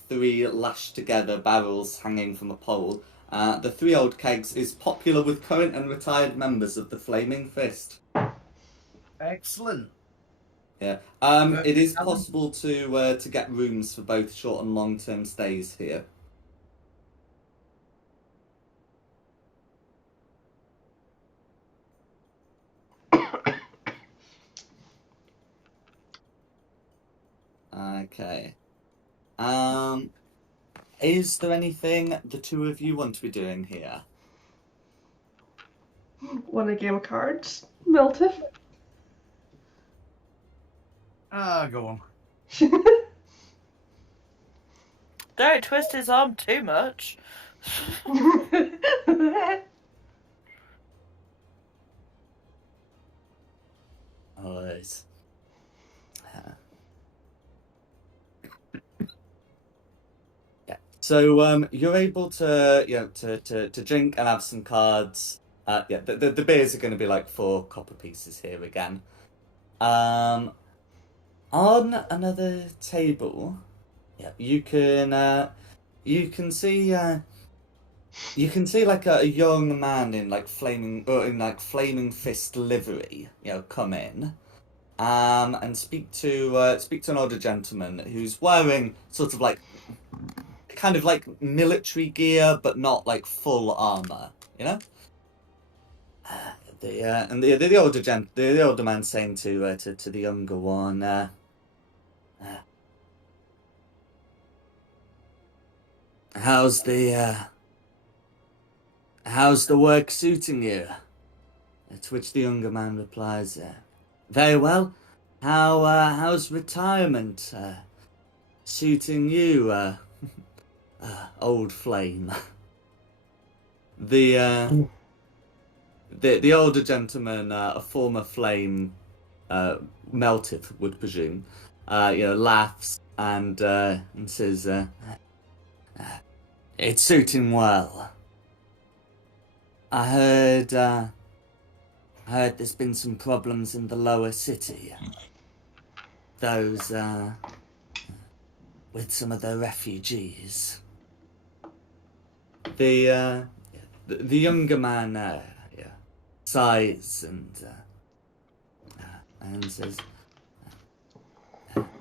Three lashed together barrels hanging from a pole. The Three Old Kegs is popular with current and retired members of the Flaming Fist. Excellent. Yeah. It is possible to get rooms for both short and long term stays here. Okay. Is there anything the two of you want to be doing here? Want a game of cards, Melted? Go on. Don't twist his arm too much. Alright. Yeah. So you're able to to drink and have some cards. Yeah, the beers are going to be like 4 copper pieces here again. On another table, yeah, you can see like a young man in like flaming fist livery, come in, and speak to an older gentleman who's wearing sort of like kind of like military gear, but not like full armor, you know. The older man saying to the younger one, how's the work suiting you? To which the younger man replies, very well. How's retirement suiting you, old flame? The older gentleman, a former flame, Melted, would presume, laughs and says, it's suiting well. I heard there's been some problems in the lower city. Those, with some of the refugees. The younger man, sighs and says,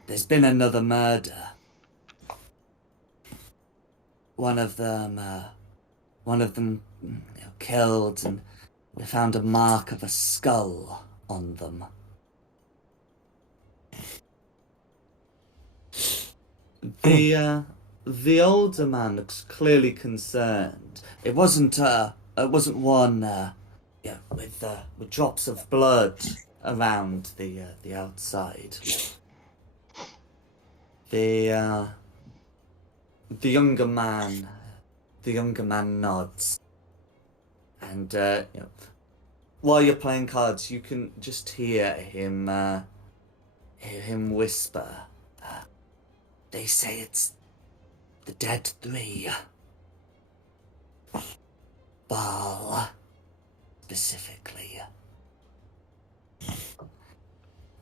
there's been another murder. One of them killed, and we found a mark of a skull on them. The older man looks clearly concerned. It wasn't one with drops of blood around the outside. The younger man nods, and while you're playing cards, you can just hear him whisper. They say it's the dead 3. Baal, specifically.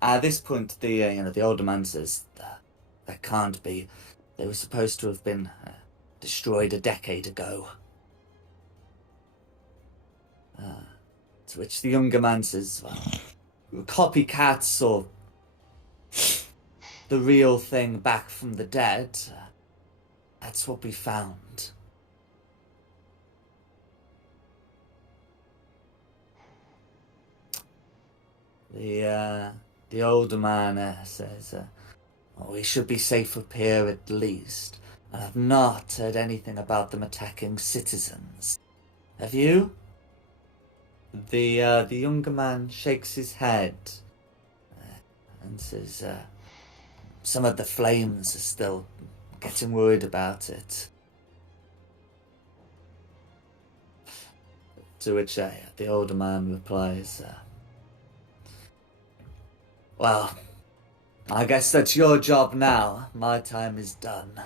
At this point, the older man says that can't be. They were supposed to have been destroyed a decade ago. To which the younger man says, well, copycats or the real thing back from the dead, that's what we found. The older man says, well, we should be safe up here at least. I have not heard anything about them attacking citizens. Have you? The younger man shakes his head and says, some of the flames are still getting worried about it. To which the older man replies, well, I guess that's your job now. My time is done.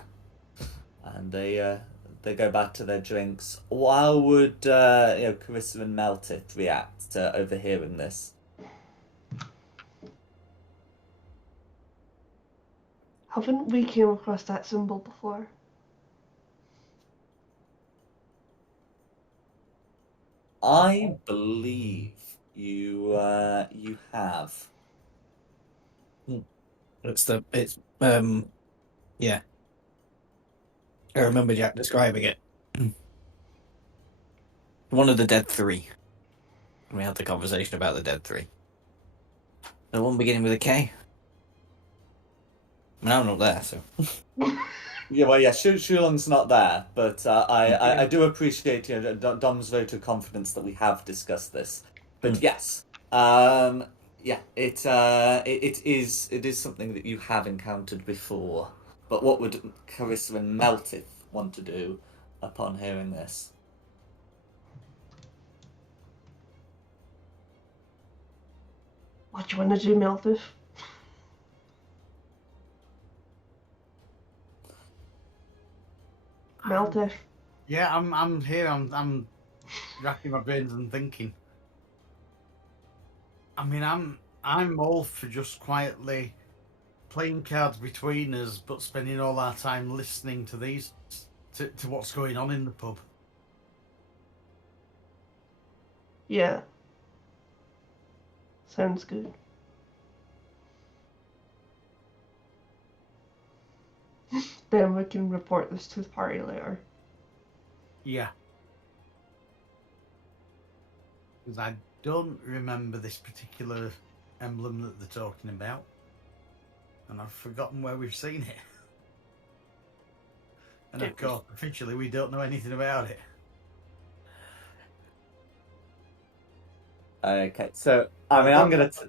And they go back to their drinks. How would Carissa and Melted react to overhearing this? Haven't we came across that symbol before? I believe you have. Yeah. I remember Jack describing it. One of the dead 3. We had the conversation about the dead 3. The one beginning with a K. I'm not there, so. Yeah, well, yeah, Shulong's not there, but I do appreciate Dom's vote of confidence that we have discussed this. But yes, yeah, it is something that you have encountered before. But what would Carissa and Meltith want to do upon hearing this? What do you want to do, Meltith? Meltith. Yeah, I'm here. I'm racking my brains and thinking. I mean, I'm all for just quietly playing cards between us, but spending all our time listening to these to what's going on in the pub. Yeah. Sounds good. Then we can report this to the party later. Yeah. Because I don't remember this particular emblem that they're talking about. And I've forgotten where we've seen it. And of course, officially, we don't know anything about it. Okay, so, I mean, I'm going to...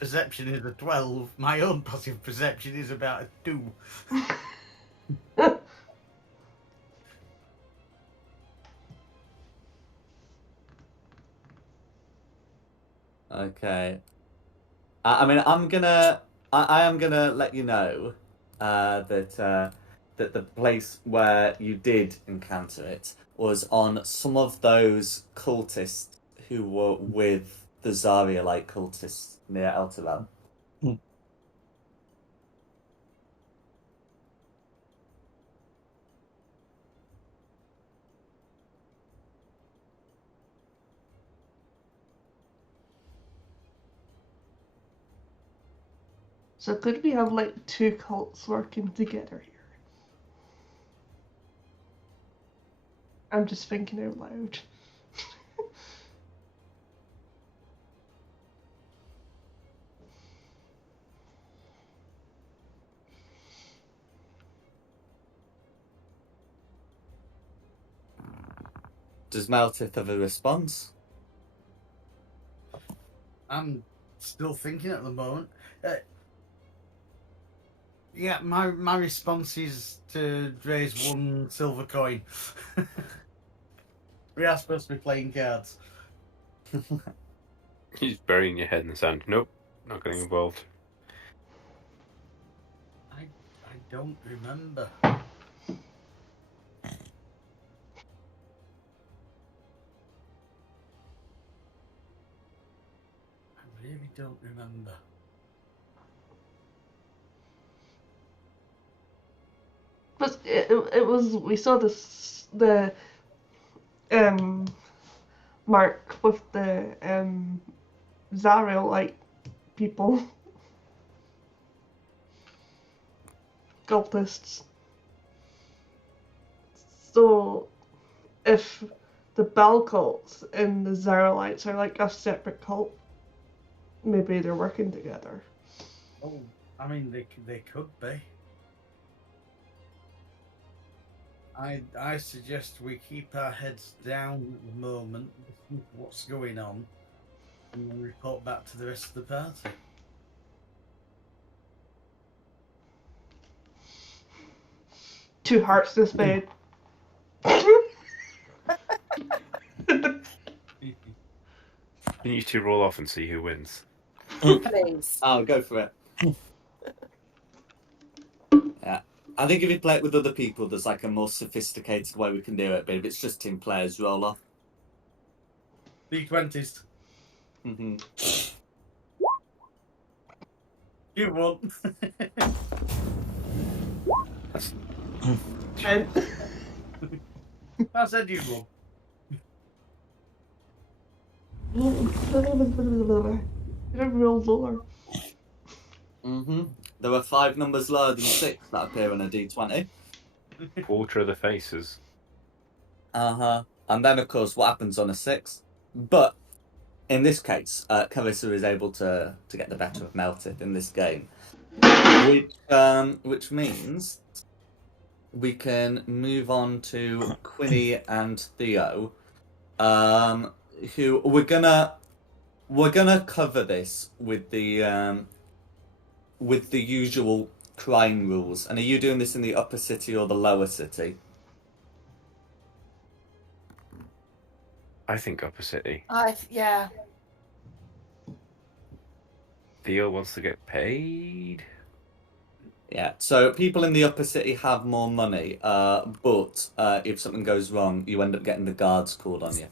Perception is a 12. My own passive perception is about a 2. Okay. I mean, I am gonna let you know that the place where you did encounter it was on some of those cultists who were with the Zarya-like cultists near Elturel. So could we have like 2 cults working together here? I'm just thinking out loud. Does Meltith have a response? I'm still thinking at the moment. Yeah, my response is to raise 1 silver coin. We are supposed to be playing cards. He's burying your head in the sand. Nope, not getting involved. I don't remember. I really don't remember. But it was, we saw the mark with the Zariel-like people. Cultists. So if the Bell cults and the Zarelites are like a separate cult, maybe they're working together. Oh, I mean, they could be. I suggest we keep our heads down at the moment, listen to what's going on, and then report back to the rest of the party. Two hearts this bad. Can you two roll off and see who wins? Please. Oh, go for it. Yeah. I think if you play it with other people, there's like a more sophisticated way we can do it. But if it's just team players, roll off. D20s. Mm-hmm. You won. I said you won. It rolls lower. Mm-hmm. There were 5 numbers lower than 6 that appear on a D20. Quarter of the faces. Uh-huh. And then, of course, what happens on a 6? But in this case, Carissa is able to get the better of Meltith in this game. Which means we can move on to Quinny and Theo, who we're gonna cover this with the usual crime rules. And are you doing this in the upper city or the lower city? I think upper city. Yeah. Theo wants to get paid. Yeah, so people in the upper city have more money, but if something goes wrong, you end up getting the guards called on you.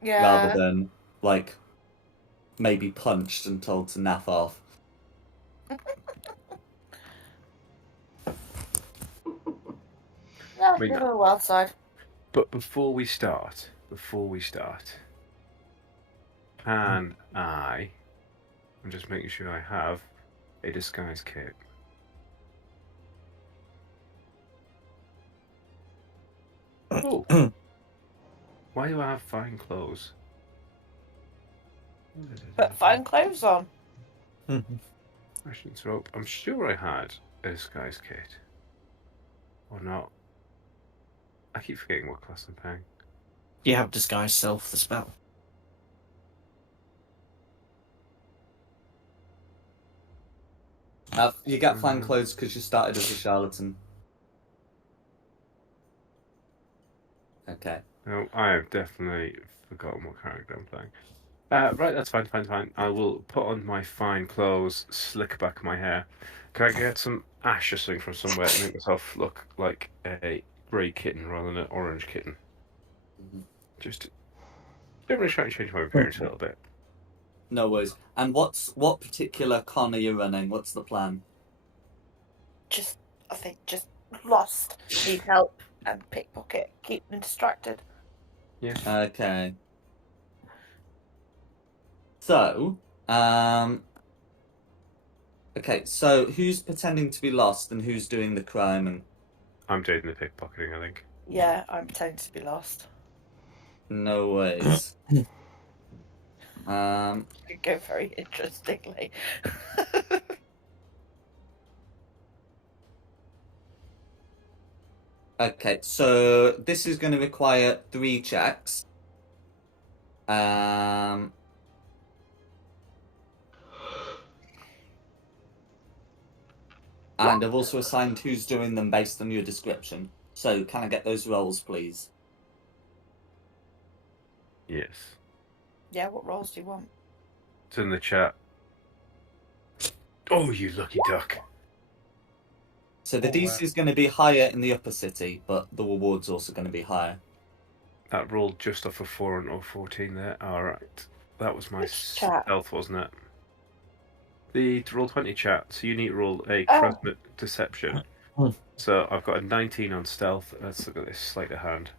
Yeah. Rather than, like, maybe punched and told to naff off. Yeah, I mean, a little wild side. But before we start, can I'm just making sure I have a disguise kit. Oh, why do I have fine clothes? Put fine clothes on. Fashion rope. I'm sure I had a disguise kit. Or not. I keep forgetting what class I'm playing. You have disguise self the spell. You get fine clothes because you started as a charlatan. Okay. No, I have definitely forgotten what character I'm playing. Right, that's fine. I will put on my fine clothes, slick back my hair. Can I get some ash or something from somewhere to make myself look like a grey kitten rather than an orange kitten? Just generally trying to change my appearance a little bit. No worries. And what particular con are you running? What's the plan? I think just lost. Need help and pickpocket. Keep them distracted. Yeah. Okay. So, okay, so who's pretending to be lost and who's doing the crime? And I'm doing the pickpocketing, I think. Yeah, I'm pretending to be lost. no worries. Could go very interestingly. Okay, so this is going to require 3 checks. And I've also assigned who's doing them based on your description. So can I get those rolls, please? Yes. Yeah, what roles do you want? It's in the chat. Oh, you lucky duck. So the DC is going to be higher in the upper city, but the reward's also going to be higher. That rolled just off a 4 and 14 there. Alright. That was my chat? stealth, wasn't it? The roll 20 chat, so you need to roll a Oh. charisma deception. So I've got a 19 on stealth. Let's look at this sleight of hand.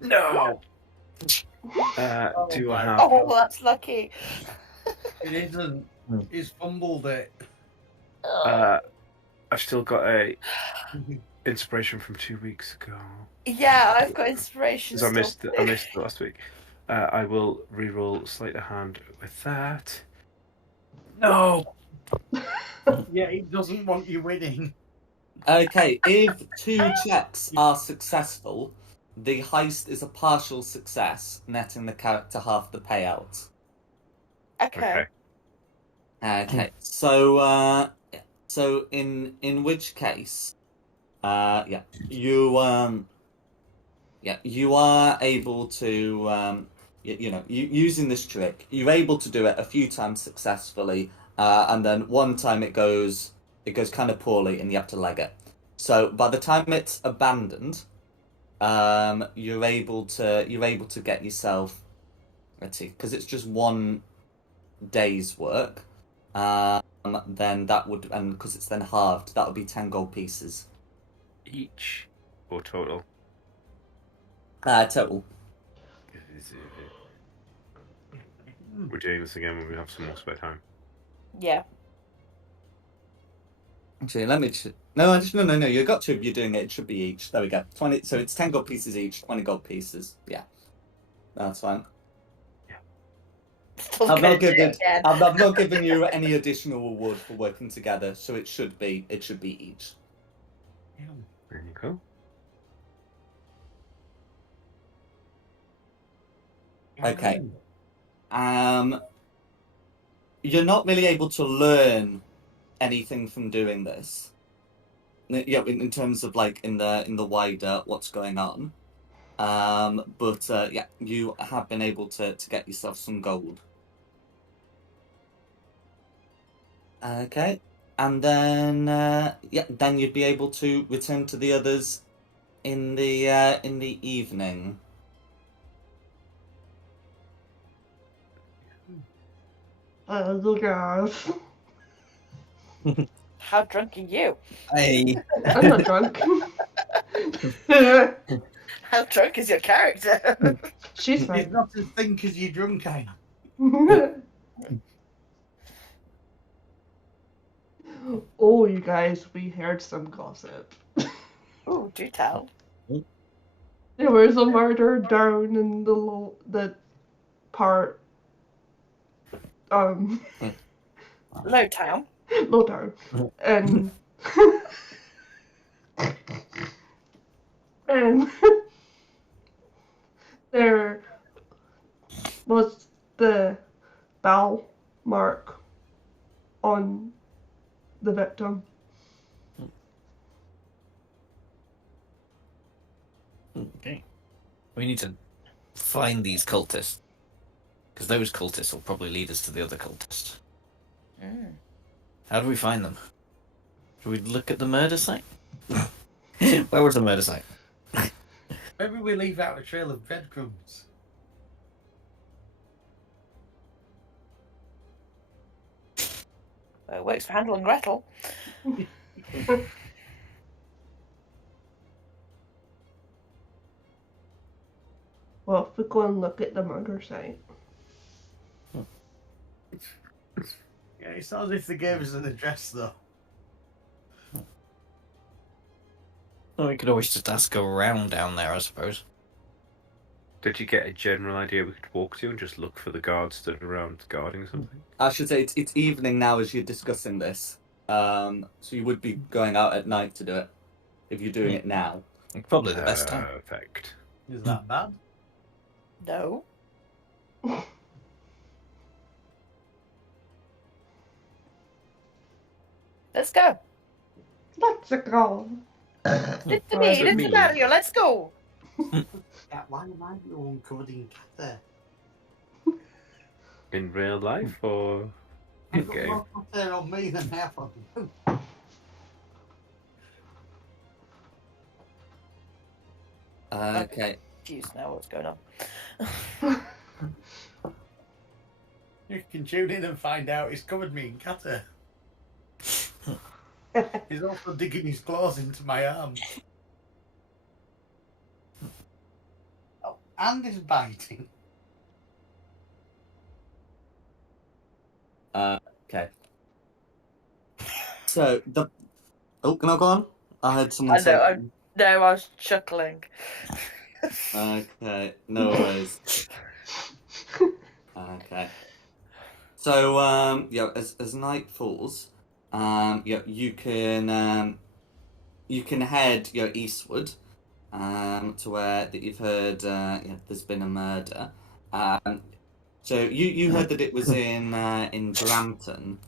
No! Do I have... Oh, that's lucky. It isn't. He's fumbled it. I've still got a inspiration from 2 weeks ago. Yeah, I've got inspiration. I missed it last week. I will re-roll sleight of hand with that. No! Yeah, he doesn't want you winning. Okay, if 2 checks are successful, the heist is a partial success, netting the character half the payout. Okay. Okay, so in which case, you are able to using this trick, you're able to do it a few times successfully, and then one time it goes kind of poorly and you have to leg it. So by the time it's abandoned, you're able to get yourself, let's see, because it's just 1 day's work. Then that would, and because it's then halved, that would be 10 gold pieces. Each or total? Total. We're doing this again when we have some more spare time. Yeah. Actually, let me. No. You got 2 of you doing it. It should be each. There we go. 20. So it's 10 gold pieces each. 20 gold pieces. Yeah, that's fine. Yeah. Still I'm not gonna do it giving. again. I'm not giving you any additional reward for working together. So it should be each. There you go. Okay. You're not really able to learn anything from doing this. Yeah, in terms of like in the wider what's going on. But yeah, you have been able to get yourself some gold. Okay. And then yeah, then you'd be able to return to the others in the evening. Look guys. How drunk are you? Hey. I'm not drunk. How drunk is your character? She's It's fine. not as think as you drunk, I am. Oh, you guys, we heard some gossip. Oh, do tell. There was a murder down in the part, Low town. low town, and and there was the bowel mark on the victim. Okay. We need to find these cultists. Because those cultists will probably lead us to the other cultists. How do we find them? Do we look at the murder site? Where was the murder site? Maybe we leave out a trail of breadcrumbs. It works for Hansel and Gretel. Well, if we go and look at the murder site. Yeah, it's not as if they gave us an address, though. Well, we could always just ask around down there, I suppose. Did you get a general idea we could walk to and just look for the guards that are around guarding something? I should say it's evening now as you're discussing this. So you would be going out at night to do it if you're doing it now. Probably the best time. Perfect. Is that bad? No. Let's go. Let's go. It's Why me. is it It's me? Mario. Let's go. Yeah, why am I the one covered in cat hair? In real life or in I've got game? more cat hair on me than I have on you. Okay. Confused now. What's going on? You can tune in and find out he's covered me in cat hair. He's also digging his claws into my arm. Oh, and he's biting. Okay. So the can I go on? I heard someone say. No, I was chuckling. Okay, no worries. Okay. So yeah, as night falls, yeah, you can head eastward, to where that you've heard there's been a murder. So you heard that it was in Brampton,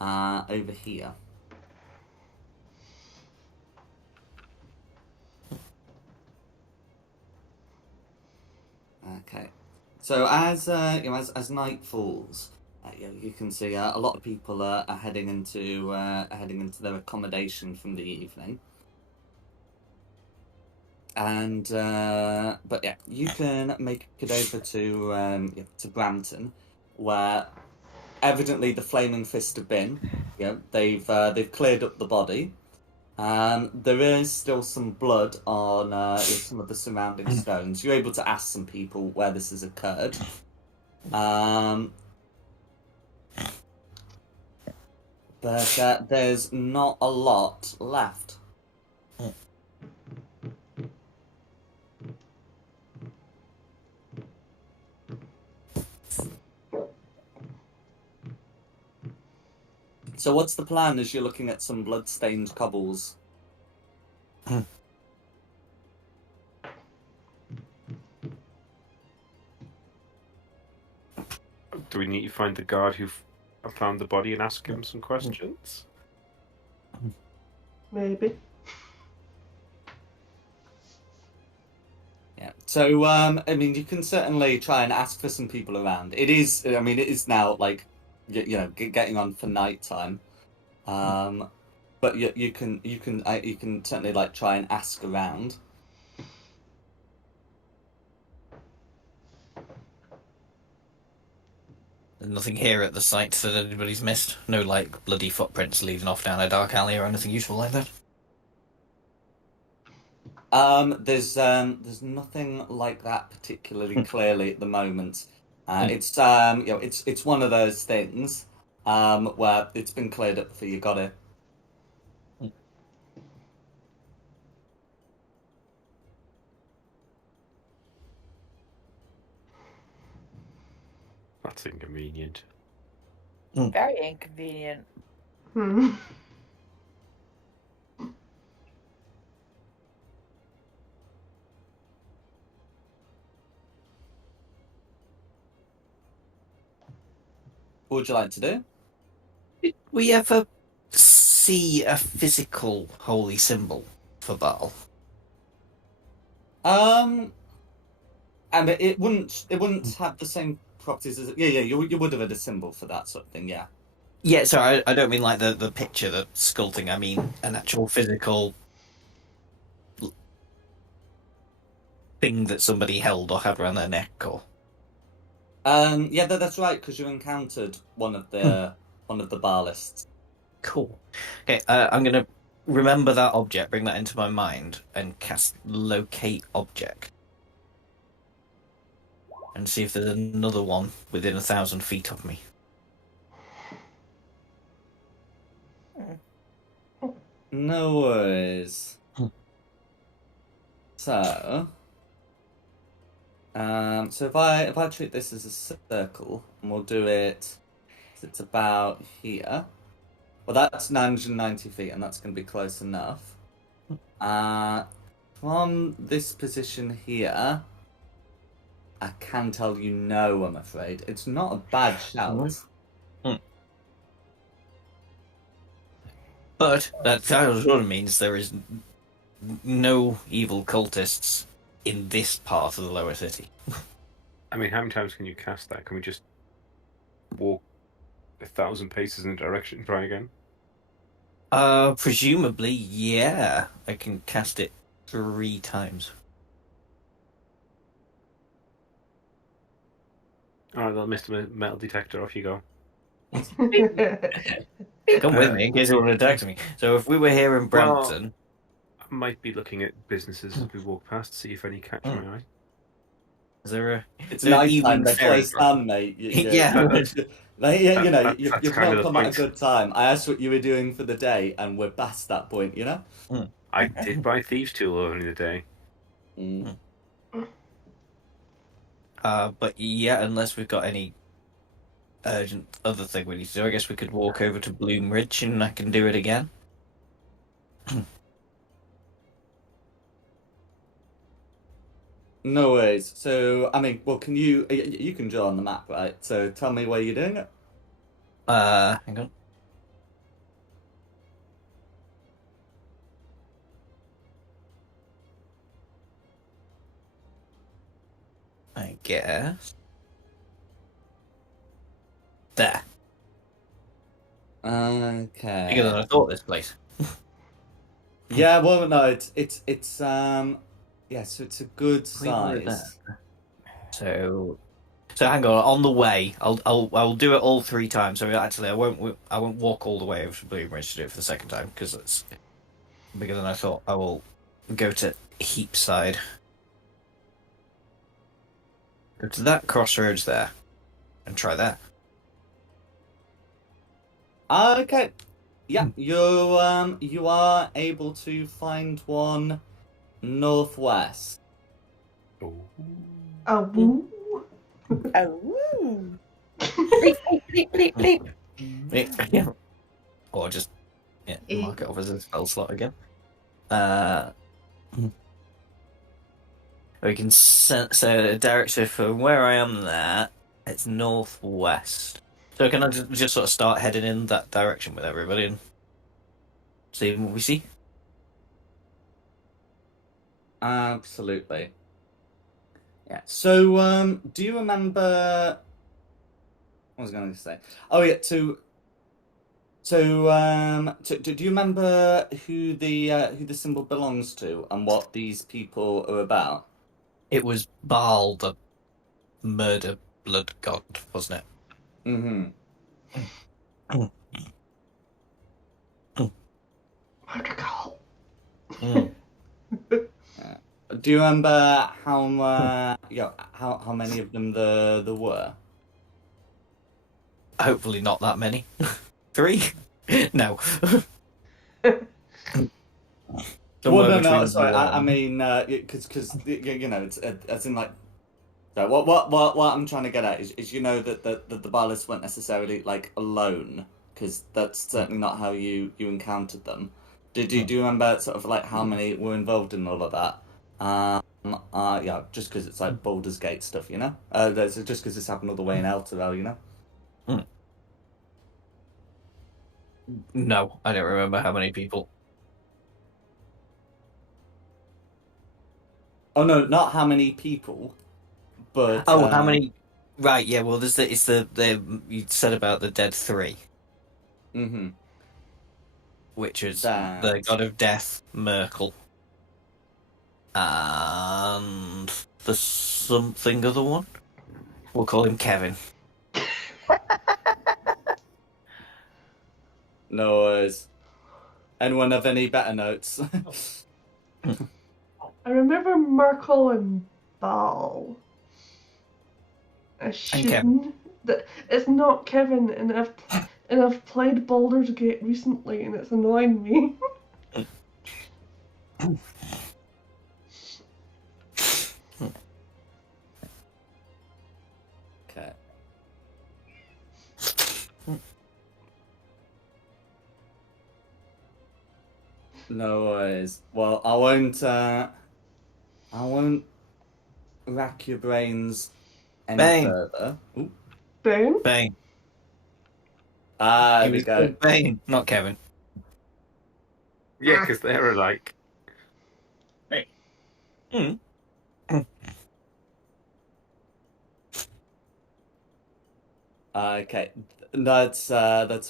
over here. Okay. So as as night falls, you can see a lot of people are heading into their accommodation from the evening. And but yeah, you can make it over to Brampton, where evidently the Flaming Fist have been. They've cleared up the body. There is still some blood on some of the surrounding stones. You're able to ask some people where this has occurred. But there's not a lot left. So what's the plan as you're looking at some blood-stained cobbles? Do we need to find the guard who found the body and ask him some questions? Maybe. Yeah. So, I mean, you can certainly try and ask for some people around. It is now like, getting on for night time. But you can certainly like try and ask around. There's nothing here at the site that anybody's missed. No like bloody footprints leading off down a dark alley or anything useful like that. There's nothing like that particularly clearly at the moment. It's it's one of those things where it's been cleared up before you got it. That's inconvenient. Very inconvenient. Hmm. What would you like to do? Did we ever see a physical holy symbol for Baal? And it wouldn't have the same properties as you would have had a symbol for that sort of thing, yeah. Yeah, sorry, I don't mean like the picture, the sculpting. I mean an actual physical thing that somebody held or had around their neck, or. Yeah, that's right, because you encountered one of the Baalists. Cool. Okay, I'm gonna remember that object, bring that into my mind, and cast locate object, and see if there's another one within 1,000 feet of me. No worries. So if I treat this as a circle, and we'll do it, it's about here. Well, that's 990 feet, and that's going to be close enough. From this position here, I can tell you no, I'm afraid. It's not a bad shout. But that sort of means there is no evil cultists in this part of the lower city. I mean, how many times can you cast that? Can we just walk 1,000 paces in a direction and try again? Presumably, yeah. I can cast it 3 times. Alright, then, Mr. Metal Detector, off you go. Come with me in case anyone attacks me. So if we were here in Brampton... I might be looking at businesses as we walk past to see if any catch my eye. Is there a... It's night time, they're close down, mate. Yeah. You've not come at a good time. I asked what you were doing for the day, and we're past that point, you know? I did buy Thieves' Tool earlier in the day. But yeah, unless we've got any urgent other thing we need to do, I guess we could walk over to Bloom Ridge and I can do it again. No worries. So, I mean, well, you can draw on the map, right? So tell me where you're doing it. Hang on. I guess. There. Okay. Bigger than I thought, this place. Yeah, well, no, it's yeah, so it's a good We were size. So hang on. On the way, I'll do it all 3 times. So actually, I won't walk all the way over to Bloom Ridge to do it for the second time because it's bigger than I thought. I will go to Heapside. Go to that crossroads there, and try that. Okay. Yeah, you are able to find one northwest. Oh. Oh, woo. Oh. Bleep, bleep, bleep, bleep, bleep. Yeah. Or just Eh. mark it off as a spell slot again. We can so direction from where I am there, it's northwest. So can I just sort of start heading in that direction with everybody and see what we see? Absolutely. Yeah. So, do you remember? What was I going to say? Oh yeah. Do you remember who the symbol belongs to and what these people are about? It was Baal, the murder blood god, wasn't it? Mm-hmm. Murder cult. Do you remember how how many of them there were? Hopefully not that many. 3? No. Well, no. Sorry, I mean, because you know, it's as in like. So what I'm trying to get at is you know that the Baalists weren't necessarily like alone, because that's certainly not how you encountered them. Do you remember sort of like how many were involved in all of that? Yeah, just because it's like Baldur's Gate stuff, you know. Just because it's happened all the way in Elturel, you know. No, I don't remember how many people. Oh no, not how many people, but how many? Right, yeah. Well, it's the you said about the dead 3, which is the god of death, Merkel, and the something other one. We'll call him Kevin. No worries. Anyone have any better notes? I remember Merkel and Ball. I shouldn't. It's not Kevin, and I've played Baldur's Gate recently, and it's annoying me. Okay. No worries. Well, I won't rack your brains any Bane. further. Ooh. Bane? Bane. There we go. Bane, not Kevin. Yeah, because they're alike. Hey. Okay, that's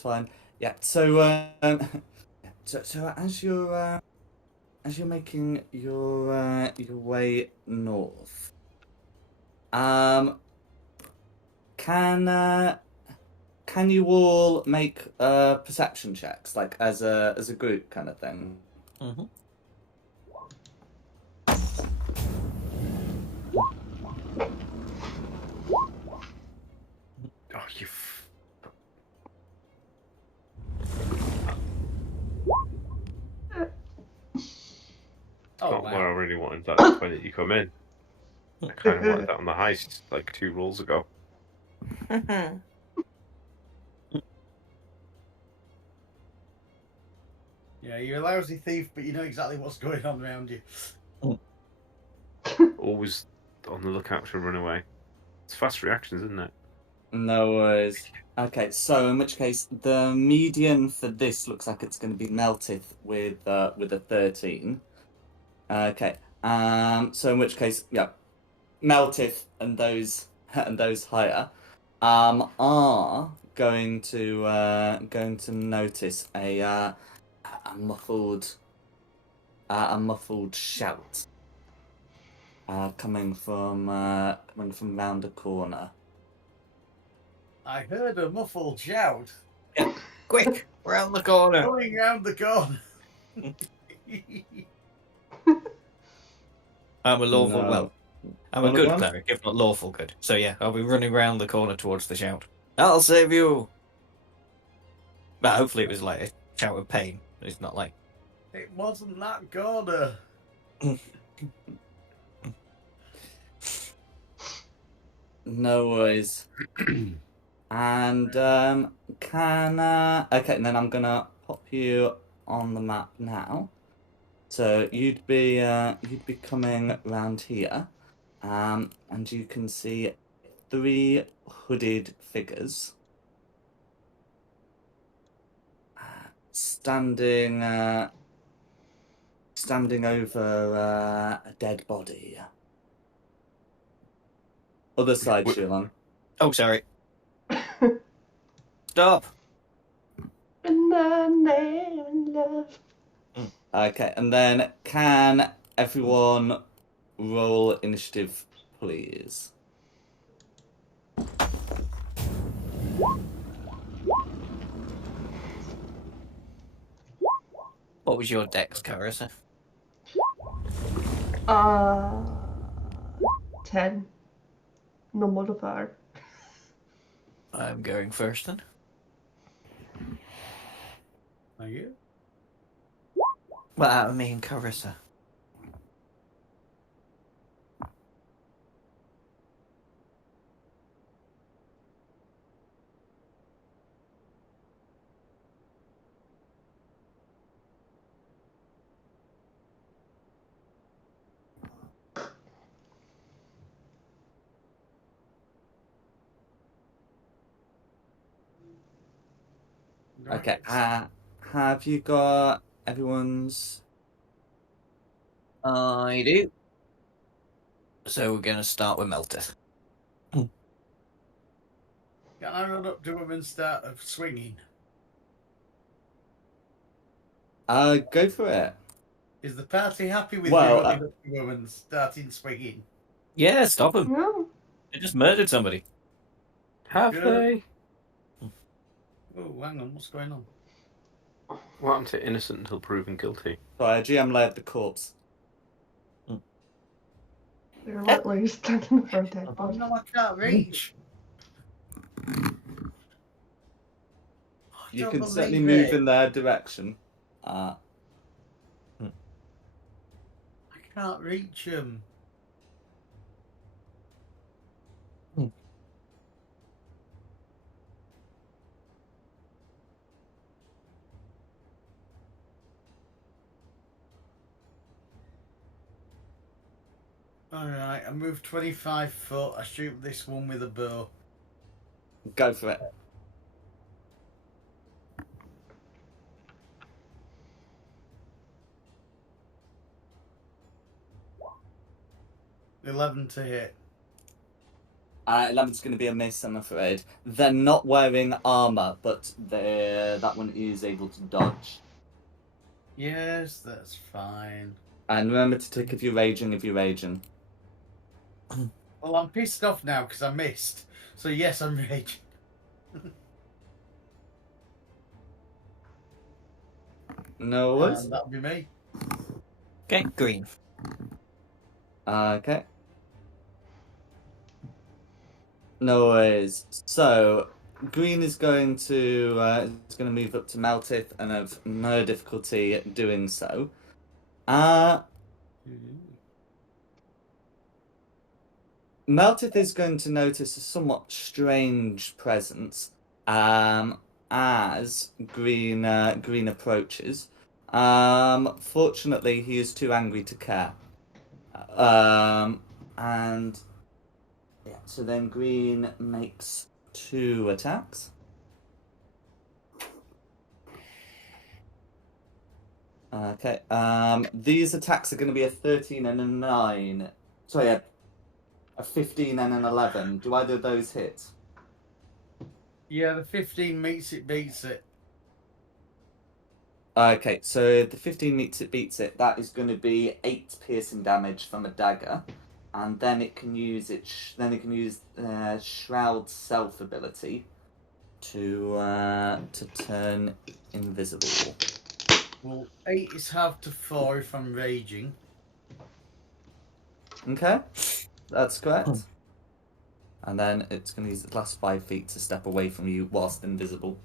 fine. Yeah. So so as you're making your way north, can you all make perception checks, like as a group kind of thing? Mm-hmm. Oh, you. Not wow. where I really wanted that 20 to come in. I kind of wanted that on the heist like 2 rolls ago. Yeah, you're a lousy thief, but you know exactly what's going on around you. Always on the lookout to run away. It's fast reactions, isn't it? No worries. Okay, so in which case the median for this looks like it's going to be Meltith with a 13. Okay. So in which case, yeah, Meltith and those higher are going to notice a muffled shout coming from round a corner. I heard a muffled shout. Yeah. Quick, round the corner. Going round the corner. I'm a lawful. No. Well, I'm a Only good one? cleric, if not lawful good. So yeah, I'll be running round the corner towards the shout. I'll save you. But hopefully it was like a shout of pain. It's not like. It wasn't that corner. No worries. And okay, and then I'm gonna pop you on the map now. So you'd be coming around here, and you can see 3 hooded figures standing over a dead body. Other side, Shulon. Oh, sorry. Stop. In the name of love. Okay, and then can everyone roll initiative, please? What was your dex, Carissa? 10. No modifier. I'm going first then. Are you? Well, out of me and Carissa. Okay, have you got everyone's... I do. So we're going to start with Meltith. Can I run up to him and start swinging? Go for it. Is the party happy with Well, me running up to him and starting swinging? Yeah, stop him. No. They just murdered somebody. Have Good. they? Oh, hang on, what's going on? What happened to innocent until proven guilty? Sorry, GM laid the corpse. They're literally standing for a dead Oh body. no, I can't reach. You can certainly move in their direction. I can't reach him. Alright, I move 25 foot. I shoot this one with a bow. Go for it. $11 to hit. 11's going to be a miss, I'm afraid. They're not wearing armor, but that one is able to dodge. Yes, that's fine. And remember to tick if you're raging. Well, I'm pissed off now because I missed. So yes, I'm raging. No worries. That'll be me. Okay, green. Okay. No worries. So, green is going to move up to Meltith and have no difficulty doing so. Meltith is going to notice a somewhat strange presence as green approaches. Fortunately, he is too angry to care. And yeah, so then green makes 2 attacks. Okay. These attacks are going to be a 13 and a 9. Sorry, a 15 and an 11. Do either of those hit? Yeah, the 15 beats it. Okay, so the 15 beats it. That is going to be 8 piercing damage from a dagger, and then it can use Shroud Self ability to turn invisible. Well, 8 is half to 4 if I'm raging. Okay, that's correct. And then it's going to use the last 5 feet to step away from you whilst invisible.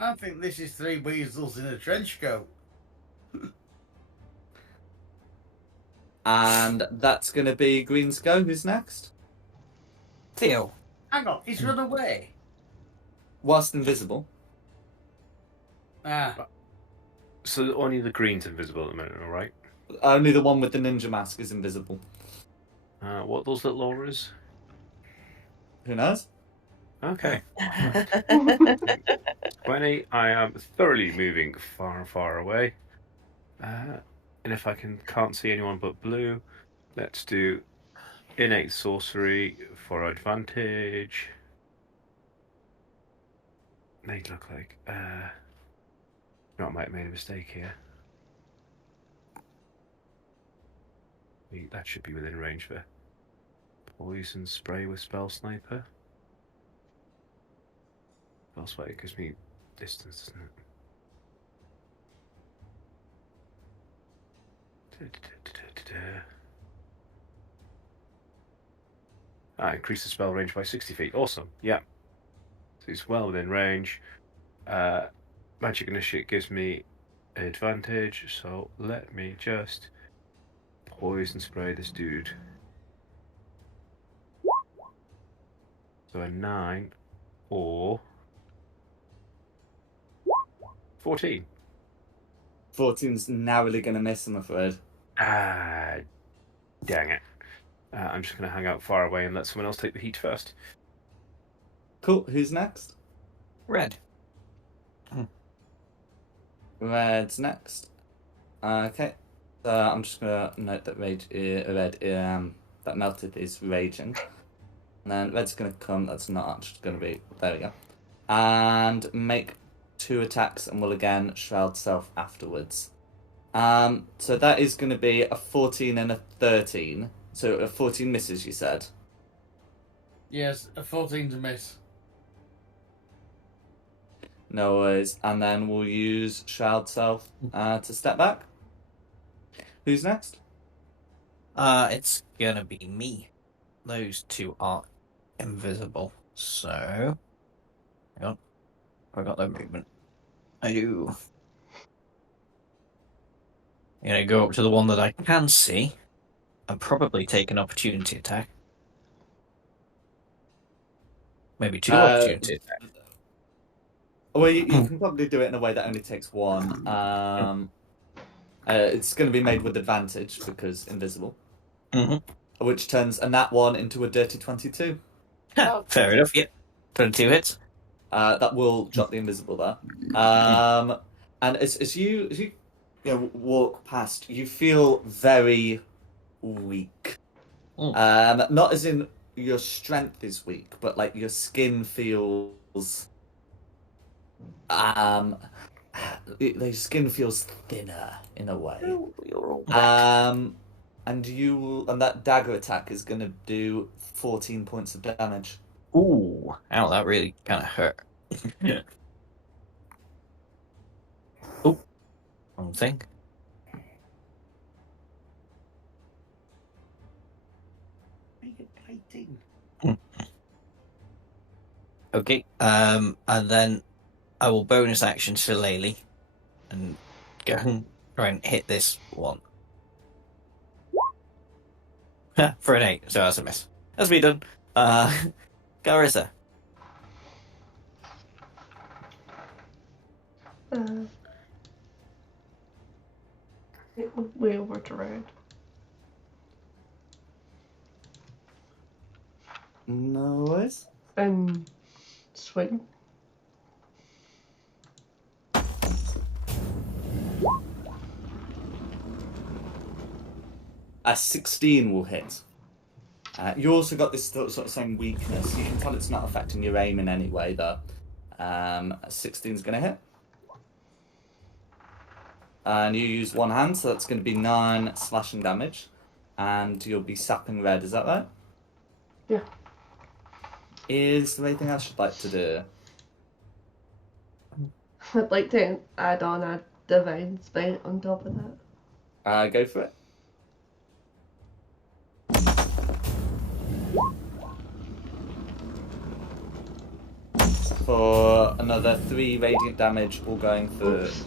I think this is 3 weasels in a trench coat. And that's going to be Green's go. Who's next? Theo. Hang on, he's run away. Whilst invisible. Ah. So only the green's invisible at the moment, all right? Only the one with the ninja mask is invisible. What those little auras? Who knows? Okay. 20. I am thoroughly moving far and far away. And if I can't see anyone but blue, let's do innate sorcery for advantage. They look like. I might have made a mistake here. That should be within range for poison spray with spell sniper. Spell sniper gives me distance, doesn't it? Increase the spell range by 60 feet. Awesome. Yeah. So it's well within range. Magic Initiate gives me advantage, so let me just poison spray this dude. So a 9 or 14. 14's narrowly going to miss, I'm afraid. Dang it. I'm just going to hang out far away and let someone else take the heat first. Cool. Who's next? Red. Red's next. Okay. I'm just going to note that that melted is raging. And then Red's going to come. That's not actually going to be. There we go. And make 2 attacks and will again shroud self afterwards. So that is going to be a 14 and a 13. So a 14 misses, you said? Yes, a 14 to miss. No worries. And then we'll use shroud self to step back. Who's next? It's gonna be me. Those 2 are invisible. So, hang on. I got no movement. I do. I'm gonna go up to the one that I can see and probably take an opportunity attack. Maybe 2 opportunity attacks. Well, you can probably do it in a way that only takes 1. It's going to be made with advantage because invisible. Mm-hmm. Which turns a nat 1 into a dirty 22. Fair enough, yep. 22 hits. That will drop the invisible there. And as you walk past, you feel very weak. Not as in your strength is weak, but like your skin feels your skin feels thinner in a way. You're all back. And that dagger attack is going to do 14 points of damage. Ooh, ow, that really kind of hurt. Yeah. Oh, wrong thing. Make it fighting. Okay, and then I will bonus action Shillelagh and go and try and hit this one. For an 8, so that's a miss. That's me done. Carissa. Way over to Red. No worries. And swing. A 16 will hit. You also got this sort of same weakness. You can tell it's not affecting your aim in any way, though. 16's going to hit. And you use 1 hand, so that's going to be 9 slashing damage. And you'll be sapping Red, is that right? Yeah. Is there anything else you'd like to do? I'd like to add on a divine spell on top of that. Go for it. For another 3 radiant damage, all going through. Oops.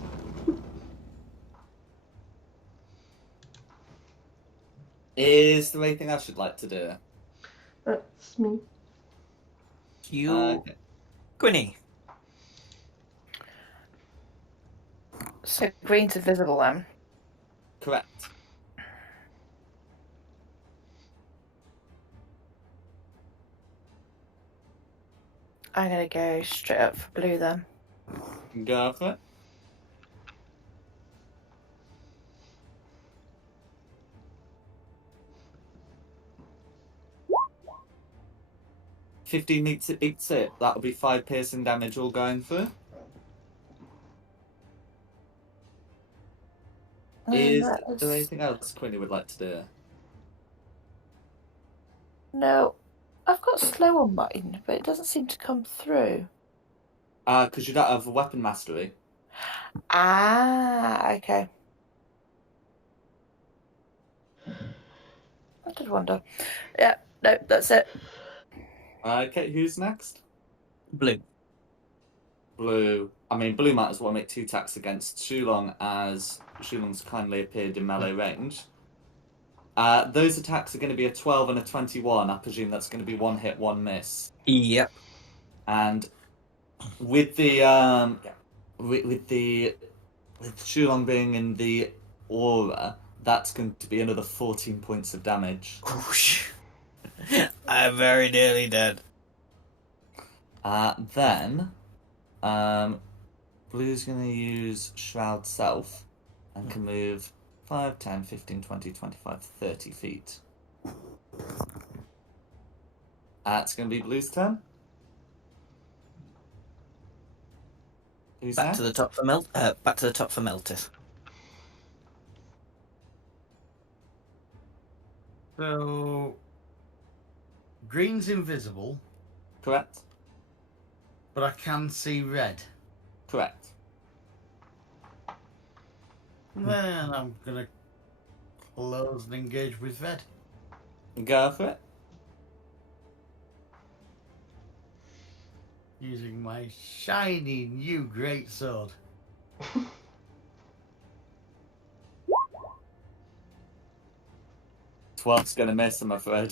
Is there anything else you'd like to do? That's me. you. Okay. Gwynny. So green's invisible then. Correct. I'm gonna go straight up for blue then. Go for it. $15 meets it, beats it. That'll be 5 piercing damage all going through. Is there anything else Quinny would like to do? No, I've got slow on mine, but it doesn't seem to come through. Because you don't have weapon mastery. Ah, okay. I did wonder. Yeah, no, that's it. Okay, who's next? Blue. Blue. I mean, Blue might as well make 2 attacks against Shulong, as Shulong's kindly appeared in melee range. Those attacks are going to be a 12 and a 21. I presume that's going to be 1 hit, 1 miss. Yep. And with the with Shulong being in the aura, that's going to be another 14 points of damage. Whoosh. I'm very nearly dead. Then, Blue's going to use Shroud Self and can move 5, 10, 15, 20, 25, 30 feet. It's going to be Blue's turn. Who's Back next? to the top for Meltis. So, green's invisible, Correct. but I can see red. Correct. Then I'm gonna close and engage with red. Go for it. Using my shiny new greatsword. Twelve's going to miss, I'm afraid.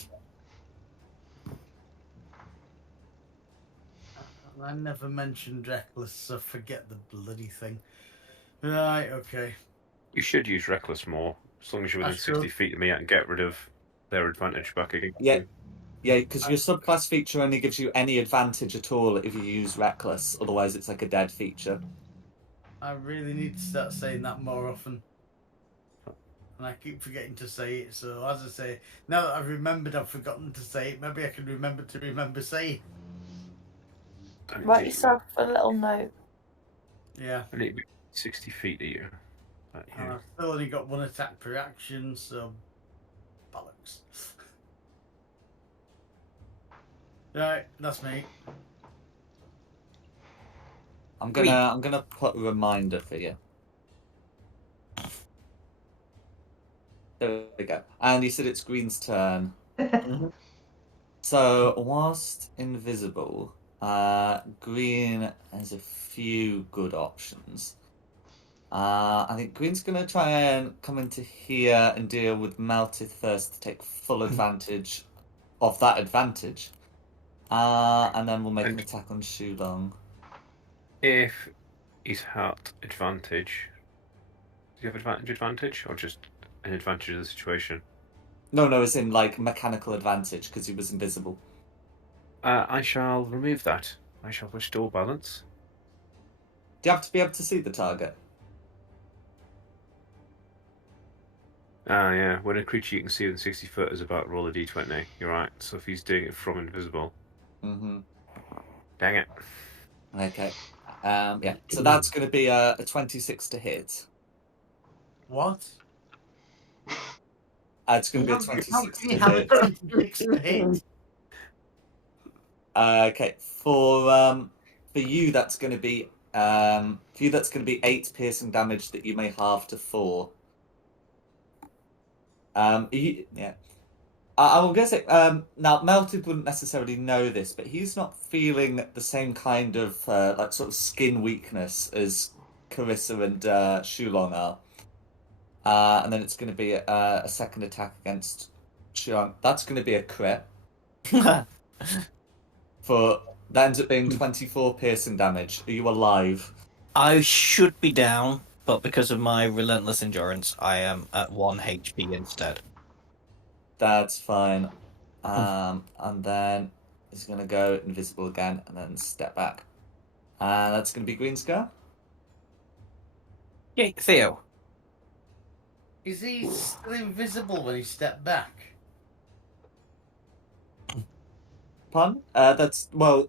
I never mentioned reckless, so forget the bloody thing. Right, okay. You should use reckless more, as long as you're within 60 feet of me, and get rid of their advantage back against Yeah. you. Yeah, because your subclass feature only gives you any advantage at all if you use Reckless. Otherwise, it's like a dead feature. I really need to start saying that more often. And I keep forgetting to say it, so as I say, now that I've remembered I've forgotten to say it, maybe I can remember saying it. Write yourself a little note. Yeah. I need to be 60 feet of you. And I've still only got 1 attack per action, so bollocks. Right, that's me. I'm gonna put a reminder for you. There we go. And you said it's Green's turn. So, whilst invisible, Green has a few good options. I think Green's going to try and come into here and deal with Meltith first to take full advantage of that advantage. And then we'll make an attack on Shulong. If he's had advantage, do you have advantage, or just an advantage of the situation? No, it's in like mechanical advantage because he was invisible. I shall remove that. I shall restore balance. Do you have to be able to see the target? Yeah. When a creature you can see within 60 foot is about roll a d20. You're right. So if he's doing it from invisible. Mm-hmm. Dang it. Okay. Yeah. So that's going to be a 26 to hit. What? It's going to be a 26 to How hit. 26 to hit? Okay. For you, that's going to be 8 piercing damage that you may halve to 4. Yeah. I will guess it. Now, Melted wouldn't necessarily know this, but he's not feeling the same kind of like sort of skin weakness as Carissa and Shulong are. And then it's going to be a second attack against Shulong. That's going to be a crit for That ends up being 24 piercing damage. Are you alive? I should be down, but because of my relentless endurance, I am at 1 HP instead. That's fine. And then he's going to go invisible again and then step back. And that's going to be Green Scar. Yay, Theo. Is he still invisible when he stepped back? Pardon?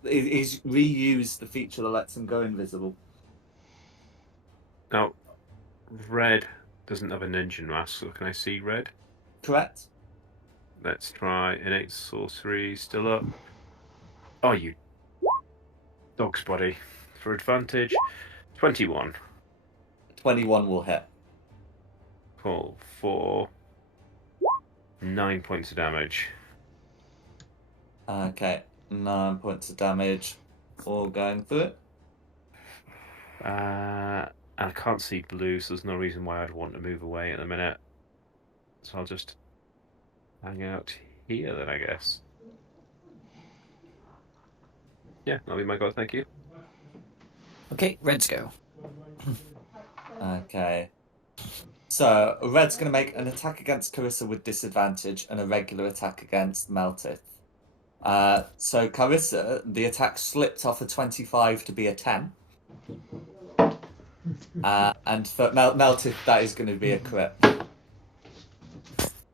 He's reused the feature that lets him go invisible. Now, red doesn't have an engine mask, so can I see red? Correct. Let's try innate sorcery. Still up. Oh, you dog's body. For advantage, 21. 21 will hit. Cool. For 9 points of damage. Okay, 9 points of damage. All going through it. I can't see blue, so there's no reason why I'd want to move away in a minute. So I'll just hang out here then, I guess. Yeah, that'll be my go, thank you. Okay, Reds go. Okay. So, Red's going to make an attack against Carissa with disadvantage and a regular attack against Meltith. So, Carissa, the attack slipped off a 25 to be a 10. And for Meltith, that is going to be a crit.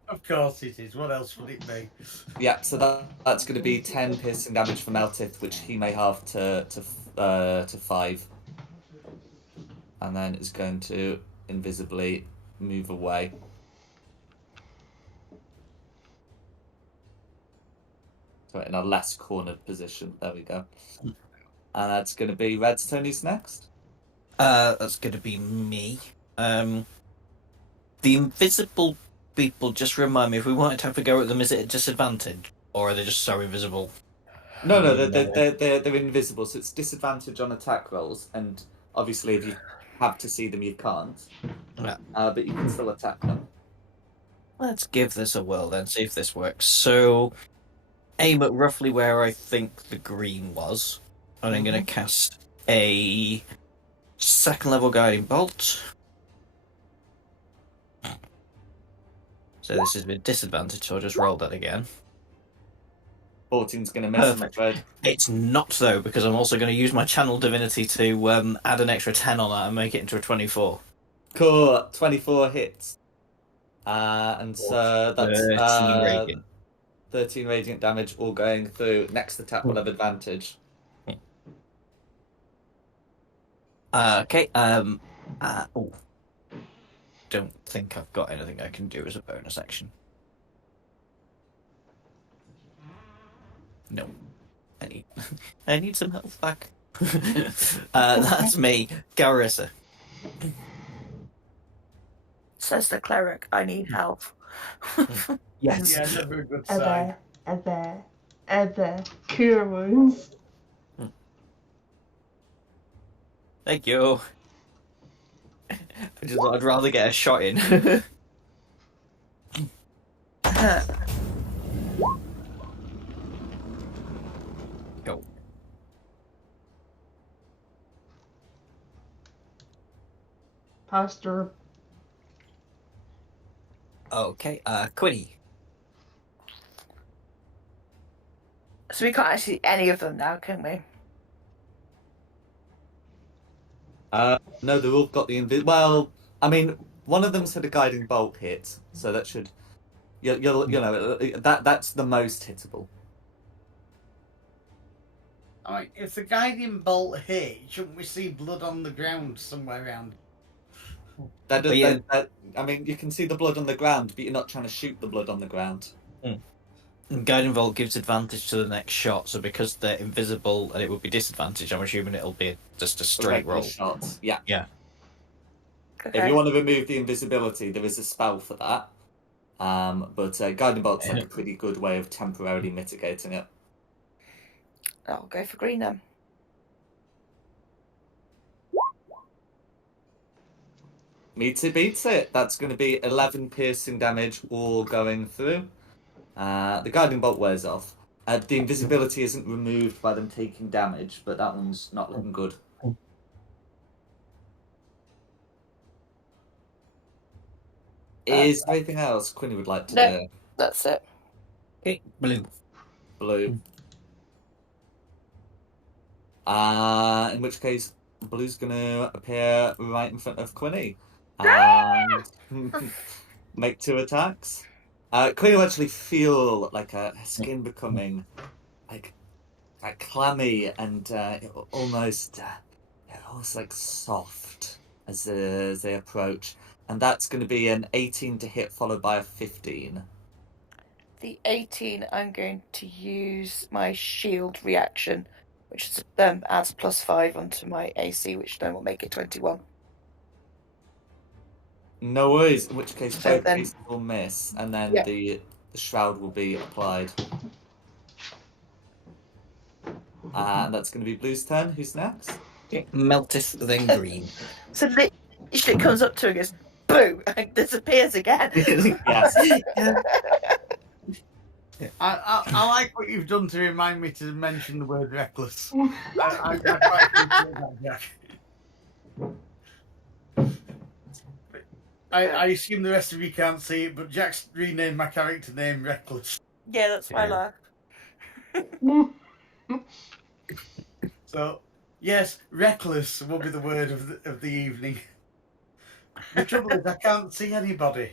Of course it is. What else would it be? Yeah, so that's going to be 10 piercing damage for Meltith, which he may halve to 5. And then is going to invisibly move away. So in a less cornered position. There we go. And that's going to be Red's turn. Who's next? That's going to be me. The invisible people, just remind me, if we wanted to have a go at them, is it a disadvantage? Or are they just so invisible? No, they're invisible, so it's disadvantage on attack rolls, and obviously if you have to see them, you can't. Yeah. But you can still attack them. Let's give this a whirl then, see if this works. So, aim at roughly where I think the green was, and I'm going to cast a second level guiding bolt. So this is with disadvantage, so I'll just roll that again. 14's going to miss, I'm afraid. It's not, though, because I'm also going to use my channel divinity to add an extra 10 on that and make it into a 24. Cool, 24 hits. And so that's 13 radiant. 13 radiant damage, all going through. Next attack will have advantage. Okay, don't think I've got anything I can do as a bonus action. No. I need some health back. That's me, Carissa. Says the cleric, I need help. Yes. Yeah, never a good sign. Ever. Cure wounds. Thank you. I just thought I'd rather get a shot in. Go. Pastor. Okay, Quinny. So we can't actually see any of them now, can we? No, they've all got the well, I mean, one of them's had a guiding bolt hit, so that should, you know, that's the most hittable. I mean, if the guiding bolt hit, shouldn't we see blood on the ground somewhere around? I mean, you can see the blood on the ground, but you're not trying to shoot the blood on the ground. Guiding Bolt gives advantage to the next shot, so because they're invisible and it would be disadvantage, I'm assuming it'll be just a straight roll. Shot. Yeah. Yeah. Okay. If you want to remove the invisibility, there is a spell for that. But Guiding Bolt's like a pretty good way of temporarily mitigating it. I'll go for green then. Meets it. That's going to be 11 piercing damage, all going through. The Guiding Bolt wears off. The invisibility isn't removed by them taking damage, but that one's not looking good. Is there anything else Quinny would like to do? That's it. Okay, blue. Blue. In which case, Blue's going to appear right in front of Quinny and make 2 attacks. Quinny will actually feel like her skin becoming like clammy and almost like soft as they approach. And that's going to be an 18 to hit followed by a 15. The 18, I'm going to use my shield reaction, which is adds +5 onto my AC, which then will make it 21. No worries, in which case So both then- cases will miss, and then Yeah. the shroud will be applied. And that's going to be Blue's turn. Who's next? Okay, melteth then green. So literally it comes up to her and goes, boo, and disappears again. Yes. I like what you've done to remind me to mention the word reckless. I quite appreciate that, Jack. I assume the rest of you can't see it, but Jack's renamed my character name Reckless. Yeah, that's why I laugh. So, yes, reckless will be the word of the evening. The trouble is, I can't see anybody.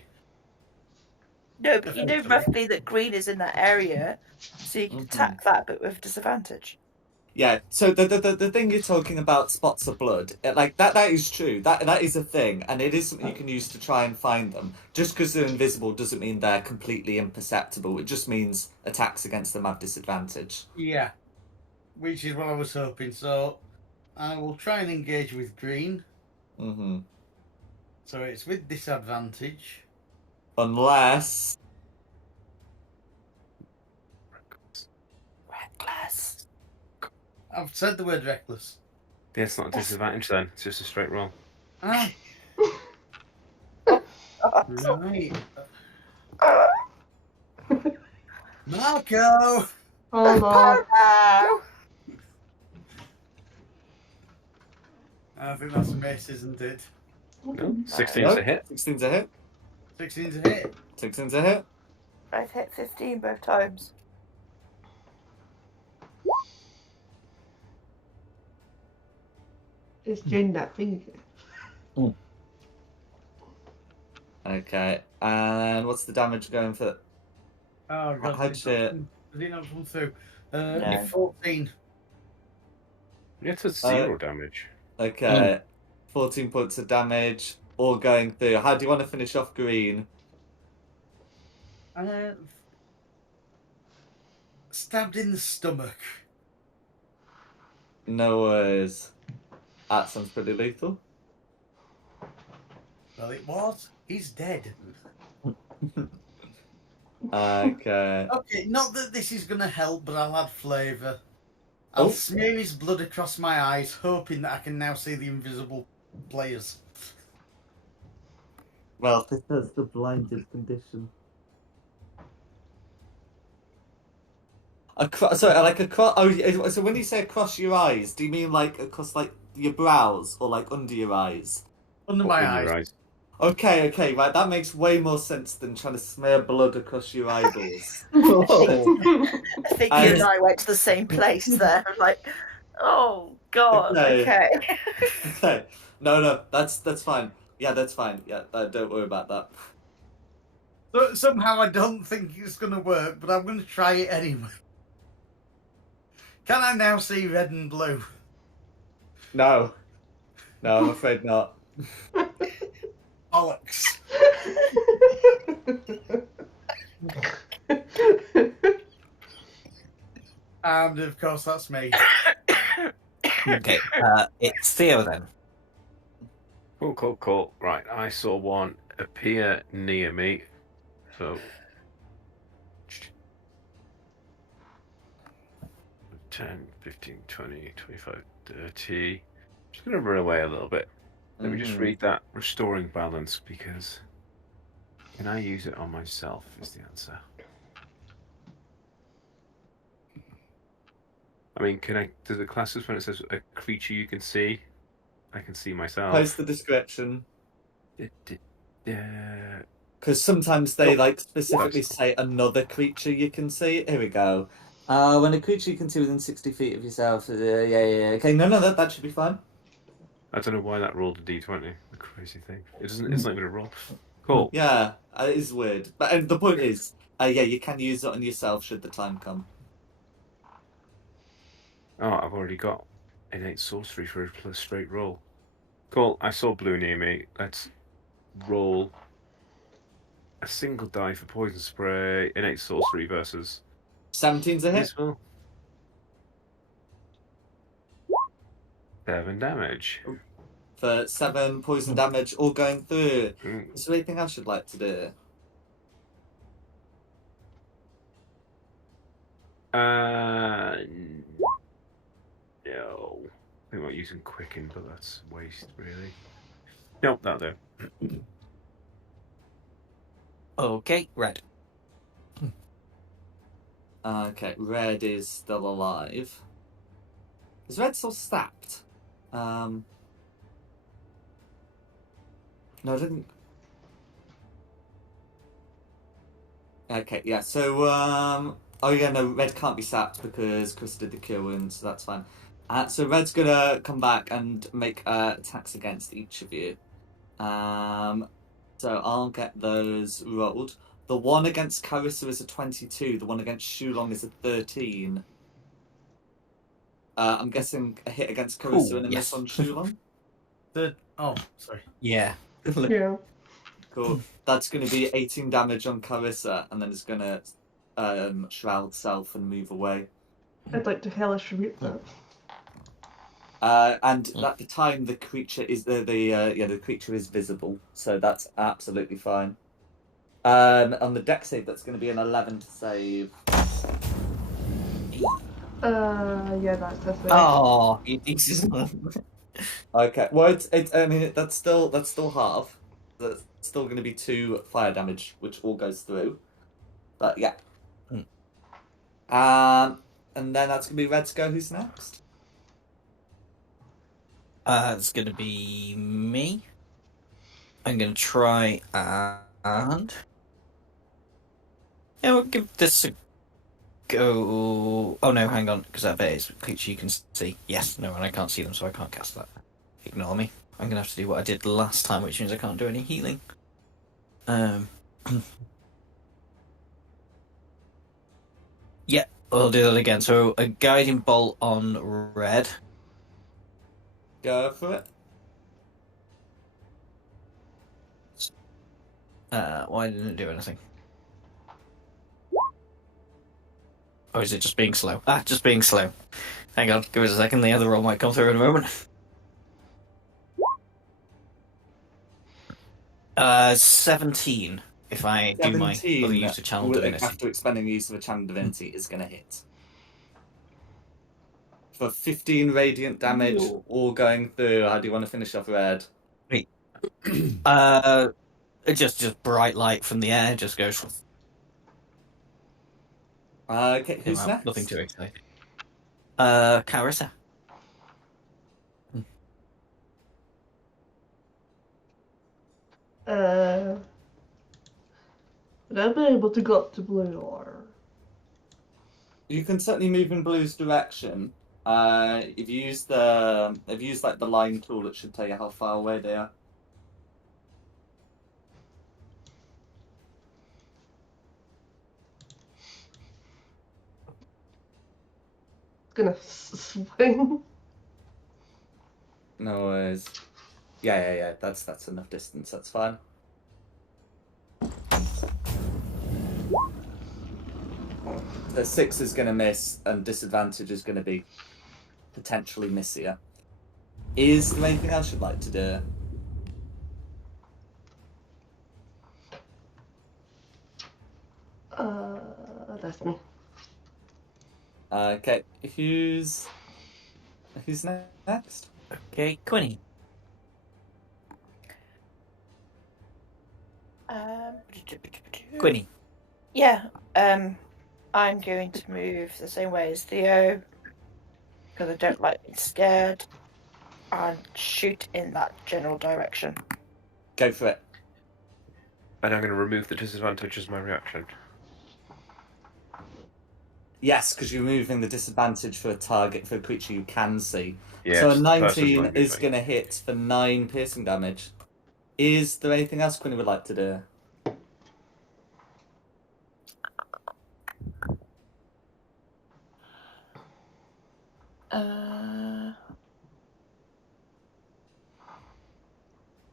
No, but you know roughly that green is in that area, so you can attack that, but with disadvantage. Yeah, so the thing you're talking about, spots of blood, like that is true. That is a thing, and it is something you can use to try and find them. Just because they're invisible doesn't mean they're completely imperceptible. It just means attacks against them have disadvantage. Yeah, which is what I was hoping. So I will try and engage with green. Mm-hmm. So it's with disadvantage. Unless... Reckless. I've said the word reckless. Yeah, it's not a disadvantage then. It's just a straight roll. Ah. Right. Marco! Hold on. I think that's a miss, isn't it? No, 16's a hit. 16's a hit. 16's a hit. 16's a hit. I've hit 15 both times. It's doing that thing again. Okay, and what's the damage going for? Oh, God. How'd Did it not come through? No. 14. It's a 0 damage. Okay, 14 points of damage, all going through. How do you want to finish off green? Stabbed in the stomach. No worries. That sounds pretty lethal. Well, it was. He's dead. Okay. Okay, not that this is going to help, but I'll add flavour. I'll smear his blood across my eyes, hoping that I can now see the invisible players. Well, this is the blinded condition. Sorry, like across. Oh, so when you say across your eyes, do you mean like across like your brows or like under your eyes? Under Or my in eyes. your eyes. Okay, right. That makes way more sense than trying to smear blood across your eyeballs. I think you and I went to the same place there. I'm like, oh, God, okay. Okay. No, that's fine. Yeah, that's fine. Yeah, don't worry about that. So, somehow I don't think it's going to work, but I'm going to try it anyway. Can I now see red and blue? No, I'm afraid not. Bollocks. And of course, that's me. Okay, it's Theo then. Cool. Right, I saw one appear near me. So 10, 15, 20, 25, 30. Just going to run away a little bit. Let me just read that restoring balance, because can I use it on myself is the answer. I mean, do the classes when it says a creature you can see? I can see myself. Post the description. Yeah. Because sometimes they specifically say another creature you can see. Here we go. When a creature you can see within 60 feet of yourself. Yeah. Okay, no, that should be fine. I don't know why that rolled a d20. The crazy thing. It doesn't. It's not even a roll. Cool. Yeah, it is weird. But the point is, you can use it on yourself should the time come. Oh, I've already got innate sorcery for a straight roll. Cool. I saw blue near me. Let's roll a single die for poison spray. Innate sorcery versus 17's a hit. useful. 7 damage. For 7 poison damage, all going through. Is there anything else you'd like to do? No. I think we're using quicken, but that's waste, really. Nope, that'll do. Okay, Red. Okay, Red is still alive. Is Red still stabbed? No, I didn't. Okay, yeah, so, oh yeah, no, Red can't be sapped because Chris did the cure wound, so that's fine. So Red's gonna come back and make attacks against each of you. So I'll get those rolled. The one against Carissa is a 22, the one against Shulong is a 13. I'm guessing a hit against Carissa and a miss on Shulong? Oh, sorry. Yeah. Yeah. Cool. That's going to be 18 damage on Carissa, and then it's going to shroud self and move away. I'd like to hellish rebuke that. And at the time, the creature is the creature is visible, so that's absolutely fine. On the dex save, that's going to be an 11 to save. Yeah, that's it. Oh, you decent. Okay, well, I mean, that's still half. That's still going to be 2 fire damage, which all goes through. But yeah. And then that's going to be Red's go. Who's next? It's going to be me. I'm going to try and... Yeah, we'll give this a go. Oh no, hang on, because that bit is a creature you can see. Yes, no, and I can't see them, so I can't cast that. Ignore me. I'm going to have to do what I did last time, which means I can't do any healing. Yeah, I'll do that again. So, a guiding bolt on Red. Go for it. Why didn't it do anything? Or is it just being slow? Just being slow. Hang on, give it a second, the other roll might come through in a moment. 17, if I do my other use of Channel Divinity. After expending the use of a Channel Divinity is going to hit. For 15 radiant damage, all going through. How do you want to finish off Red? Just bright light from the air, just goes... Okay, who's next? Nothing too exciting. Carissa. Would I be able to go up to Blue or? You can certainly move in Blue's direction. If you use the line tool, it should tell you how far away they are. Gonna swing. No worries. Yeah. That's enough distance. That's fine. The 6 is going to miss, and disadvantage is going to be potentially missier. Is there anything else you'd like to do? That's me. Okay, who's next? Okay, Quinny. Quinny. Yeah. I'm going to move the same way as Theo. because I don't like being scared, and shoot in that general direction. Go for it. And I'm going to remove the disadvantage as my reaction. Yes, because you're removing the disadvantage for a target for a creature you can see. Yeah, so a it's the person's 19 blind, is usually. going to hit for 9 piercing damage. Is there anything else Quinny would like to do?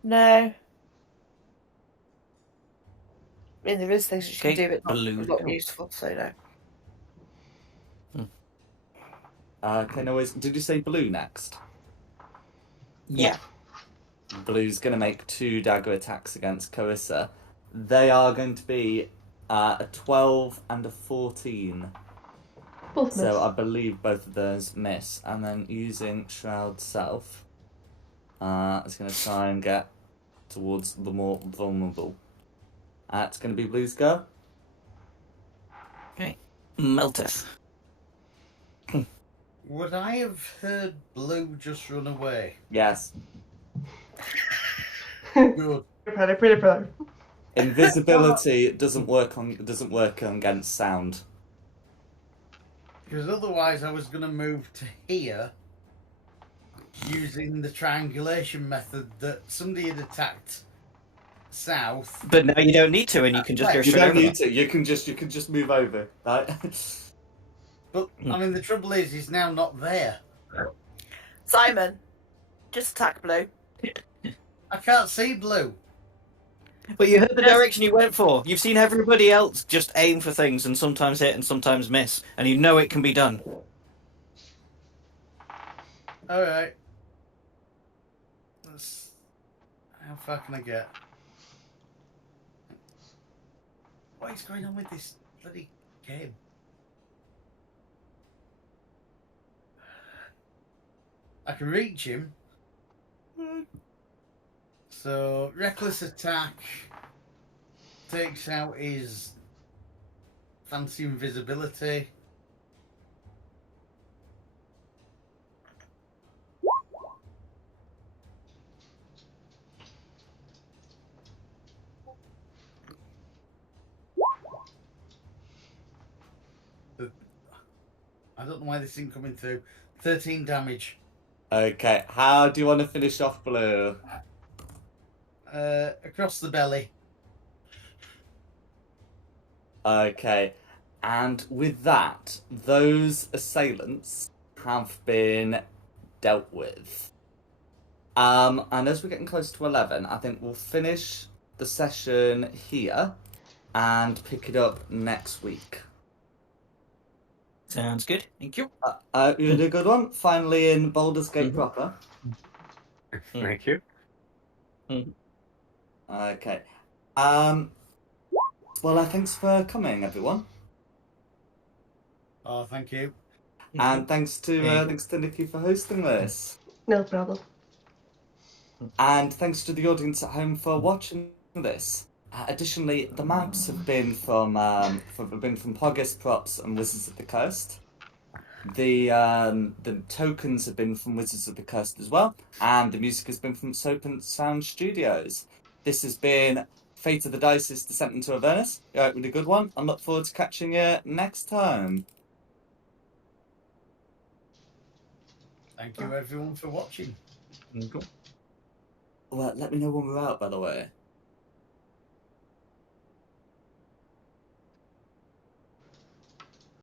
No. I mean, there is things you can do, but not useful, so no. Okay, no worries. Did you say blue next? Yeah. Blue's going to make 2 dagger attacks against Carissa. They are going to be a 12 and a 14. Both miss. So I believe both of those miss. And then using Shroud Self, it's going to try and get towards the more vulnerable. It's going to be Blue's go. Okay. Melteth. Would I have heard Blue just run away? Yes. Good. Pretty proud. Invisibility doesn't work against sound. Because otherwise I was going to move to here using the triangulation method that somebody had attacked south. But now you don't need to, and you can just go You straight don't over. need to. You can just move over, right? But I mean, the trouble is, he's now not there. Simon, just attack Blue. I can't see Blue. But you heard the direction you went for. You've seen everybody else just aim for things and sometimes hit and sometimes miss, and you know it can be done. All right. How far can I get? What is going on with this bloody game? I can reach him. So, reckless attack takes out his fancy invisibility. I don't know why this isn't coming through. 13 damage. Okay, how do you want to finish off Blue? Across the belly. Okay, and with that, those assailants have been dealt with. And as we're getting close to 11, I think we'll finish the session here and pick it up next week. Sounds good. Thank you. You did a good one. Finally in Baldur's Gate proper. Thank you. Okay. Well, thanks for coming, everyone. Oh, thank you. And thanks to Nikki for hosting this. No problem. And thanks to the audience at home for watching this. Additionally, the maps have been from Poggis Props and Wizards of the Coast. The tokens have been from Wizards of the Coast as well, and the music has been from Soap and Sound Studios. This has been Fate of the Dice's Descent into Avernus. Really good one, and look forward to catching you next time. Thank you everyone for watching. Well, let me know when we're out, by the way.